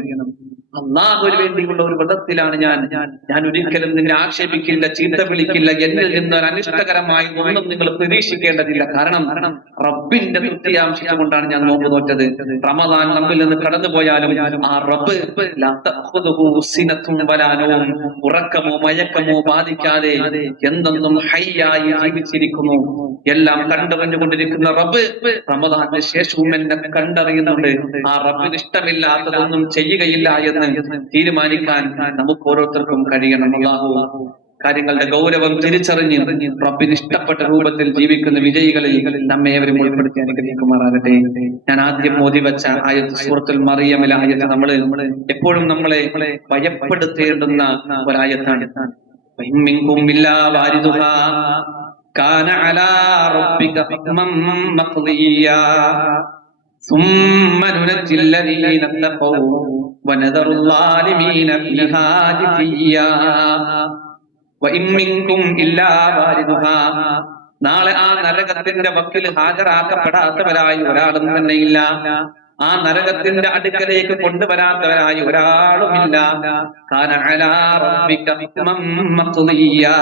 അല്ലാഹുവിന് വേണ്ടിയുള്ള ഒരു വ്രതത്തിലാണ് ഞാൻ ഒരിക്കലും നിങ്ങളെ ആക്ഷേപിക്കില്ല, ചീത്ത വിളിക്കില്ല, എന്നിൽ നിന്ന് ഒരു അനിഷ്ടകരമായി ഒന്നും നിങ്ങൾ പ്രതീക്ഷിക്കേണ്ടതില്ല. കാരണം റബ്ബിന്റെ തൃപ്തിയാംശം കൊണ്ടാണ് ഞാൻ നോമ്പ് നോറ്റത്. റമദാൻ നമ്മിൽ നിന്ന് കടന്നുപോയാലും ആ റബ്ബ് ഉറക്കമോ മയക്കമോ ബാധിക്കാതെ എന്നെന്നും ഹയ്യായി ജീവിച്ചിരിക്കുന്നു. എല്ലാം കണ്ടറിഞ്ഞുകൊണ്ടിരിക്കുന്ന റബ്ബ് റമദാനിന് ശേഷവും എന്നെ കണ്ടറിയുന്നുണ്ട്. ആ റബ്ബിന് ഇഷ്ടമില്ലാത്തതൊന്നും ചെയ്യുകയില്ല എന്ന് തീരുമാനിക്കാൻ നമുക്ക് ഓരോരുത്തർക്കും കഴിയണം. അല്ലാഹു കാര്യങ്ങളുടെ ഗൗരവം തിരിച്ചറിഞ്ഞ് റബ്ബിന് ഇഷ്ടപ്പെട്ട രൂപത്തിൽ ജീവിക്കുന്ന വിജയികളിൽ നമ്മെ ഏവരും ഉൾപ്പെടുത്തി അനുഗ്രഹിക്കുമാറാകട്ടെ. ഞാൻ ആദ്യം മോദി വെച്ച ആയത്ത് സൂറത്തുൽ മറിയമിലെ ആയത്ത് നമ്മൾ എപ്പോഴും നമ്മളെ ഭയപ്പെടുത്തേണ്ടുന്ന ഒരായത്താണ്. മിൻകും ഇല്ലാ വാരിദുഹാ കാന അലാ റബ്ബിക ഹുക്മൻ മഖ്ദിയ്യാ ثم ننجي الذين اتقوا ونذر الظالمين فيها جثيا وإن منكم إلا واردها. നാളെ ആ നരകത്തിന്റെ വക്കിൽ ഹാജരാക്കപ്പെടാത്തവരായി ഒരാളും തന്നെയില്ല. ആ നരകത്തിന്റെ അടുക്കലേക്ക് കൊണ്ടുവരാത്തവരായി ഒരാളുമില്ല. കാന അലാ റബ്ബിക ഹുക്മൻ മഖ്ദിയ്യാ,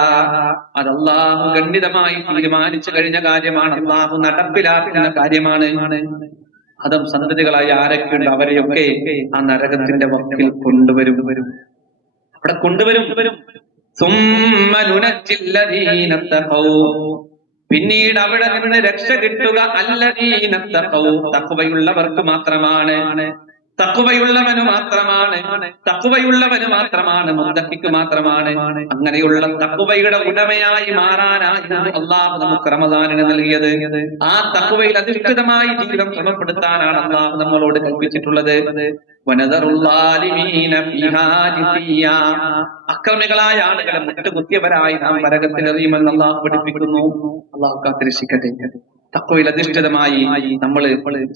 അത് അല്ലാഹു ഖണ്ഡിതമായി തീരുമാനിച്ചു കഴിഞ്ഞ കാര്യമാണ്. അല്ലാഹു നടപ്പിലാക്കുന്ന കാര്യമാണ്. ആദം സന്തതികളായി ആരൊക്കെയുണ്ട് അവരെയൊക്കെ ആ നരകത്തിന്റെ വക്കിൽ കൊണ്ടുവരും, അവിടെ കൊണ്ടുവരും. പിന്നീട് അവിടെ നിന്ന് രക്ഷ കിട്ടുക അല്ലദീന തഖൗ, തഖ്വയുള്ളവർക്ക് മാത്രമാണ്. തഖ്വയുള്ളവന് മാത്രമാണ്, മുത്തഖിക്ക് മാത്രമാണ്. അങ്ങനെയുള്ള തഖ്വയുടെ ഉടമയായി മാറാനായിരുന്നു അല്ലാഹു നമുക്ക് റമദാനിന് നൽകിയത്. ആ തഖ്വയിൽ അധിഷ്ഠിതമായി ജീവിതം ക്രമപ്പെടുത്താനാണ് അല്ലാഹു നമ്മളോട് കൽപ്പിച്ചിട്ടുള്ളത്. അക്രമികളായ ആളുകളെ മുട്ടുകുത്തിയവരായി നാം നരകത്തിൽ എറിയുമെന്ന് അല്ലാഹു പഠിപ്പിക്കുന്നു. അല്ലാഹു കാത്തിരക്ഷിക്കട്ടെ. തഖ്വയിൽ അധിഷ്ഠിതമായി നമ്മൾ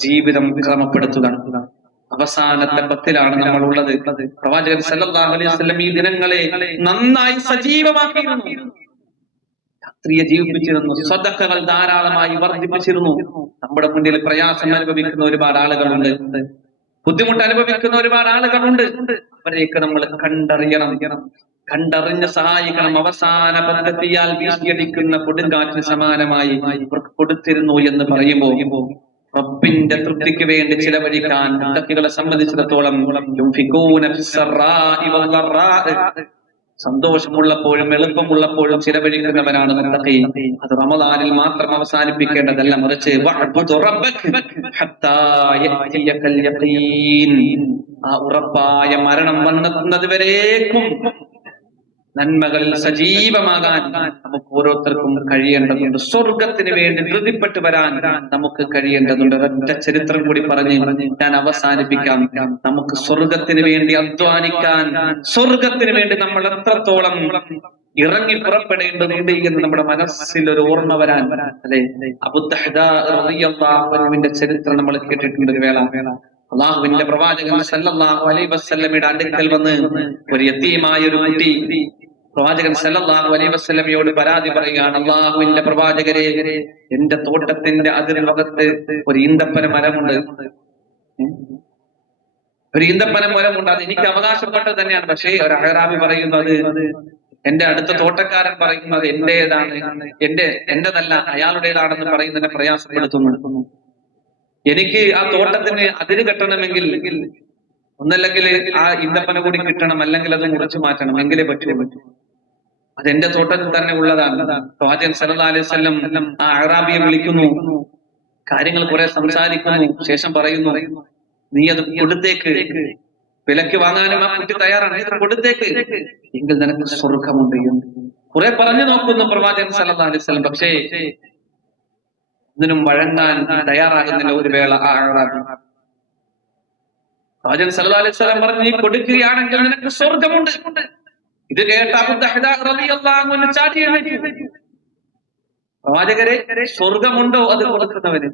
ജീവിതം ക്രമപ്പെടുത്തുക. അവസാനത്തെ 10ലാണ് നമ്മൾ ഉള്ളത്. പ്രവാചകൻ സല്ലല്ലാഹു അലൈഹി വസല്ലം ഈ ദിനങ്ങളെ നന്നായി സജീവമാക്കിയിരുന്നു. രാത്രിയെ ജീവിപ്പിച്ചിരുന്നു. സ്വതക്കകൾ ധാരാളമായി വർദ്ധിപ്പിച്ചിരുന്നു. നമ്മുടെ മുന്നിൽ പ്രയാസം അനുഭവിക്കുന്ന ഒരുപാട് ആളുകളുണ്ട്, ബുദ്ധിമുട്ട് അനുഭവിക്കുന്ന ഒരുപാട് ആളുകളുണ്ട്. അവരെയൊക്കെ നമ്മൾ കണ്ടറിഞ്ഞ് സഹായിക്കണം. അവസാന പദ്ധതിയാൽ വീശിയടിക്കുന്ന കൊടുങ്കാറ്റിന് സമാനമായി കൊടുത്തിരുന്നു എന്ന് പറയുമ്പോൾ റബ്ബിന്റെ തൃപ്തിക്ക് വേണ്ടി ചിലവഴിക്കാൻ മുത്തഖികളെ സംബന്ധിച്ചിടത്തോളം സന്തോഷമുള്ളപ്പോഴും എളുപ്പമുള്ളപ്പോഴും ചിലവഴിക്കുന്നവനാണ് മുത്തഖി. അത് റമദാനിൽ മാത്രം അവസാനിപ്പിക്കേണ്ടതല്ല, മറിച്ച് ആ ഉറപ്പായ മരണം വന്നെത്തുന്നത് വരേക്കും നന്മകളിൽ സജീവമാകാൻ നമുക്ക് ഓരോരുത്തർക്കും കഴിയേണ്ടതുണ്ട്. സ്വർഗത്തിന് വേണ്ടി ധൃതിപ്പെട്ടു വരാൻ നമുക്ക് കഴിയേണ്ടതുണ്ട്. ഒറ്റ ചരിത്രം കൂടി പറഞ്ഞ് ഞാൻ അവസാനിപ്പിക്കാം. നമുക്ക് സ്വർഗത്തിന് വേണ്ടി അധ്വാനിക്കാൻ, സ്വർഗത്തിന് വേണ്ടി നമ്മൾ എത്രത്തോളം ഇറങ്ങി പുറപ്പെടേണ്ടതുണ്ട് എന്ന് നമ്മുടെ മനസ്സിൽ ഒരു ഓർമ്മ വരാൻ, അല്ലെ, അബൂദഹ്ദാ റളിയല്ലാഹു അൻഹുവിന്റെ ചരിത്രം നമ്മൾ കേട്ടിട്ടുണ്ട്. ഒരു വേള അല്ലാഹുവിന്റെ പ്രവാചകൻ സല്ലല്ലാഹു അലൈഹി വസല്ലമയുടെ അടുക്കൽ വന്ന് ഒരു യതീമായ ഒരു കുട്ടി പ്രവാചകൻ സല്ലല്ലാഹു അലൈഹി വസല്ലമയോട് പരാതി പറയുകയാണ്. അല്ലാഹുവിന്റെ പ്രവാചകരെ, എന്റെ തോട്ടത്തിന്റെ അതിർഭാഗത്ത് ഒരു ഈന്തപ്പന മരമുണ്ട്. ഒരു ഈന്തപ്പന മരമുണ്ട്, അത് എനിക്ക് അവകാശപ്പെട്ടത് തന്നെയാണ്. പക്ഷേ ഒരു അഹ്റാബി പറയുന്നു അത് എന്റെ അടുത്ത തോട്ടക്കാരൻ പറയുന്നത് എന്റേതാണ്, എന്റേതല്ല അയാളുടേതാണെന്ന് പറയുന്നതിനെ പ്രയാസപ്പെടുത്തുന്നു. എനിക്ക് ആ തോട്ടത്തിന് അതിര് കെട്ടണമെങ്കിൽ ഒന്നല്ലെങ്കിൽ ആ ഈന്തപ്പന കൂടി കിട്ടണം, അല്ലെങ്കിൽ അത് മുറിച്ചു മാറ്റണം, എങ്കിലേ പറ്റൂ. അതെന്റെ തോട്ടത്തിൽ തന്നെ ഉള്ളതാണ്. പ്രവാചകൻ സല്ലല്ലാഹു അലൈഹി വസല്ലം ആ അഹ്റാബിയെ വിളിക്കുന്നു, കാര്യങ്ങൾ കുറെ സംസാരിക്കുന്നു. ശേഷം പറയുന്നു, നീ അത് കൊടുത്തേക്ക്, വിലക്ക് വാങ്ങാനും ആ കുട്ടി തയ്യാറാണ്, ഇത് കൊടുത്തേക്ക്, എങ്കിൽ നിനക്ക് സ്വർഗമുണ്ട് എന്ന് കുറെ പറഞ്ഞു നോക്കുന്നു പ്രവാചകൻ സല്ലല്ലാഹു അലൈഹി വസല്ലം. പക്ഷേ ഇതിനും വഴങ്ങാൻ തയ്യാറാകുന്നില്ല ഒരു വേള ആ അഹ്റാബി. പ്രവാചകൻ സല്ലല്ലാഹു അലൈഹി വസല്ലം പറഞ്ഞു, നീ കൊടുക്കുകയാണെങ്കിൽ നിനക്ക് സ്വർഗമുണ്ട്. ഇത് കേട്ട അബൂ ദഹ്ദ റളിയല്ലാഹു അൻഹു ചാടി എഴുന്നേറ്റു. പ്രവാചകരെ, സ്വർഗമുണ്ടോ അത് കൊടുക്കുന്നവന്?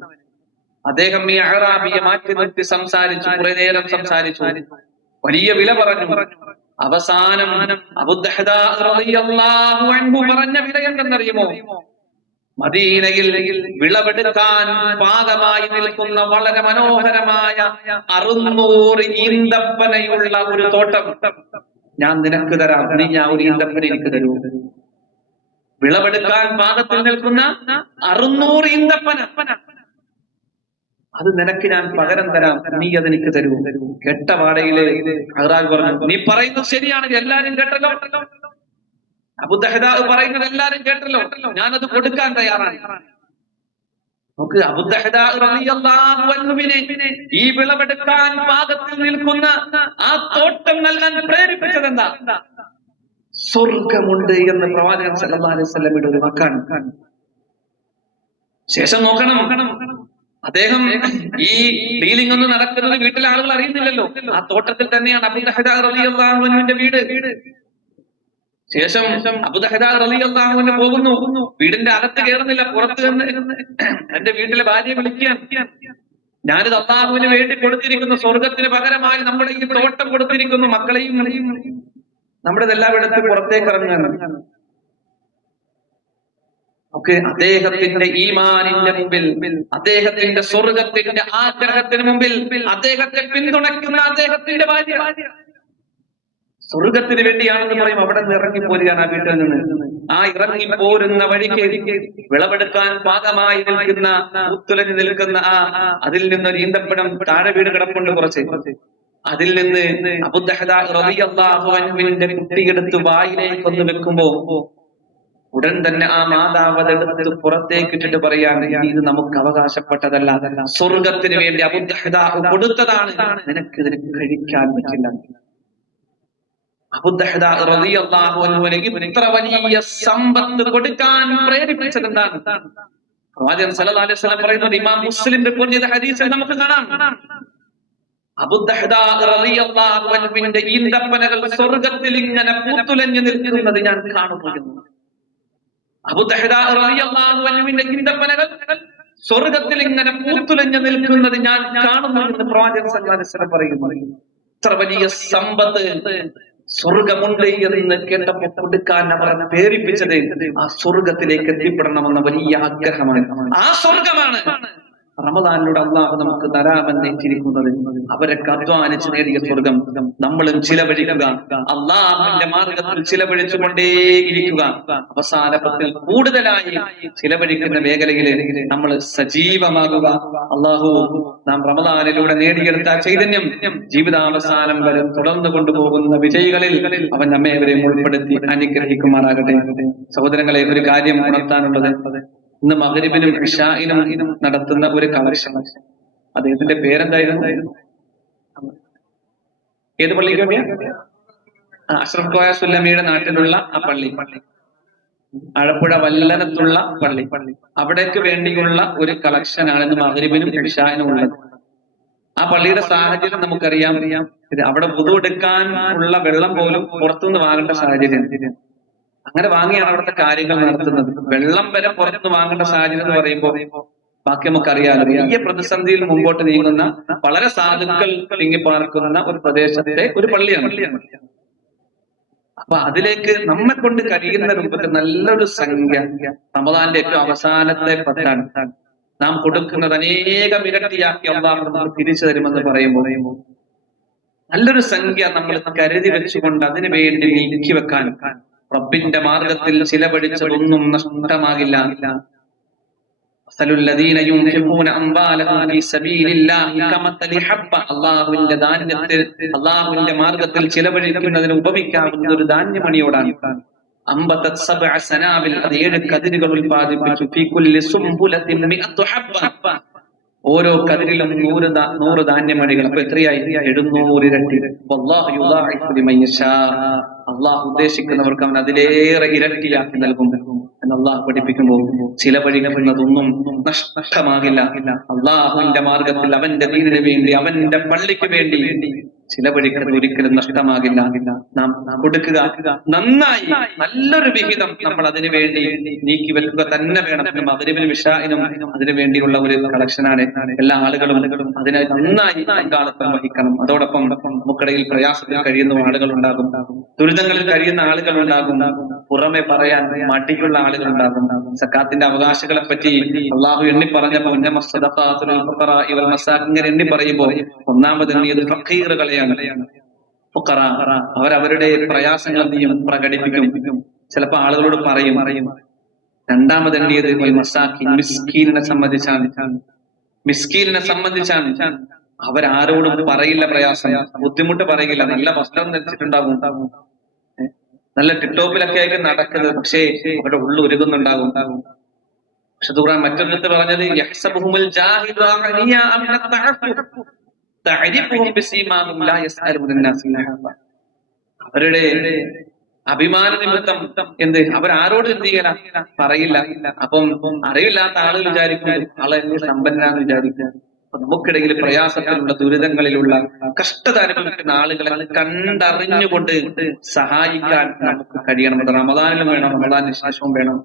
അദ്ദേഹം ഈ അഹ്റാബിയെ മാറ്റി നിർത്തി സംസാരിച്ചു, കുറെ നേരം സംസാരിച്ചു, വലിയ വില പറഞ്ഞു. അവസാനം അബൂ ദഹ്ദ റളിയല്ലാഹു അൻഹു പറഞ്ഞ വില എന്തെന്നറിയുമോ? മദീനയിൽ വിളവെടുക്കാൻ പാകമായി നിൽക്കുന്ന വളരെ മനോഹരമായ 600 ഈന്തപ്പനയുള്ള ഒരു തോട്ടം ഞാൻ നിനക്ക് തരാം, നീ ഞാൻ ഒരു ഈന്തപ്പന എനിക്ക് തരൂ. വിളവെടുക്കാൻ പാകത്തിൽ നിൽക്കുന്ന 600 ഈന്തപ്പന, അത് നിനക്ക് ഞാൻ പകരം തരാം, നീ അതെനിക്ക് തരൂ. കെട്ട വാടയില് അഹ്റാബി പറഞ്ഞു, നീ പറയുന്നത് ശരിയാണ്, എല്ലാരും കേട്ടല്ലോ, അബൂ ദഹ്ദ പറയുന്നത് എല്ലാരും കേട്ടല്ലോ, ഞാനത് കൊടുക്കാൻ തയ്യാറാണ്. നമുക്ക് അബൂ ദഹ്ദ റളിയല്ലാഹു അൻഹുവിനെ ഈ വിളവെടുക്കാൻ പാകത്തിൽ നിൽക്കുന്ന ആ തോട്ടം നൽകാൻ പ്രേരിപ്പിച്ചത് എന്താ? സ്വർഗമുണ്ട് എന്ന് പ്രവാചകൻ സല്ലല്ലാഹു അലൈഹി വസല്ലമയുടെ ഒരു വാക്കാണ്. ശേഷം നോക്കണം, അദ്ദേഹം ഈ ഡീലിംഗ് ഒന്നും നടക്കുന്നത് വീട്ടിലെ ആളുകൾ അറിയുന്നില്ലല്ലോ. ആ തോട്ടത്തിൽ തന്നെയാണ് അബൂ ദഹ്ദ റളിയല്ലാഹു അൻഹുവിന്റെ വീട്. ശേഷം അബൂ ദഹ്ദ റളിയല്ലാഹു അൻഹു പോകുന്നു, വീടിന്റെ അകത്ത് കയറുന്നില്ല, പുറത്ത് നിന്ന് എന്റെ വീട്ടിലെ ഭാര്യയെ വിളിക്കാൻ, ഞാനിത് അല്ലാഹുവിന് വേണ്ടി കൊടുത്തിരിക്കുന്നു, സ്വർഗത്തിന് പകരമായി നമ്മുടെ ഈ തോട്ടം കൊടുത്തിരിക്കുന്നു, മക്കളെയും നമ്മുടെ ഇതെല്ലാം എടുത്ത് പുറത്തേക്ക് ഇറങ്ങുകയാണ്. ഒക്കെ അദ്ദേഹത്തിന്റെ ഈമാനിന്റെ മുമ്പിൽ, അദ്ദേഹത്തിന്റെ സ്വർഗത്തിന്റെ ആഗ്രഹത്തിന് മുമ്പിൽ അദ്ദേഹത്തെ പിന്തുണയ്ക്കുന്ന അദ്ദേഹത്തിന്റെ ഭാര്യ സ്വർഗത്തിന് വേണ്ടിയാണെന്ന് പറയും. അവിടെ നിന്ന് ഇറങ്ങിപ്പോരുകയാണ് ആ വീട്ടിൽ നിന്ന്. ആ ഇറങ്ങിപ്പോരുന്ന വഴിക്ക് വിളവെടുക്കാൻ പാകമായി നിൽക്കുന്ന, ഉത്തുലഞ്ഞു നിൽക്കുന്ന അതിൽ നിന്നൊരു ഈന്തപ്പഴം താഴെ വീട് കിടപ്പുണ്ട് കുറച്ച്. അതിൽ നിന്ന് അബൂ ദഹ്ദ റളിയല്ലാഹു അൻഹുവിന്റെ കുട്ടിയെടുത്ത് വായിലേക്കൊന്ന് വെക്കുമ്പോ ഉടൻ തന്നെ ആ മാതാവ് അതെടുത്ത് പുറത്തേക്ക് ഇട്ടിട്ട് പറയാണ്, ഇത് നമുക്ക് അവകാശപ്പെട്ടതല്ല, സ്വർഗത്തിന് വേണ്ടി അബൂ ദഹ്ദ കൊടുത്തതാണ്, നിനക്ക് ഇതിന് കഴിക്കാൻ പറ്റില്ല. അബൂ ദഹ്ദ റളിയല്ലാഹു അൻഹുവിനെ ഇത്ര വലിയ സമ്പത്ത് കൊടുക്കാൻ പ്രേരിപ്പിച്ചത് എന്താണ്? പ്രവാചകൻ സല്ലല്ലാഹു അലൈഹി വസല്ലം പറയുന്നത്, ഇമാം മുസ്ലിം റിപ്പോർട്ട് ചെയ്ത ഹദീസിൽ നമുക്ക് കാണാം, അബൂ ദഹ്ദ റളിയല്ലാഹു അൻഹുവിന്റെ ഈന്തപ്പനകൾ സ്വർഗത്തിൽ ഇങ്ങനെ പൂത്തുലഞ്ഞു നിൽക്കുന്നത് ഞാൻ കാണുന്നു. അബൂ ദഹ്ദ റളിയല്ലാഹു അൻഹുവിന്റെ ഈന്തപ്പനകൾ സ്വർഗത്തിൽ ഇങ്ങനെ പൂത്തുലഞ്ഞു നിൽക്കുന്നത് ഞാൻ കാണുന്നു എന്ന് പ്രവാചകൻ സല്ലല്ലാഹു അലൈഹി വസല്ലം പറയുന്നു. ഇത്ര വലിയ സമ്പത്ത് സ്വർഗമുണ്ട് എന്ന് കേട്ടപ്പോൾ കൊടുക്കാൻ അവർ പ്രേരിപ്പിച്ചത് ആ സ്വർഗത്തിലേക്ക് എത്തിപ്പെടണമെന്ന വലിയ ആഗ്രഹമാണ്. ആ സ്വർഗമാണ് റമദാനിലൂടെ അള്ളാഹു നമുക്ക് തരാമെന്ന് ഏറ്റിരിക്കുന്നത്. അവരൊക്കെ അധ്വാനിച്ച് നേടിയ സ്വർഗം നമ്മളും ചിലവഴിക്കുക, അള്ളാഹുവിന്റെ മാർഗത്തിൽ ചിലവഴിച്ചുകൊണ്ടേയിരിക്കുക. അവസാനത്തിൽ കൂടുതലായി ചിലവഴിക്കുന്ന മേഖലയിൽ നമ്മൾ സജീവമാകുക. അള്ളാഹു നാം റമദാനിലൂടെ നേടിയെടുത്ത ചൈതന്യം ജീവിതാവസാനം വരെ തുടർന്നു കൊണ്ടുപോകുന്ന വിജയികളിൽ അവൻ നമ്മെ അവരെയും ഉൾപ്പെടുത്തി അനുഗ്രഹിക്കുമാറാകട്ടെ. സഹോദരങ്ങളെ, ഒരു കാര്യം ഉണർത്താനുള്ളത്, ഇന്ന് മഗ്രിബിനും ഇശാഇനും നടത്തുന്ന ഒരു കളക്ഷൻ, അദ്ദേഹത്തിന്റെ പേരെന്തായിരുന്നു? ഏത് പള്ളിക്ക് വേണ്ടിയാ? അഷ്റഫ് കോയ സുല്ലമിയുടെ നാട്ടിലുള്ള ആ പള്ളി, ആലപ്പുഴ വല്ലനത്തുള്ള പള്ളി, അവിടേക്ക് വേണ്ടിയുള്ള ഒരു കളക്ഷനാണ് ഇന്ന് മഗ്രിബിനും ഇശാഇനും ഉള്ളത്. ആ പള്ളിയുടെ സാഹചര്യം നമുക്കറിയാം. അവിടെ വുദു എടുക്കാൻ ഉള്ള വെള്ളം പോലും പുറത്തുനിന്ന് വാങ്ങേണ്ട സാഹചര്യം. അങ്ങനെ വാങ്ങിയാണ് അവിടുത്തെ കാര്യങ്ങൾ നടത്തുന്നത്. വെള്ളം വരെ പുറത്തുനിന്ന് വാങ്ങേണ്ട സാഹചര്യം എന്ന് പറയുമ്പോൾ ബാക്കി നമുക്കറിയാലോ. വലിയ പ്രതിസന്ധിയിൽ മുമ്പോട്ട് നീങ്ങുന്ന, വളരെ സാധുക്കൾ തിങ്ങിപ്പാർക്കുന്ന ഒരു പ്രദേശത്തെ ഒരു പള്ളിയാണ്. അപ്പൊ അതിലേക്ക് നമ്മെ കൊണ്ട് കഴിയുന്ന രൂപത്തിൽ നല്ലൊരു സംഖ്യ, റമദാന്റെ ഏറ്റവും അവസാനത്തെ പത്താണ്, നാം കൊടുക്കുന്നത് അനേകം ഇരട്ടിയാക്കി അള്ളാഹു നമുക്ക് തിരിച്ചു തരുമെന്ന് പറയുമ്പോൾ നല്ലൊരു സംഖ്യ നമ്മൾ കരുതി വെച്ചുകൊണ്ട് അതിനു വേണ്ടി നീക്കി വെക്കാൻ, റബ്ബിന്റെ മാർഗത്തിൽ ചിലവഴിച്ചതൊന്നും നഷ്ടമാകില്ല. അള്ളാഹുവിന്റെ ധാന്യത്തിൽ, അള്ളാഹുവിന്റെ മാർഗത്തിൽ ചിലവഴിക്കുന്നതിന് ഉപമിക്കാവുന്ന ഒരു ധാന്യമണിയോടാണ്. അമ്പതത് സബ്അ സനാബിൽ, അത് 7 കതിരുകൾ ഉൽപ്പാദിപ്പിച്ചു. ഫീ കുല്ലി സുംബുലത്തിൻ മിഅത്തു ഹബ്ബ, ഓരോ കതിരിലും 100 ധാന്യമണികൾ. അപ്പൊ എത്രയായി? 700 ഇരട്ടി. വല്ലാഹു യുദാഇഫു ലിമൻ യശാ, അള്ളാഹു ഉദ്ദേശിക്കുന്നവർക്ക് അവൻ അതിലേറെ ഇരട്ടിയാക്കി നൽകും എന്ന് അള്ളാഹു പഠിപ്പിക്കുമ്പോൾ ചിലവഴിക്കുന്നതൊന്നും നഷ്ടമാകില്ല. അള്ളാഹുവിന്റെ മാർഗത്തിൽ, അവന്റെ ദീനിന് വേണ്ടി, അവന്റെ പള്ളിക്ക് വേണ്ടി ചിലവഴിക്കുന്നത് ഒരിക്കലും നഷ്ടമാകില്ല. നാം കൊടുക്കുക, നന്നായി നല്ലൊരു വിഹിതം നമ്മൾ അതിനു വേണ്ടി നീക്കി വെക്കുക തന്നെ വേണം. മഗ്‌രിബിനും ഇശാഇനും അതിനു വേണ്ടിയുള്ള ഒരു കളക്ഷനാണ്. എല്ലാ ആളുകളും അതിനെ നന്നായി പങ്കാളിത്തം വഹിക്കണം. അതോടൊപ്പം നമുക്കിടയിൽ പ്രയാസത്തിൽ കഴിയുന്ന ആളുകളുണ്ടാകും, ദുരിതങ്ങളിൽ കഴിയുന്ന ആളുകളുണ്ടാകും, പുറമെ പറയാൻ മടിയുള്ള ആളുകളുണ്ടാകും. സക്കാത്തിന്റെ അവകാശികളെ പറ്റി അള്ളാഹു എണ്ണി പറഞ്ഞപ്പോൾ ഇങ്ങനെ എണ്ണി പറയുമ്പോൾ ഒന്നാമത് എണ്ണിയത് ഫഖീറുകളെയാണ്. ഫുഖറ, അവരവരുടെ പ്രയാസങ്ങൾ നീയും പ്രകടിപ്പിക്കും. ചിലപ്പോ ആളുകളോട് പറയും. രണ്ടാമത് എണ്ണിയത് മിസ്കീനിനെ സംബന്ധിച്ചാണ്. മിസ്കീനിനെ സംബന്ധിച്ചാണ് അവരാരോടും പറയില്ല, പ്രയാസം ബുദ്ധിമുട്ട് പറയില്ല. നല്ല വസ്ത്രം ധരിച്ചിട്ടുണ്ടാകും, നല്ല ടിപ്ടോപ്പിലൊക്കെ ആയിരിക്കും നടക്കുന്നത്, പക്ഷേ അവരുടെ ഉള്ളു ഒരുകുന്നുണ്ടാകും. പക്ഷെ ഖുർആൻ മറ്റൊരിടത്ത് പറഞ്ഞത് യഹ്സബുഹുൽ ജാഹിലു അഗ്നിയാ മിന തഅഫ്ഫുഫ് തഅരിഫുഹും ബിസീമാഹും ലാ യസ്അലൂന അന്നാസ ഇൽഹാഫ. അവരുടെ അഭിമാന നിമിത്തം അവരാരോട് എന്ത് ചെയ്യല, പറയില്ല. അപ്പം അറിവില്ലാത്ത ആളുകൾ വിചാരിക്കും ആളെ സമ്പന്നനാന്ന് വിചാരിക്കുക. നമുക്കിടയിൽ പ്രയാസത്തിലുള്ള, ദുരിതങ്ങളിലുള്ള, കഷ്ടത അനുഭവിക്കുന്ന ആളുകളെ കണ്ടറിഞ്ഞുകൊണ്ട് സഹായിക്കാൻ നമുക്ക് കഴിയണം. അത് റമദാനിലും വേണം, റമദാനിന് ശേഷവും വേണം.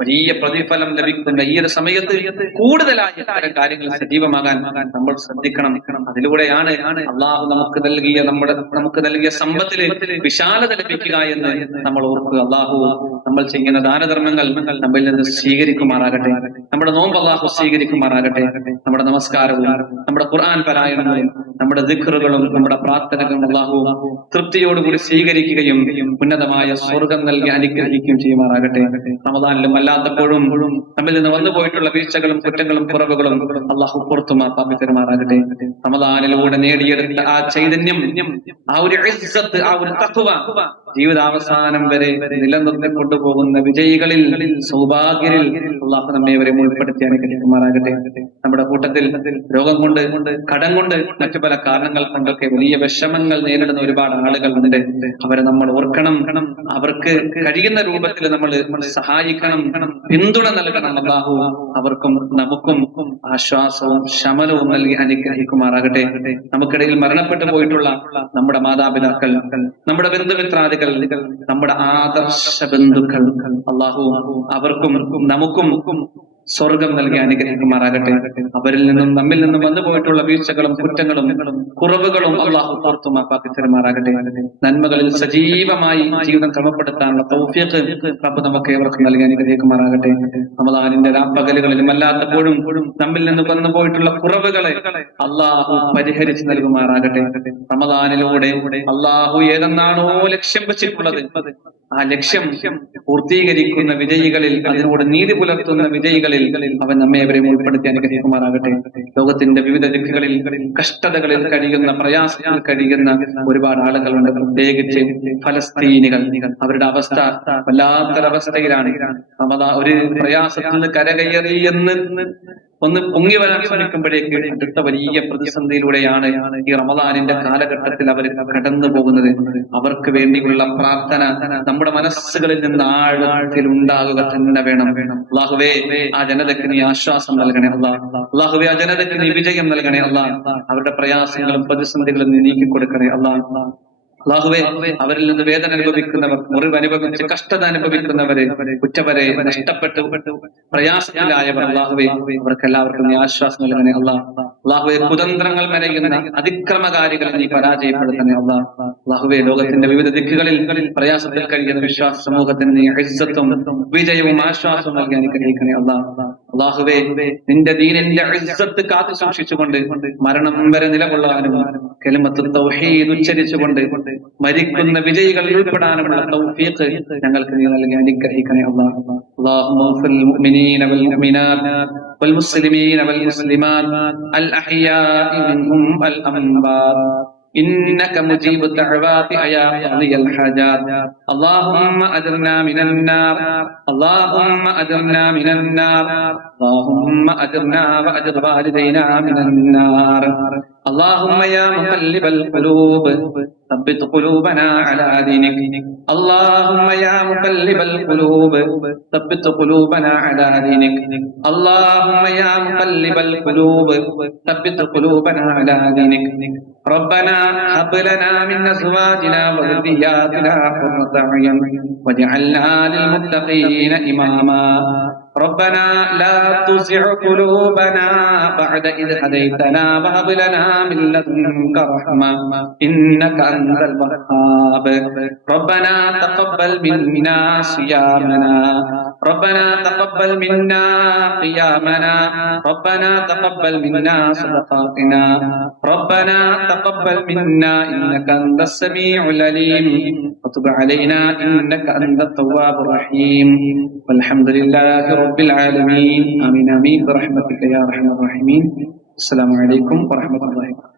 വലിയ പ്രതിഫലം ലഭിക്കുന്ന ഈ ഒരു സമയത്ത് കൂടുതലായി അത്തരം കാര്യങ്ങൾ സജീവമാകാൻ നമ്മൾ ശ്രദ്ധിക്കണം. അതിലൂടെയാണ് അള്ളാഹു നമുക്ക് നൽകിയ സമ്പത്തില് വിശാലത ലഭിക്കുക എന്ന് നമ്മൾ ഓർക്കുക. അള്ളാഹു നമ്മൾ ചെയ്യുന്ന ദാനധർമ്മങ്ങൾ നമ്മിൽ നിന്ന് സ്വീകരിക്കുമാറാകട്ടെ. നമ്മുടെ നോമ്പ് അള്ളാഹു സ്വീകരിക്കുമാറാകട്ടെ. നമ്മുടെ നമസ്കാരവും, നമ്മുടെ ഖുർആൻ പാരായണങ്ങളും, നമ്മുടെ ദിക്റുകളും, നമ്മുടെ പ്രാർത്ഥനകളും അള്ളാഹു തൃപ്തിയോടുകൂടി സ്വീകരിക്കുകയും ഉന്നതമായ സ്വർഗം നൽകി അനുഗ്രഹിക്കുകയും ചെയ്യുമാറാകട്ടെ. റമദാനിലും അല്ലാത്തപ്പോഴും നമ്മിൽ നിന്ന് വന്നുപോയിട്ടുള്ള വീഴ്ചകളും കുറ്റങ്ങളും കുറവുകളും അള്ളാഹു പുറത്തു മാപ്പാക്കി തരുമാറാകട്ടെ. റമദാനിലൂടെ നേടിയെടുത്ത ആ ചൈതന്യം, ആ ഒരു ഇസ്സത്ത്, ആ ഒരു തഖ്വ ജീവിതാവസാനം വരെ നിലനിർത്തി കൊണ്ടുപോകുന്ന വിജയികളിൽ, സൗഭാഗ്യരിൽ അള്ളാഹു നമ്മെ വരെ ഉൾപ്പെടുത്തി അനുഗ്രഹിക്കുമാറാകട്ടെ. നമ്മുടെ കൂട്ടത്തിൽ രോഗം കൊണ്ട്, കടം കൊണ്ട്, മറ്റു പല കാരണങ്ങൾ കൊണ്ടൊക്കെ വലിയ വിഷമങ്ങൾ നേരിടുന്ന ഒരുപാട് ആളുകളുണ്ട്. അവരെ നമ്മൾ ഓർക്കണം. അവർക്ക് കഴിയുന്ന രൂപത്തിൽ നമ്മൾ സഹായിക്കണം, പിന്തുണ നൽകണം. അല്ലാഹു അവർക്കും നമുക്കും ആശ്വാസവും ശമനവും നൽകി അനുഗ്രഹിക്കുമാറാകട്ടെ. നമുക്കിടയിൽ മരണപ്പെട്ടു പോയിട്ടുള്ള നമ്മുടെ മാതാപിതാക്കൾ, നമ്മുടെ ബന്ധുമിത്രാദികൾ, നമ്മുടെ ആദർശ ബന്ധുക്കൾ, അല്ലാഹു അവർക്കും നമുക്കും സ്വർഗം നൽകി അനുഗ്രഹിക്കുമാറാകട്ടെ. അവരിൽ നിന്നും നമ്മിൽ നിന്നും വന്നുപോയിട്ടുള്ള വീഴ്ചകളും കുറ്റങ്ങളും കുറവുകളും അള്ളാഹു പുറത്തു മാപ്പാക്കി തരുമാറാകട്ടെ. നന്മകളിൽ സജീവമായി ജീവിതം ക്രമപ്പെടുത്താനുള്ള തൗഫീഖ് റബ്ബ് നമുക്ക് ഏവർക്കും നൽകി അനുഗ്രഹിക്കുമാറാകട്ടെ. റമദാനിന്റെ രാപ്പകലുകളിലും അല്ലാത്തപ്പോഴും നമ്മിൽ നിന്ന് വന്നുപോയിട്ടുള്ള കുറവുകളെ അള്ളാഹു പരിഹരിച്ചു നൽകുമാറാകട്ടെ. റമദാനിലൂടെ അള്ളാഹു ഏതെന്നാണോ ലക്ഷ്യം വെച്ചിട്ടുള്ളത് ആ ലക്ഷ്യം പൂർത്തീകരിക്കുന്ന വിജയികളിൽ, അതിനോട് നീതി പുലർത്തുന്ന വിജയികളിൽ അവൻ നമ്മെ അവരെയും ഉൾപ്പെടുത്തി അനുഗ്രഹിക്കുമാറാകട്ടെ. ലോകത്തിന്റെ വിവിധ ദിക്കുകളിൽ കഷ്ടതകളിൽ കഴിയുന്ന, പ്രയാസത്തിൽ കഴിയുന്ന ഒരുപാട് ആളുകളുണ്ട്. പ്രത്യേകിച്ച് ഫലസ്തീനികൾ. അവരുടെ അവസ്ഥ വല്ലാത്തൊരവസ്ഥയിലാണ്. ഒരു പ്രയാസത്തിൽ നിന്ന് കരകയറി എന്ന് ഒന്ന് പൊങ്ങി വരാൻ ശ്രമിക്കുമ്പോഴേക്ക് അടുത്ത വലിയ പ്രതിസന്ധിയിലൂടെയാണ് ഈ റമദാനിന്റെ കാലഘട്ടത്തിൽ അവർ കടന്നു പോകുന്നത്. അവർക്ക് വേണ്ടിയുള്ള പ്രാർത്ഥന നമ്മുടെ മനസ്സുകളിൽ നിന്ന് ആഴത്തിൽ ഉണ്ടാകുക തന്നെ വേണം. അല്ലാഹുവേ, ആ ജനതയ്ക്ക് നീ ആശ്വാസം നൽകണേ അല്ലാഹ്. അല്ലാഹുവേ, ആ ജനതയ്ക്ക് നീ വിജയം നൽകണേ അല്ലാഹ്. അവരുടെ പ്രയാസങ്ങളും പ്രതിസന്ധികളും നീ നീക്കി കൊടുക്കണേ അല്ലാഹ്. അല്ലാഹുവേ, അവരിൽ നിന്ന് വേദന അനുഭവിക്കുന്നവർ, മുറിവ് അനുഭവിച്ച് കഷ്ടത അനുഭവിക്കുന്നവരെ, ഉറ്റവരെ നഷ്ടപ്പെട്ടു പ്രയാസത്തിലായവർ, അല്ലാഹുവേ, അവർക്ക് എല്ലാവർക്കും നീ ആശ്വാസം നൽകണേ അല്ലാഹ്. അല്ലാഹുവേ, കുതന്ത്രങ്ങൾ മെനയുന്ന അതിക്രമകാരികളെ നീ പരാജയപ്പെടുത്തണേ അല്ലാഹ്. അല്ലാഹുവേ, ലോകത്തിന്റെ വിവിധ ദിക്കുകളിൽ പ്രയാസത്തിൽ കഴിയുന്ന വിശ്വാസ സമൂഹത്തിന് നീ ഇസ്സത്തും വിജയവും ആശ്വാസവും നൽകി അനുഗ്രഹിക്കണേ അല്ലാഹ്. അല്ലാഹുവേ നിന്റെ ദീനിന്റെ ഇസ്സത്ത് കാത്തു സൂക്ഷിച്ചുകൊണ്ട് മരണം വരെ നിലകൊള്ളാനും കലിമത്തു തൗഹീദ് ഉച്ചരിച്ചുകൊണ്ട് മരിക്കുന്ന വിജയികൾ ഉൾപ്പെടാനുമുള്ള തൗഫീഖ് ഞങ്ങൾക്ക് നീ നൽകി അനുഗ്രഹിക്കണേ അല്ലാഹ്. അല്ലാഹുമ്മ ഗ്ഫിർ ലിൽ മുഅ്മിനീന വൽ മുഅ്മിനാത്ത് വൽ മുസ്ലിമീന വൽ മുസ്ലിമാത്ത് അൽ അഹ്യാഇ മിൻഹും വൽ അംവാത്ത് إنك مجيب الدعوات يا قاضي الحاجات اللهم أجرنا من النار اللهم أجرنا من النار اللهم أجرنا وأجر والدينا من النار اللهم يا مقلب القلوب ثبت قلوبنا على دينك اللهم يا مقلب القلوب ثبت قلوبنا على دينك اللهم يا مقلب القلوب ثبت قلوبنا على دينك ربنا هب لنا من أزواجنا وذرياتنا قرة أعين واجعلنا للمتقين إماما ربنا لا تزغ قلوبنا بعد إذ هديتنا وهب لنا من لدنك رحمة إنك أنت الوهاب ربنا تقبل منا صيامنا ربنا تقبل منا قيامنا ربنا تقبل منا صدقاتنا ربنا تقبل منا إنك أنت السميع العليم وتب علينا إنك أنت التواب الرحيم والحمد لله رب العالمين آمين آمين برحمتك يا أرحم الراحمين السلام عليكم ورحمة الله وبركاته.